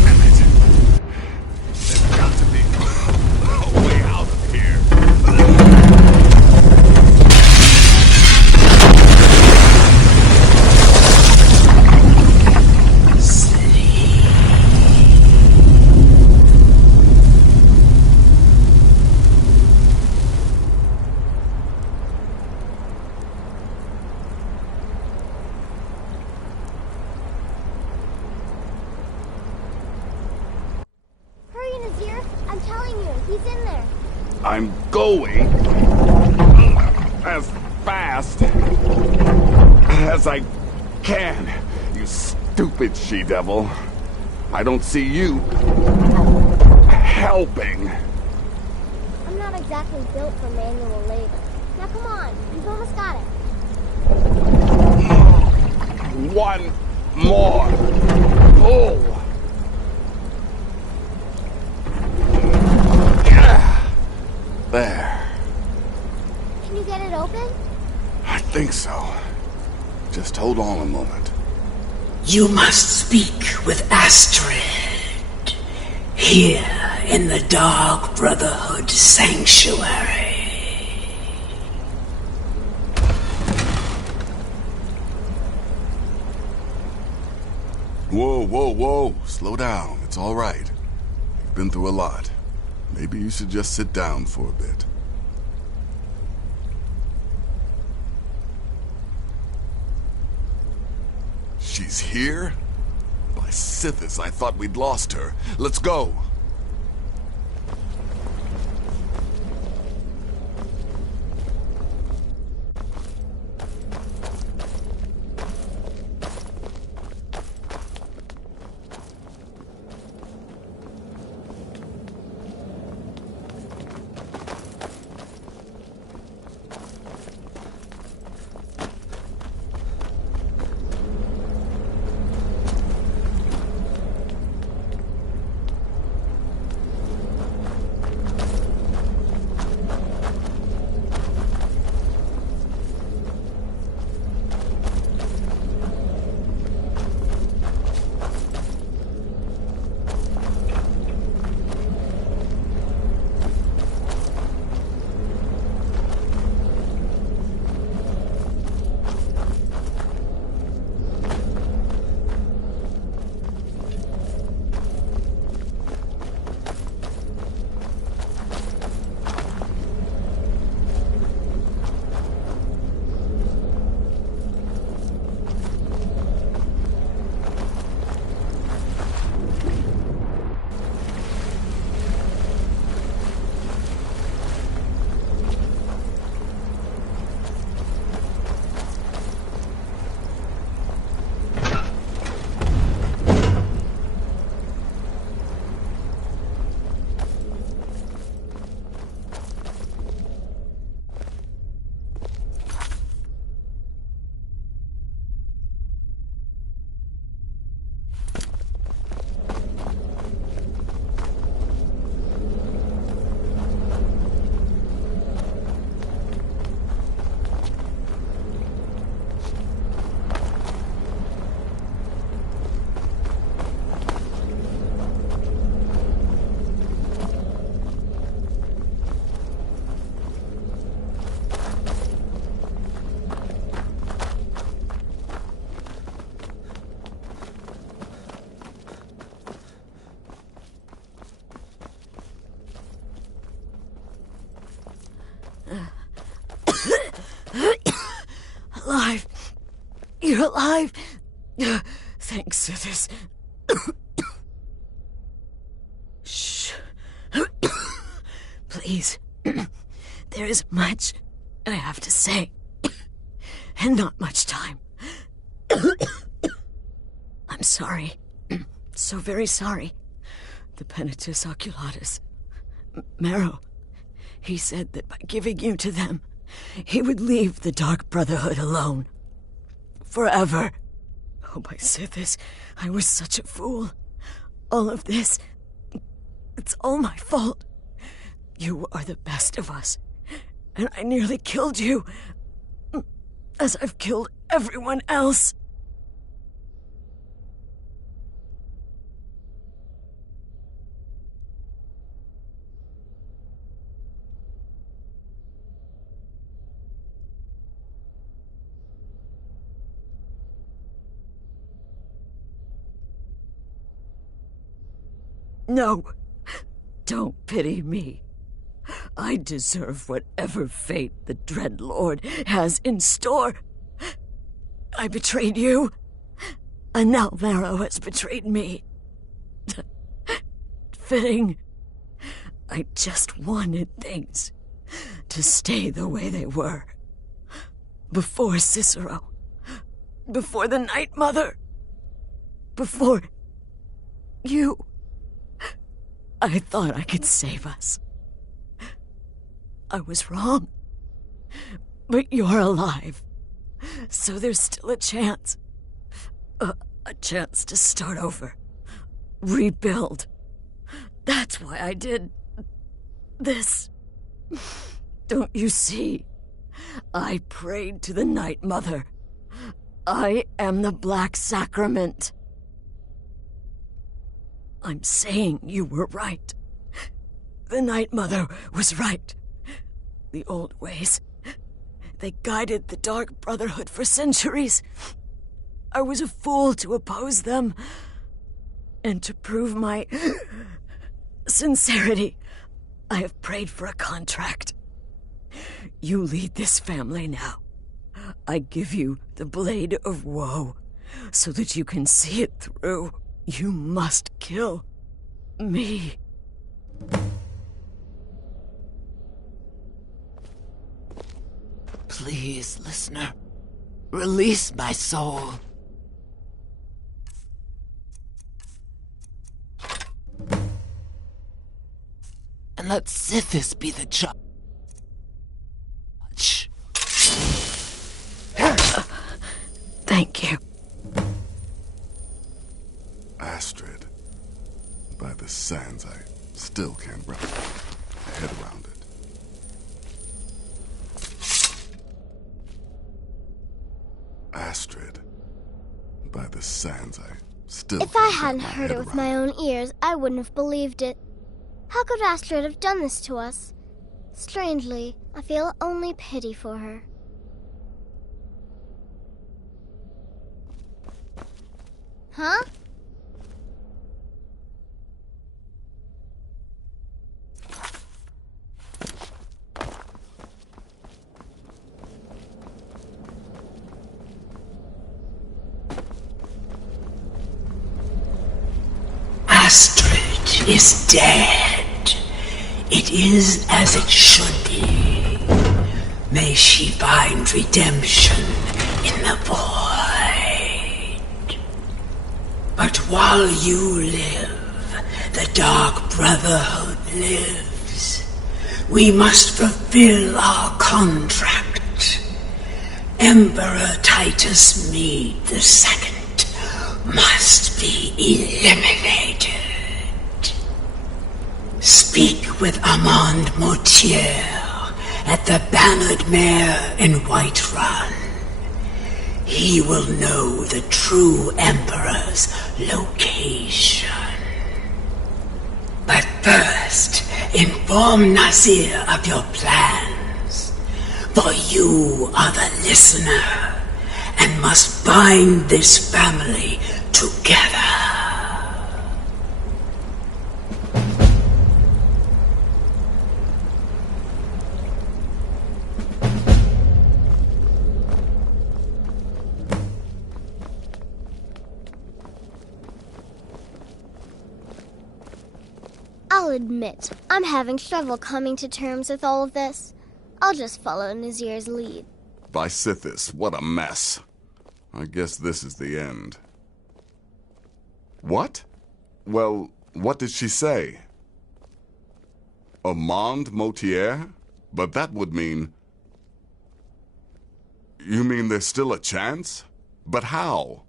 Damn it. There's got to be a way out of here. Hurry, Nazir. I'm telling you, he's in there. I'm going as fast as I can, you stupid she-devil. I don't see you helping. I'm not exactly built for manual labor. Now come on, you've almost got it. One more pull. There. Can you get it open? I think so. Just hold on a moment. You must speak with Astrid. Here in the Dark Brotherhood Sanctuary. Whoa, whoa, whoa. Slow down. It's all right. You've been through a lot. Maybe you should just sit down for a bit. She's here? By Sithis, I thought we'd lost her. Let's go. Alive. You're alive. Thanks, Sithis. Please. There is much I have to say, and not much time. I'm sorry. So very sorry. The Penitus Oculatus. Marrow. He said that by giving you to them, he would leave the Dark Brotherhood alone. Forever. Oh, my Sithis, I was such a fool. All of this, it's all my fault. You are the best of us, and I nearly killed you, as I've killed everyone else. No, don't pity me. I deserve whatever fate the Dread Lord has in store. I betrayed you, and now Marrow has betrayed me. Fitting. I just wanted things to stay the way they were. Before Cicero. Before the Night Mother. Before you. I thought I could save us. I was wrong. But you're alive. So there's still a chance. A chance to start over. Rebuild. That's why I did this. Don't you see? I prayed to the Night Mother. I am the Black Sacrament. I'm saying you were right. The Night Mother was right. The old ways, they guided the Dark Brotherhood for centuries. I was a fool to oppose them. And to prove my sincerity, I have prayed for a contract. You lead this family now. I give you the Blade of Woe, so that you can see it through. You must kill me. Please, listener, release my soul. And let Sithis be the judge. Thank you. Astrid. By the sands, I still can't wrap my head around it. Astrid. By the sands, I still If I hadn't heard it with my own ears, I wouldn't have believed it. How could Astrid have done this to us? Strangely, I feel only pity for her. Huh? Astrid is dead. It is as it should be. May she find redemption in the void. But while you live, the Dark Brotherhood lives. We must fulfill our contract. Emperor Titus Mede II must be eliminated. Speak with Armand Mortier at the Bannered Mare in Whiterun. He will know the true Emperor's location. But first, inform Nazir of your plans, for you are the listener and must bind this family together. I'll admit, I'm having trouble coming to terms with all of this. I'll just follow Nazir's lead. By Sithis, what a mess. I guess this is the end. What? Well, what did she say? Amand Motier? But that would mean... You mean there's still a chance? But how?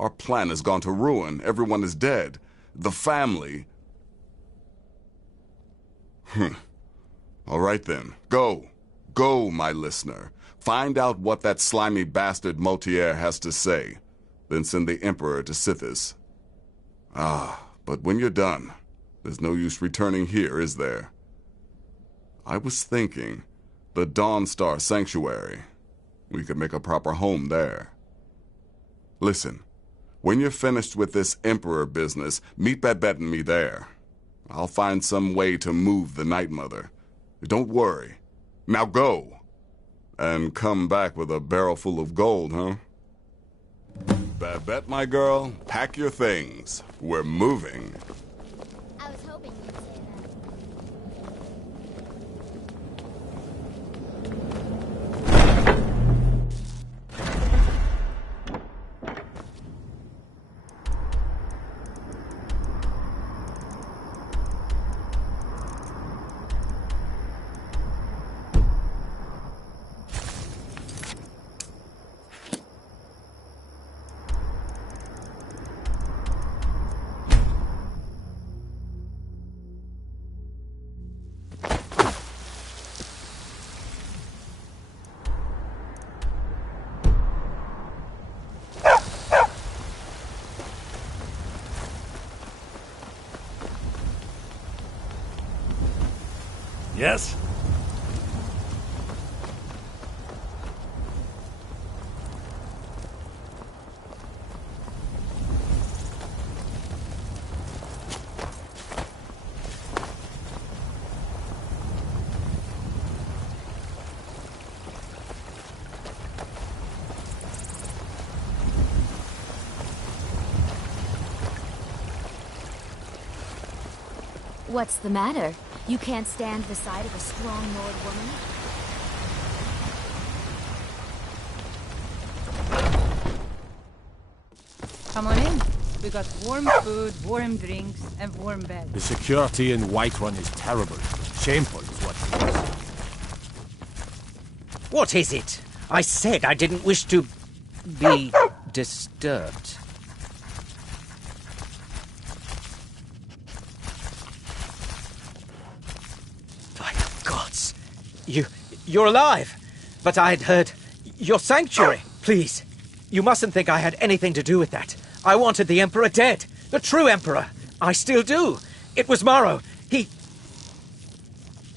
Our plan has gone to ruin. Everyone is dead. The family... All right then. Go. Go, my listener. Find out what that slimy bastard Motier has to say. Then send the Emperor to Sithis. But when you're done, there's no use returning here, is there? I was thinking, the Dawnstar Sanctuary. We could make a proper home there. Listen, when you're finished with this Emperor business, meet Babette and me there. I'll find some way to move the Night Mother. Don't worry. Now go. And come back with a barrel full of gold, huh? Babette, my girl, pack your things. We're moving. I was hoping you'd say that. Yes? What's the matter? You can't stand the sight of a strong Nord woman? Come on in. We got warm food, warm drinks, and warm beds. The security in Whiterun is terrible. Shameful is what it is. What is it? I said I didn't wish to be disturbed. You're alive! But I'd heard... Your sanctuary! Please, you mustn't think I had anything to do with that. I wanted the Emperor dead. The true Emperor. I still do. It was Morrow. He...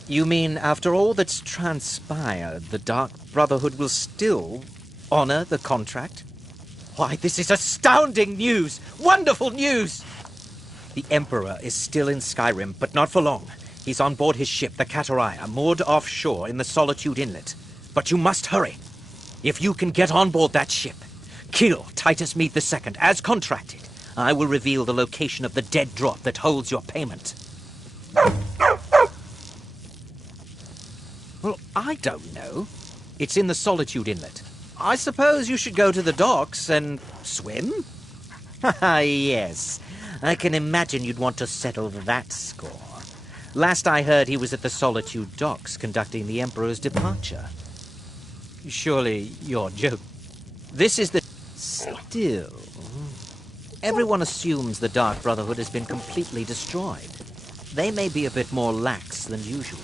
You mean after all that's transpired, the Dark Brotherhood will still honor the contract? Why, this is astounding news! Wonderful news! The Emperor is still in Skyrim, but not for long. He's on board his ship, the Kataraya, moored offshore in the Solitude Inlet. But you must hurry. If you can get on board that ship, kill Titus Mead II, as contracted, I will reveal the location of the dead drop that holds your payment. Well, I don't know. It's in the Solitude Inlet. I suppose you should go to the docks and swim? Ah, yes. I can imagine you'd want to settle that score. Last I heard, he was at the Solitude docks conducting the Emperor's departure. Surely you're joking. This is the... Still... Everyone assumes the Dark Brotherhood has been completely destroyed. They may be a bit more lax than usual.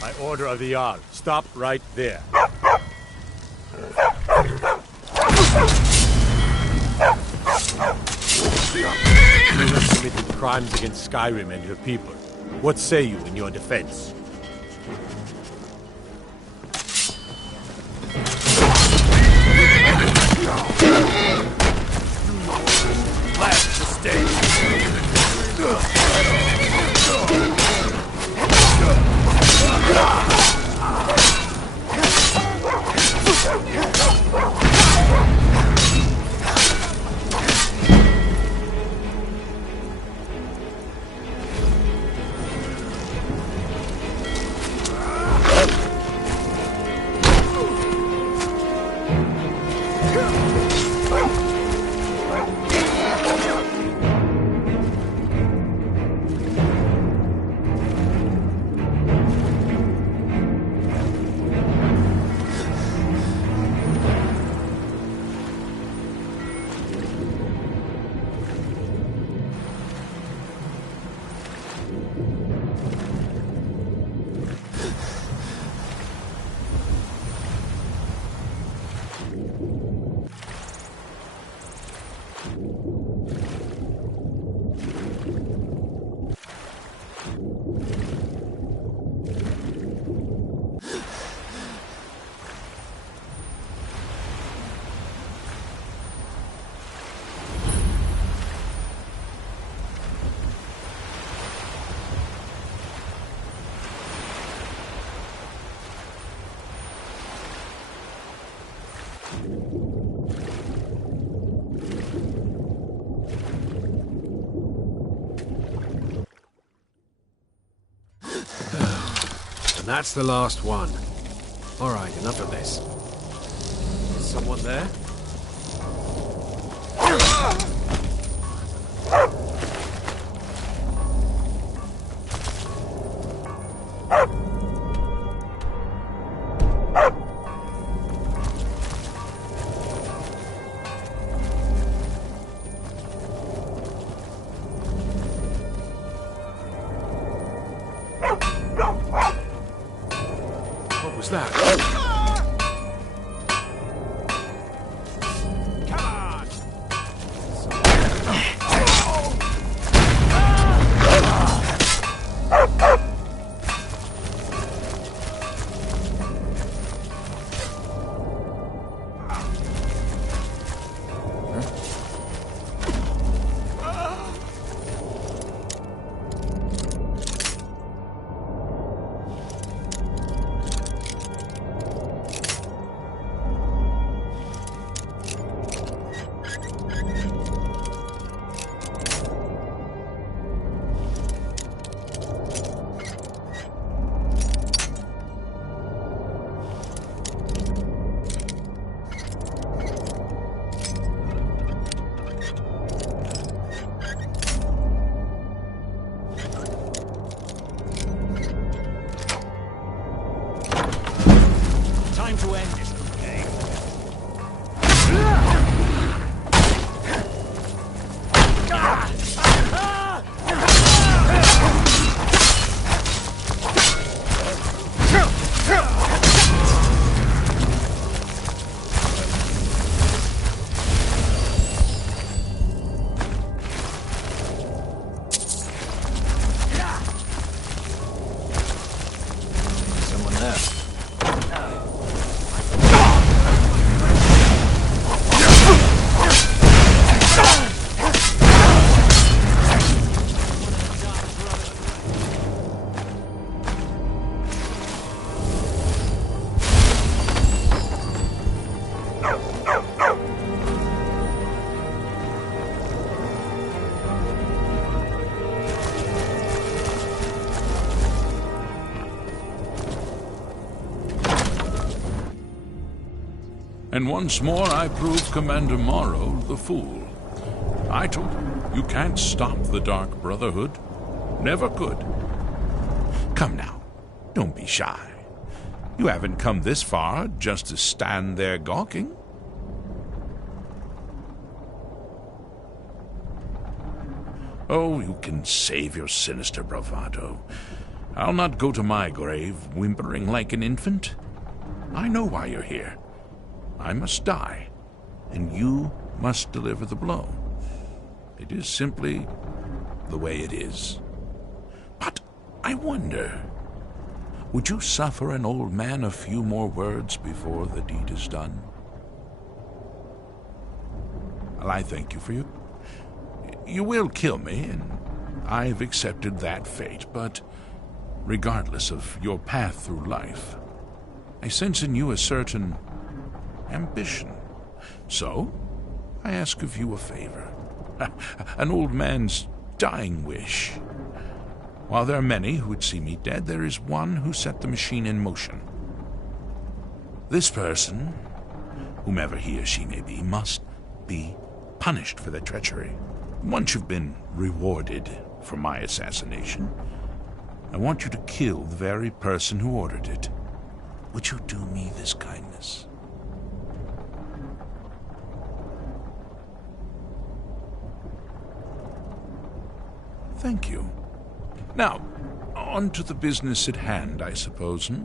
By order of the Jarl, stop right there. You have committed crimes against Skyrim and your people. What say you in your defense? Last mistake. And that's the last one. All right, enough of this. Is someone there? What was that? Time to end this, okay? Someone there. And once more I proved Commander Morrow the fool. I told him, you can't stop the Dark Brotherhood. Never could. Come now, don't be shy. You haven't come this far just to stand there gawking. Oh, you can save your sinister bravado. I'll not go to my grave whimpering like an infant. I know why you're here. I must die, and you must deliver the blow. It is simply the way it is. But I wonder, would you suffer an old man a few more words before the deed is done? Well, I thank you for you. You will kill me, and I've accepted that fate, but regardless of your path through life, I sense in you a certain ambition. So, I ask of you a favor. An old man's dying wish. While there are many who would see me dead, there is one who set the machine in motion. This person, whomever he or she may be, must be punished for their treachery. Once you've been rewarded for my assassination, I want you to kill the very person who ordered it. Would you do me this kindness? Thank you. Now, on to the business at hand, I suppose, hmm?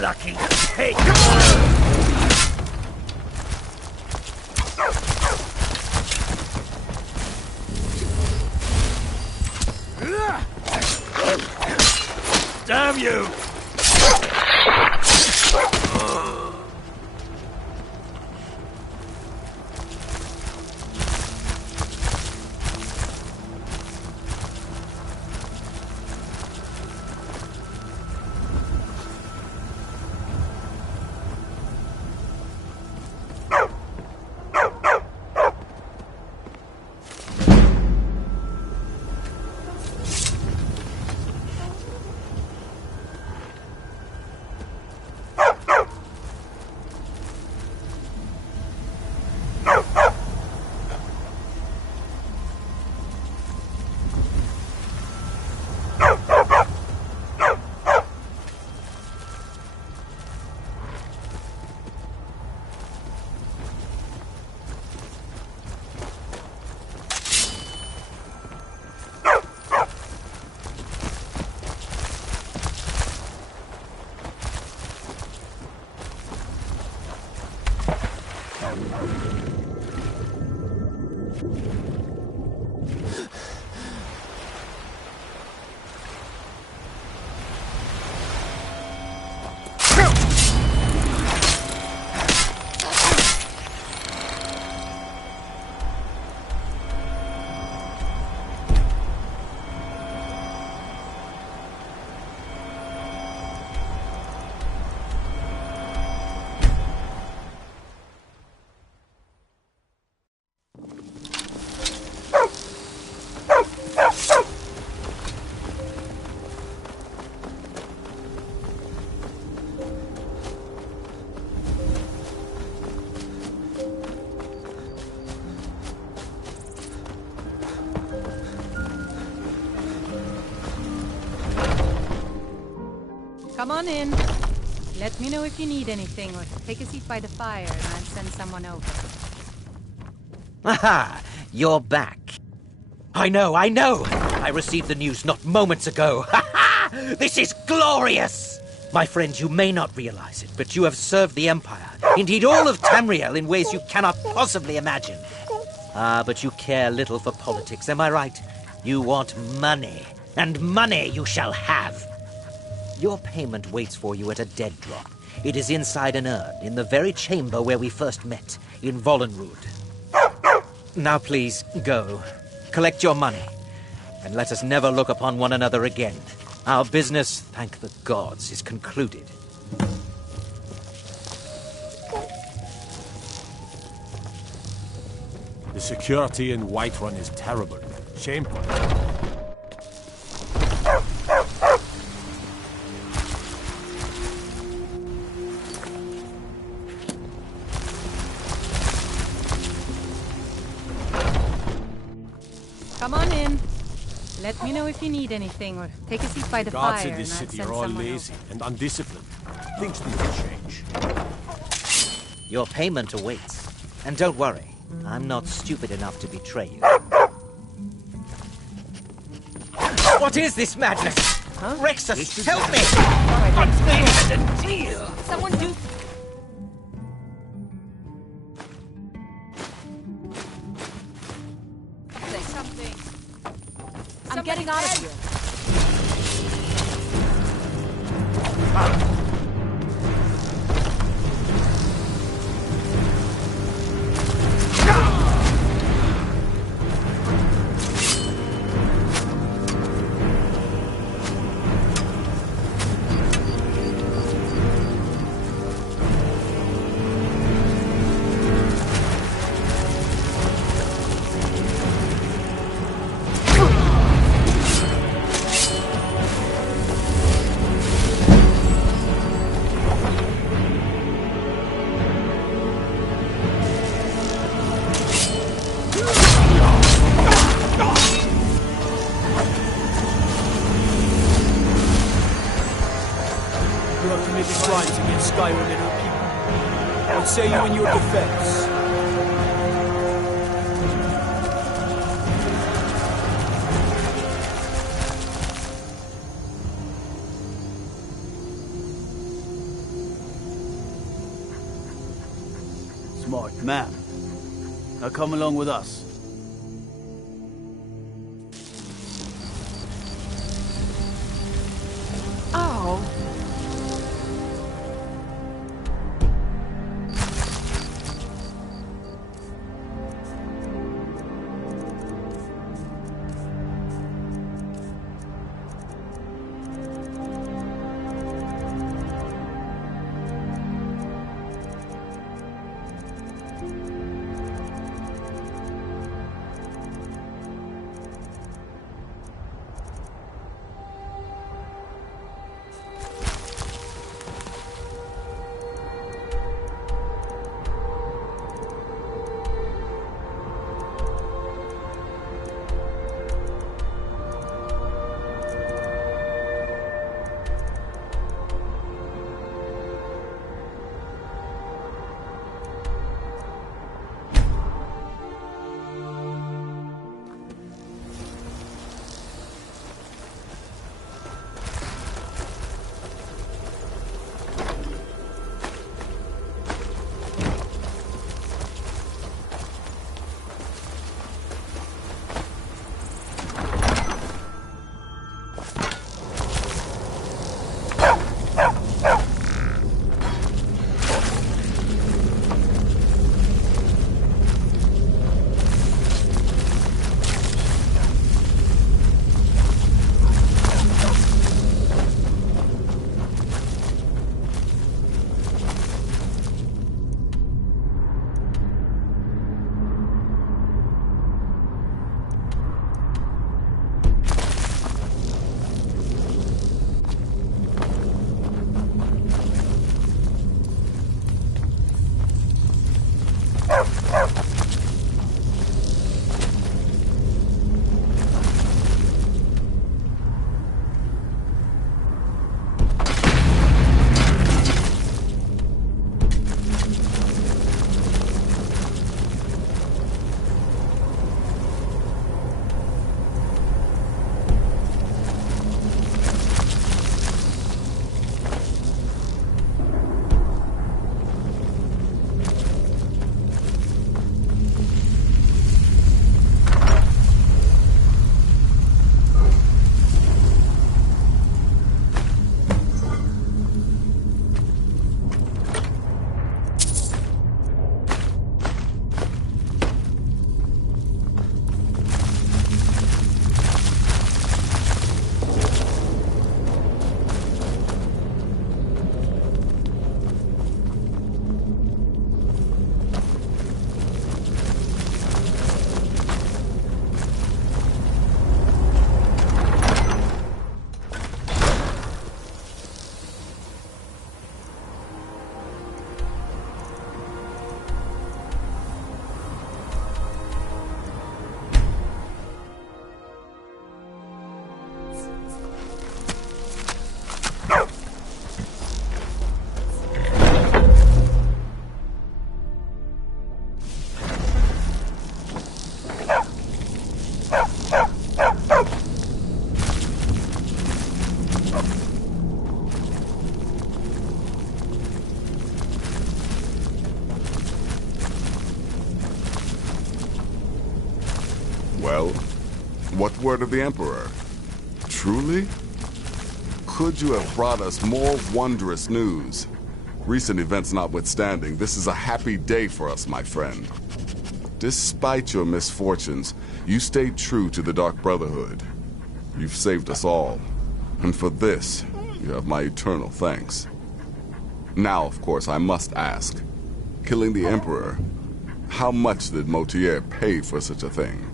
Lucky pig! Damn you! Come on in. Let me know if you need anything, or take a seat by the fire and I'll send someone over. Aha! You're back. I know! I received the news not moments ago. Ha ha! This is glorious! My friend, you may not realize it, but you have served the Empire Indeed, all of Tamriel in ways you cannot possibly imagine. Ah, but you care little for politics, am I right? You want money, and money you shall have. Your payment waits for you at a dead drop. It is inside an urn, in the very chamber where we first met, in Vollenrud. Now please, go. Collect your money, and let us never look upon one another again. Our business, thank the gods, is concluded. The security in Whiterun is terrible. Shameful. Come on in. Let me know if you need anything, or take a seat by the Guards fire. in this and I'll city send are all someone lazy over. and undisciplined. Things need to change. Your payment awaits. And don't worry, I'm not stupid enough to betray you. What is this madness? Huh? Rexus, help me! Someone do... Say something. I'm getting out of here. You have committed crimes against Skyrim and her people. What say you in your defense? Smart man. Now come along with us. Oh. Well, what word of the Emperor? Truly? Could you have brought us more wondrous news? Recent events notwithstanding, this is a happy day for us, my friend. Despite your misfortunes, you stayed true to the Dark Brotherhood. You've saved us all, and for this, you have my eternal thanks. Now, of course, I must ask, killing the Emperor, how much did Motier pay for such a thing?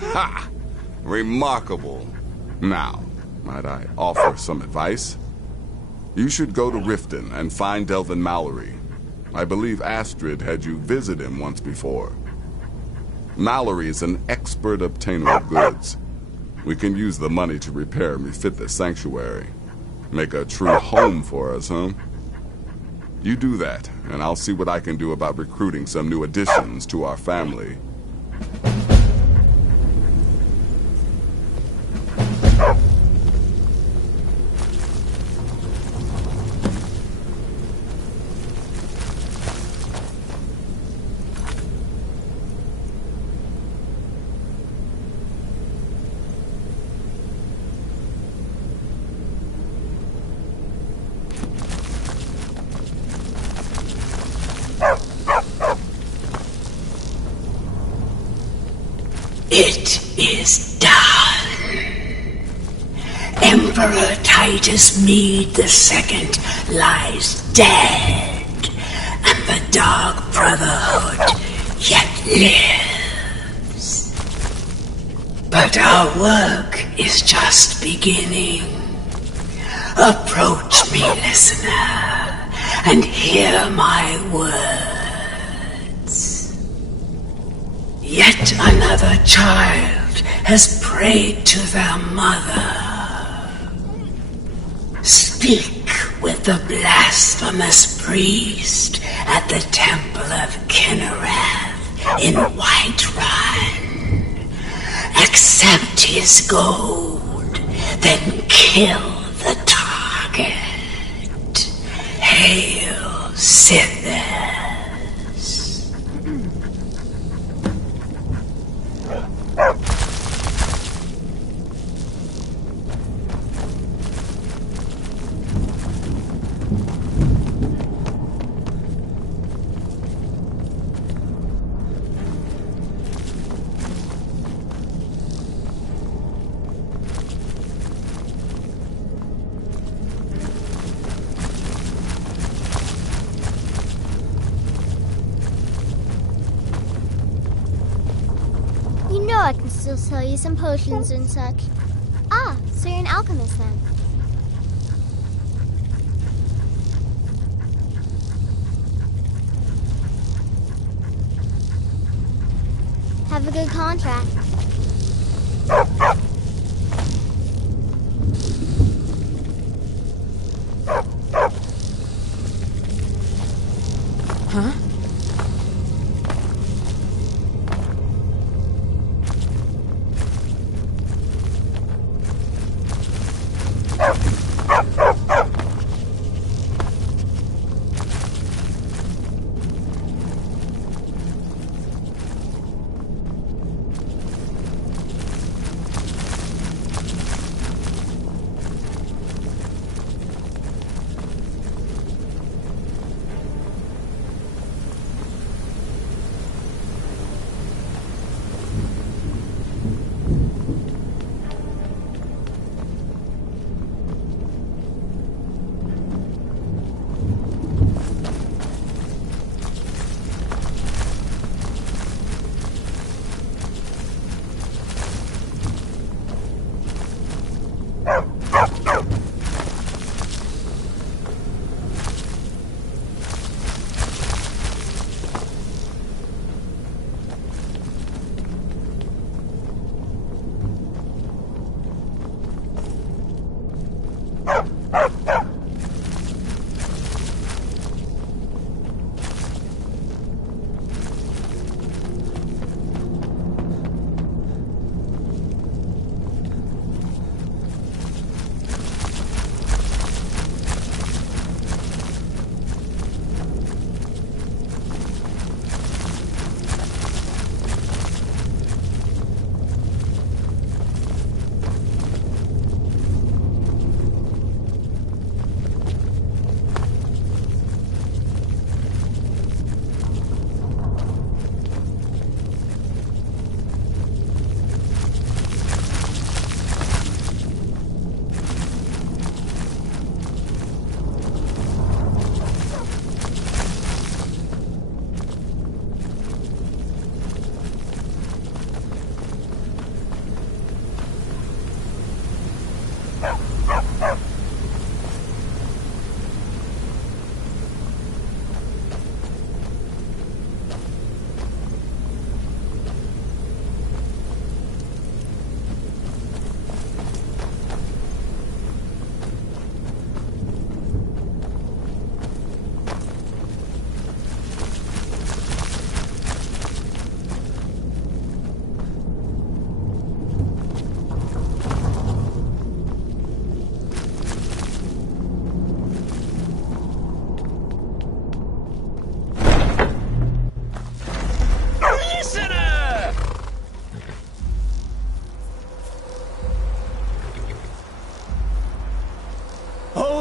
Ha! Remarkable. Now, might I offer some advice? You should go to Riften and find Delvin Mallory. I believe Astrid had you visit him once before. Mallory is an expert obtainer of goods. We can use the money to repair and refit the sanctuary. Make a true home for us, huh? You do that, and I'll see what I can do about recruiting some new additions to our family. It is done. Emperor Titus Mede II lies dead, and the Dark Brotherhood yet lives. But our work is just beginning. Approach me, listener, and hear my words. Yet another child has prayed to their mother. Speak with the blasphemous priest at the Temple of Kinnereth in Whiterun. Accept his gold, then kill the target. Hail, Sithis. I can still sell you some potions and such. Ah, so you're an alchemist then. Have a good contract. Huh?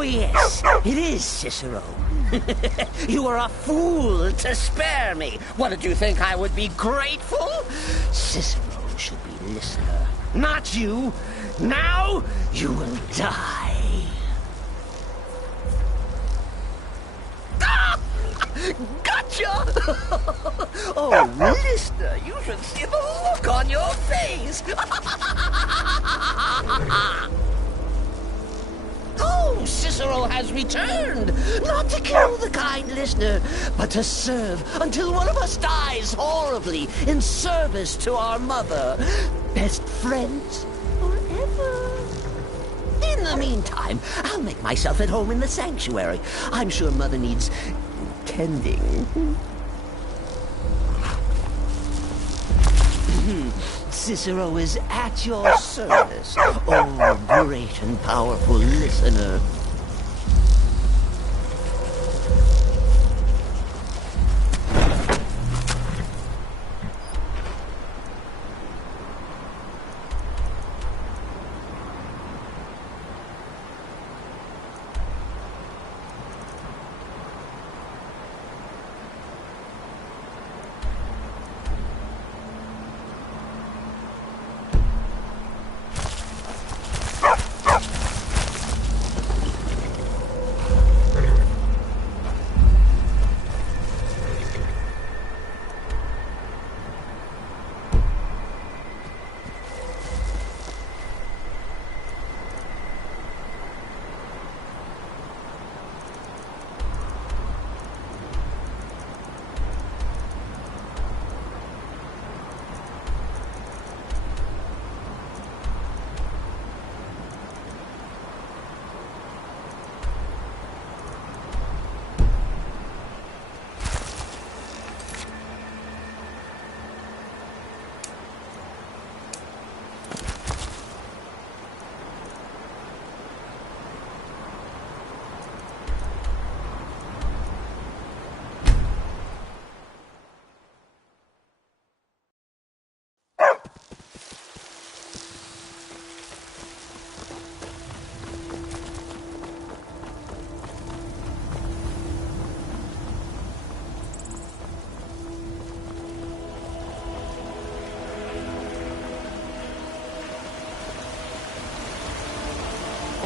yes, it is Cicero. You are a fool to spare me. What, did you think I would be grateful? Cicero should be listener, not you. Now you will die. Gotcha! Oh, listener, you should see the look on your face. Oh, Cicero has returned, not to kill the kind listener, but to serve until one of us dies horribly in service to our mother. Best friends forever. In the meantime, I'll make myself at home in the sanctuary. I'm sure Mother needs tending. Cicero is at your service, oh great and powerful listener.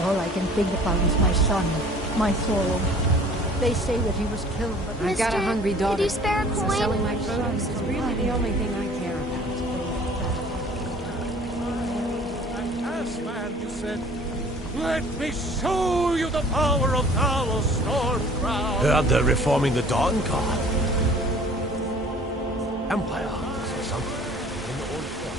All I can think about is my son, my sorrow. They say that he was killed, but I've got a hungry daughter. Did you spare a So coin? selling my produce is really the only thing I care about. Yes, man, you said, let me show you the power of Talos Stormcrown. Heard they're reforming the Dawn Guard. Empire hunters or something. In the old fort.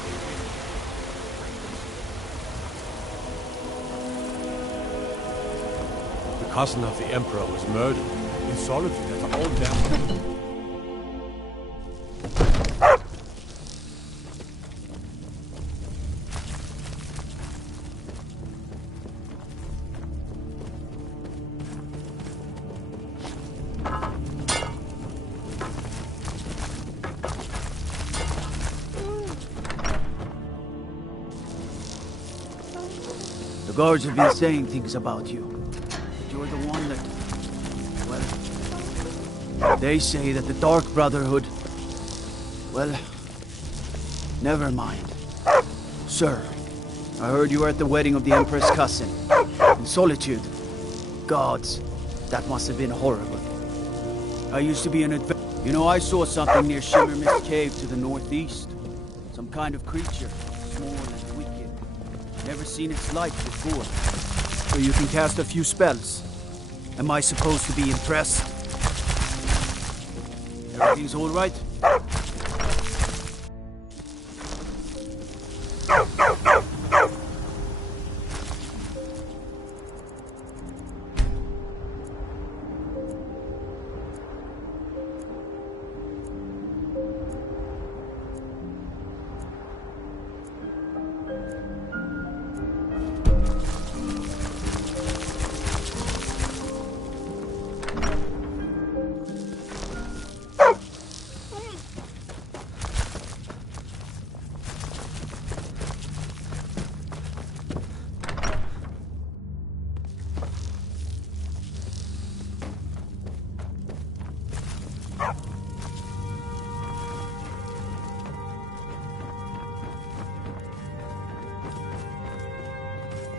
The cousin of the Emperor was murdered in solitude at the old temple. The guards have been saying things about you. You're the one that... well... they say that the Dark Brotherhood... well... never mind. Sir, I heard you were at the wedding of the Emperor's cousin. In Solitude. Gods, that must have been horrible. I used to be an adventurer. You know, I saw something near Shimmer Mist Cave to the northeast. Some kind of creature, small and wicked. Never seen its like before. So you can cast a few spells. Am I supposed to be impressed? Everything's all right?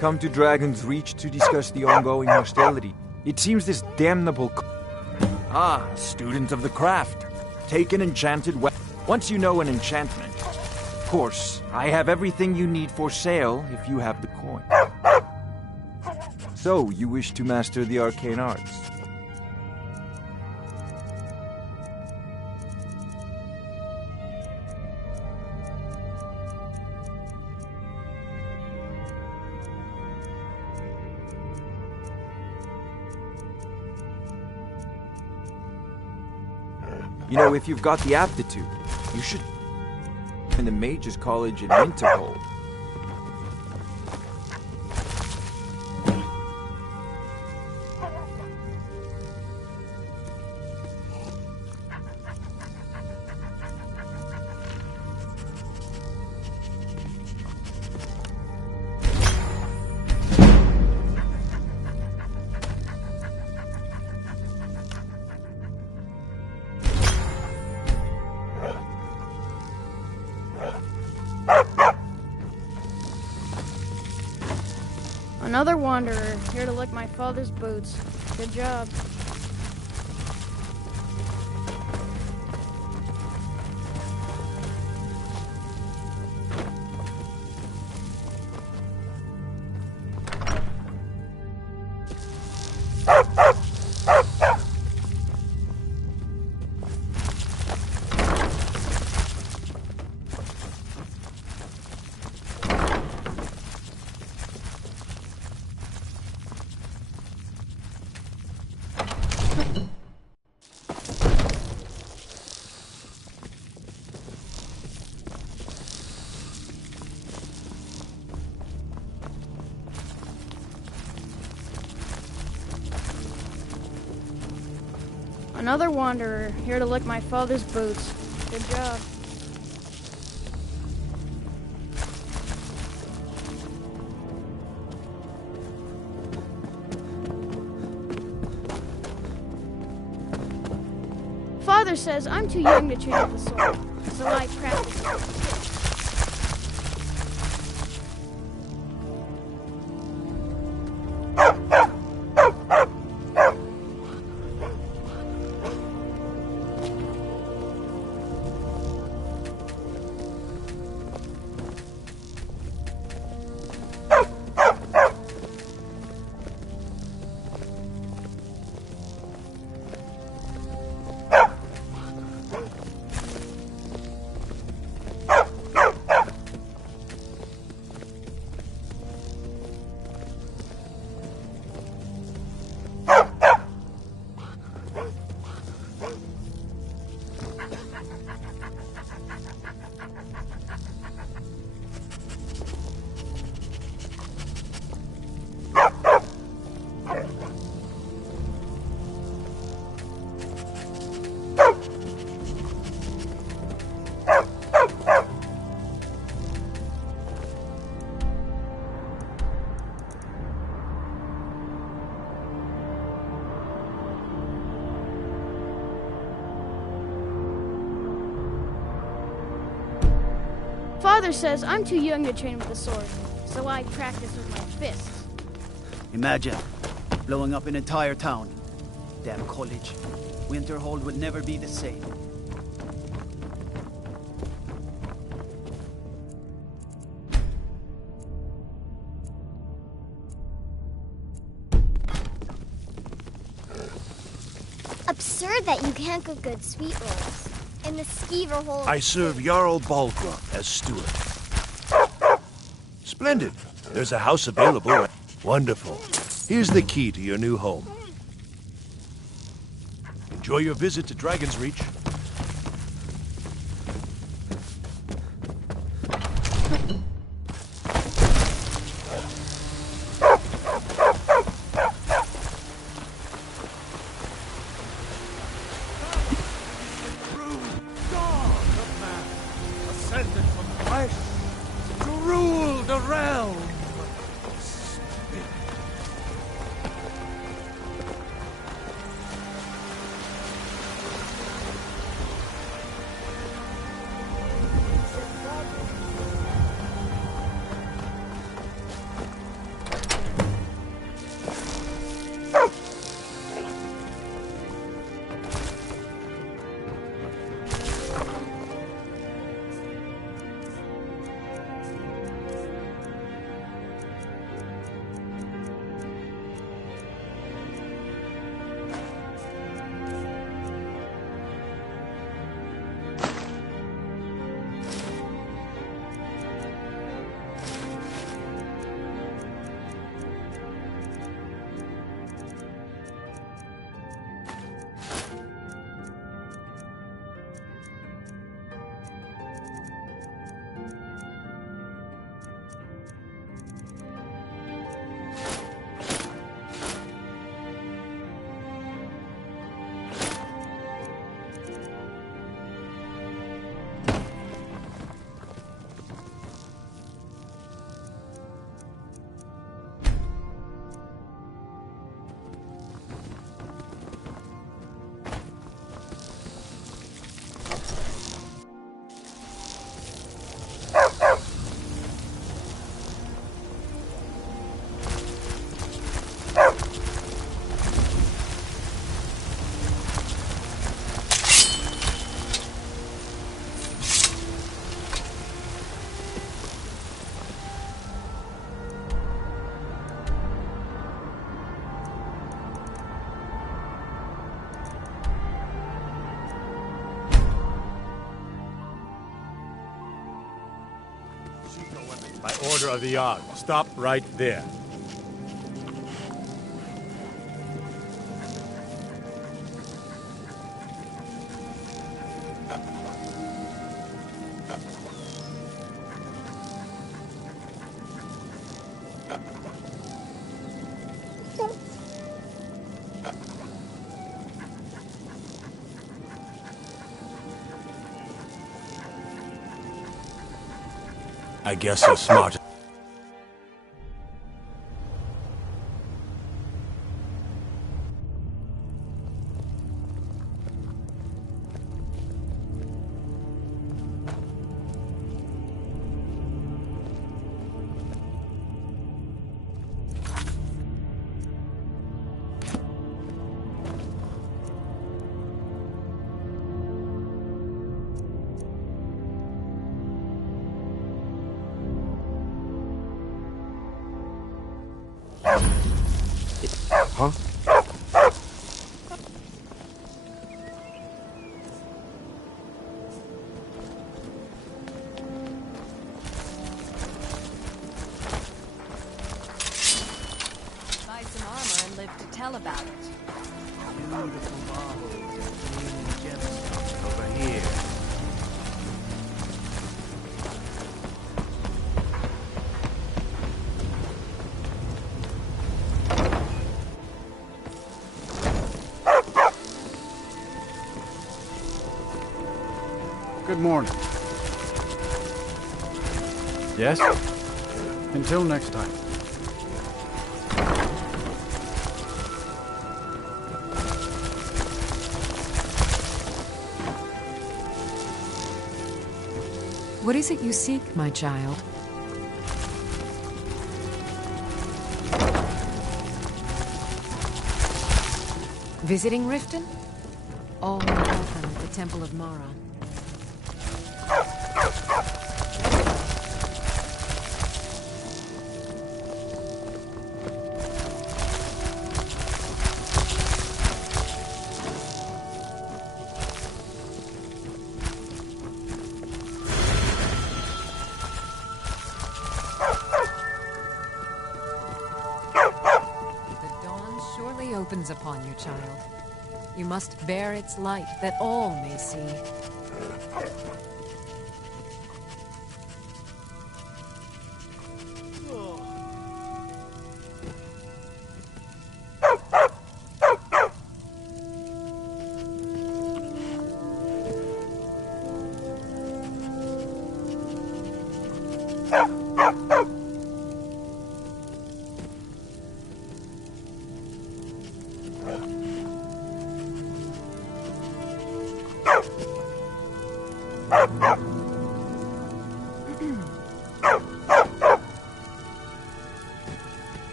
come to Dragon's Reach to discuss the ongoing hostility. It seems this damnable... Ah, student of the craft. Take an enchanted weapon. Once you know an enchantment. Of course, I have everything you need for sale if you have the coin. So, you wish to master the arcane arts? You know, if you've got the aptitude, you should in the Mages College in Winterhold. Another wanderer, here to lick my father's boots. Good job. Another wanderer, here to lick my father's boots. Good job. Father says I'm too young to train with the sword, so I practice it. Father says I'm too young to train with the sword, so I practice with my fists. Imagine blowing up an entire town. Damn college. Winterhold would never be the same. Absurd that you can't cook good sweet rolls. In the skeever hole. I serve Jarl Balgruuf as steward. Splendid. There's a house available. Wonderful. Here's the key to your new home. Enjoy your visit to Dragon's Reach. Order of the Yard. Stop right there. I guess you're smart. Huh? Buy some armor and live to tell about it. Beautiful marbles and gleaming gemstones over here. Good morning. Yes? Until next time. What is it you seek, my child? Visiting Riften? All welcome at the Temple of Mara. Opens upon you, child. You must bear its light, that all may see.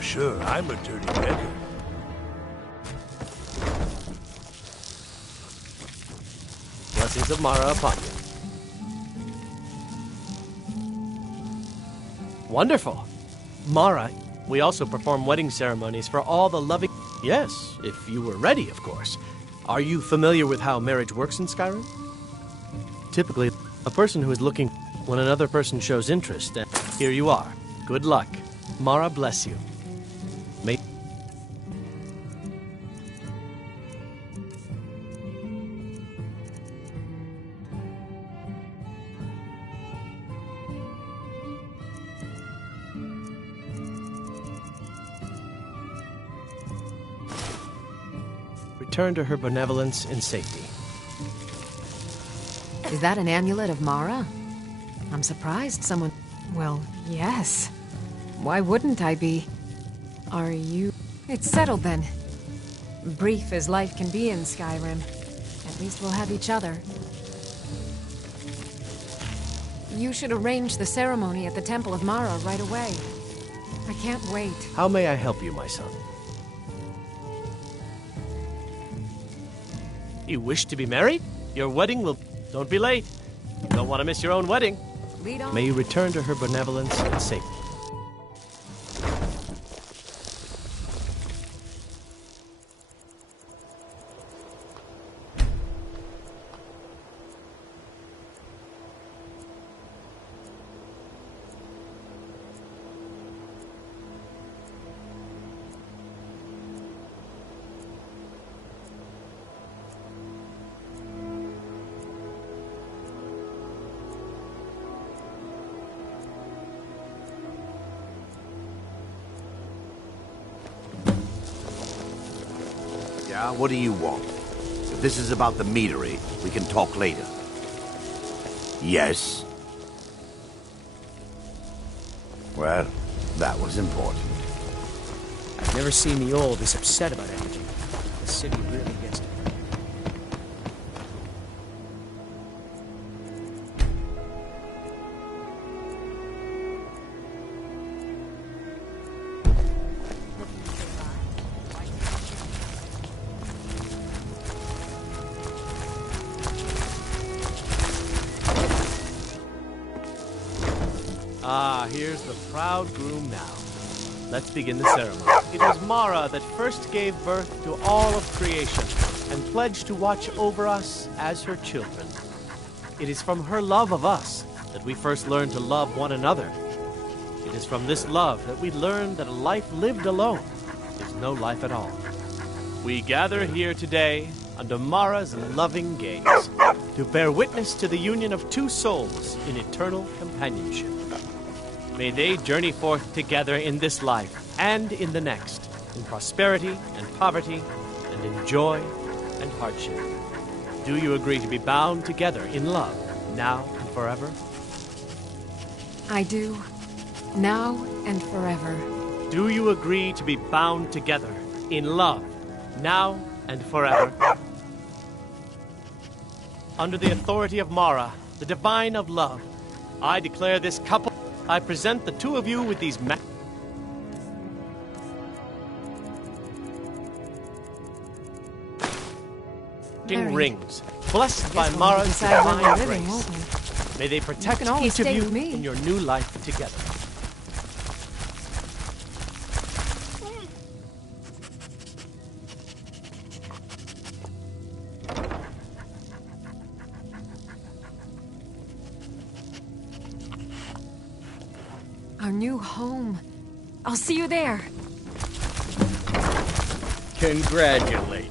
Sure, I'm a dirty beggar. Blessings of Mara upon you. Wonderful. Mara, we also perform wedding ceremonies for all the loving... Yes, if you were ready, of course. Are you familiar with how marriage works in Skyrim? Typically, a person who is looking when another person shows interest, and here you are. Good luck. Mara bless you. May... Return to her benevolence in safety. Is that an amulet of Mara? I'm surprised someone... Well, yes. Why wouldn't I be? Are you... It's settled then. Brief as life can be in Skyrim. At least we'll have each other. You should arrange the ceremony at the Temple of Mara right away. I can't wait. How may I help you, my son? You wish to be married? Your wedding will... Don't be late. You don't want to miss your own wedding. Lead on. May you return to her benevolence and safety. Yeah, what do you want? If this is about the meadery, we can talk later. Yes? Well, that was important. I've never seen the old this upset about anything. The city really gets it. Ah, here's the proud groom now. Let's begin the ceremony. It was Mara that first gave birth to all of creation and pledged to watch over us as her children. It is from her love of us that we first learned to love one another. It is from this love that we learn that a life lived alone is no life at all. We gather here today under Mara's loving gaze to bear witness to the union of two souls in eternal companionship. May they journey forth together in this life and in the next, in prosperity and poverty, and in joy and hardship. Do you agree to be bound together in love, now and forever? I do. Now and forever. Do you agree to be bound together in love, now and forever? Under the authority of Mara, the divine of love, I declare this couple. I present the two of you with these rings, blessed by Mara's divine grace. May they protect each of you in your new life together. Our new home. I'll see you there. Congratulate.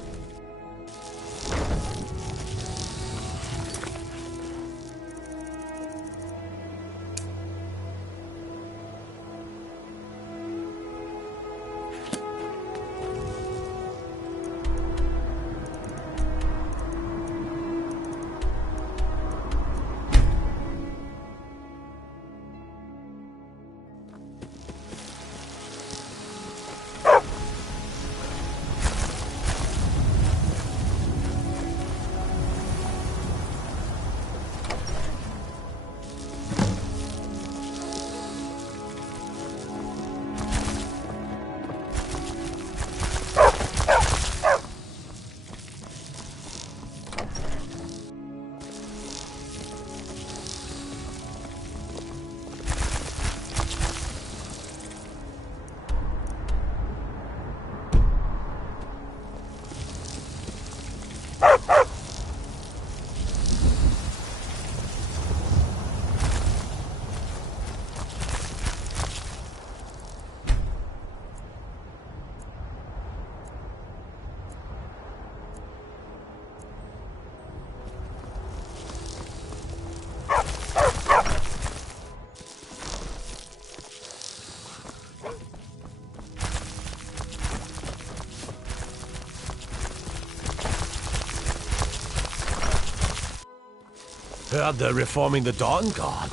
Heard they're reforming the Dawn Guard.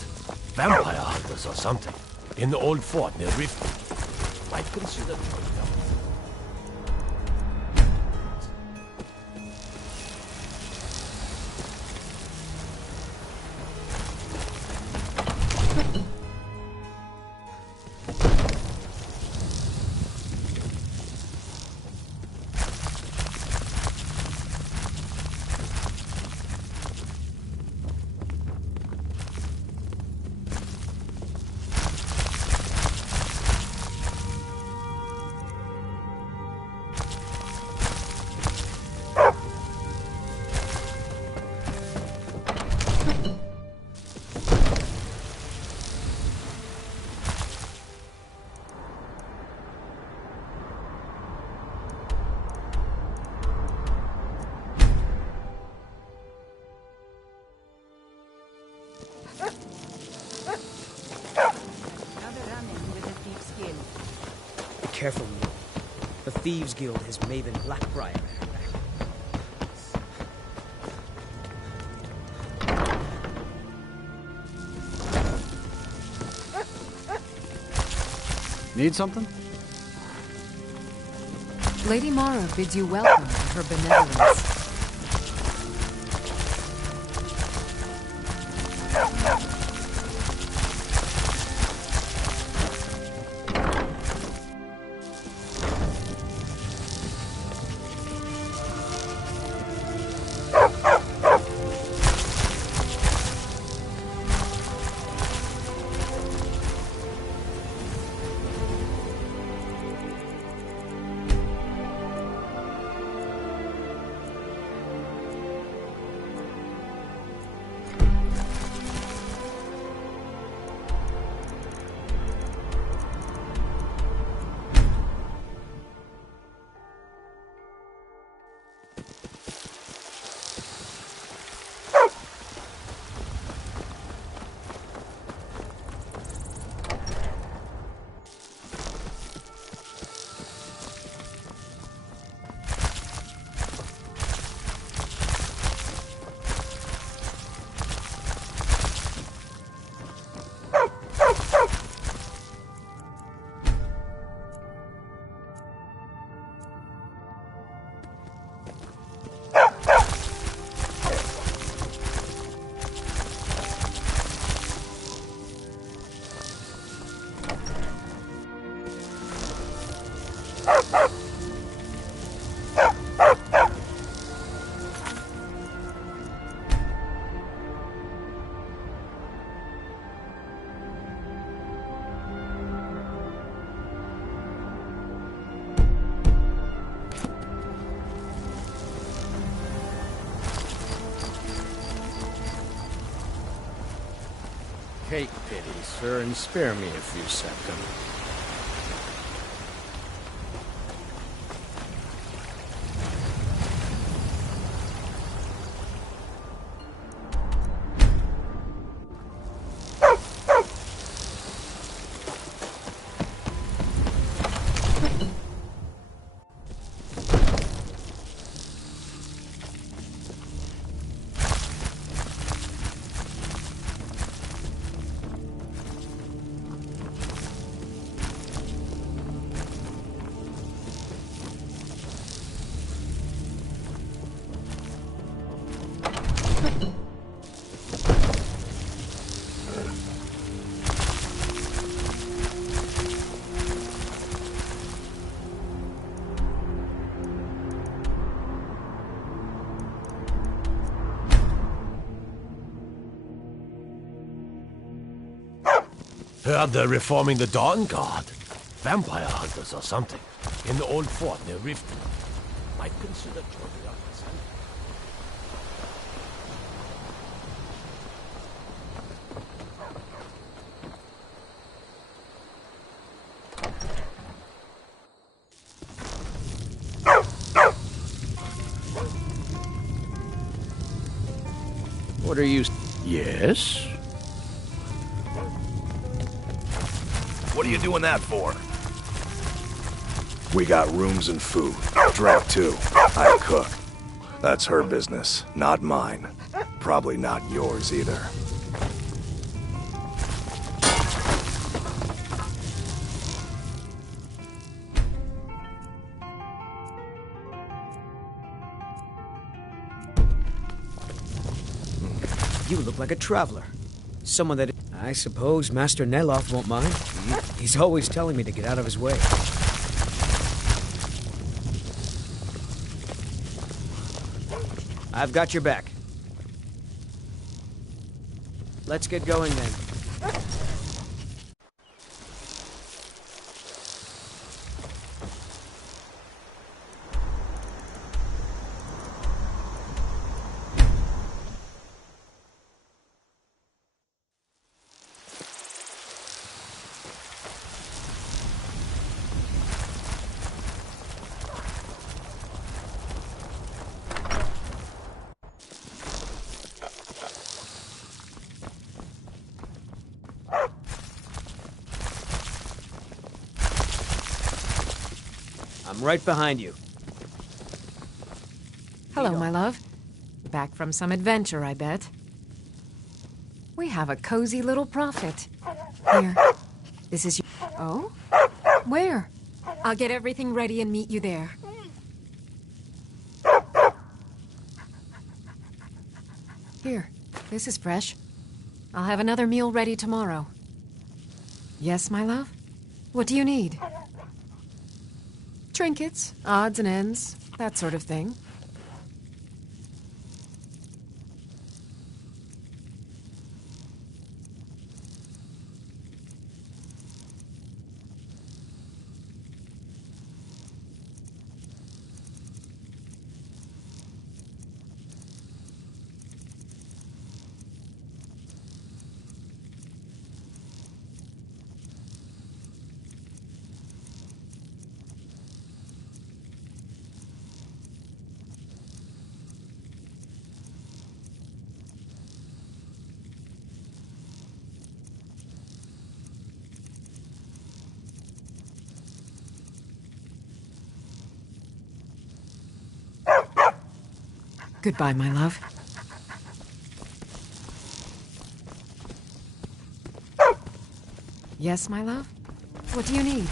Vampire hunters or something. In the old fort near Rift. Might consider joining them. careful, Mule. The Thieves Guild has Maven Blackbriar at her back. Need something? Lady Mara bids you welcome to her benevolence. Take pity, sir, and spare me a few seconds. Heard they're reforming the Dawn Guard. Vampire hunters or something. In the old fort near Rift. Might consider joining up with them. What are you... Yes? What are you doing that for? We got rooms and food. Drink, too. I cook. That's her business, not mine. Probably not yours either. You look like a traveler. Someone that... I suppose Master Neloth won't mind. He's always telling me to get out of his way. I've got your back. Let's get going then. I'm right behind you. Hello, my love. Back from some adventure, I bet. We have a cozy little prophet. Here, this is your... Oh? Where? I'll get everything ready and meet you there. Here, this is fresh. I'll have another meal ready tomorrow. Yes, my love? What do you need? Trinkets, odds and ends, that sort of thing. Goodbye, my love. Yes, my love? What do you need?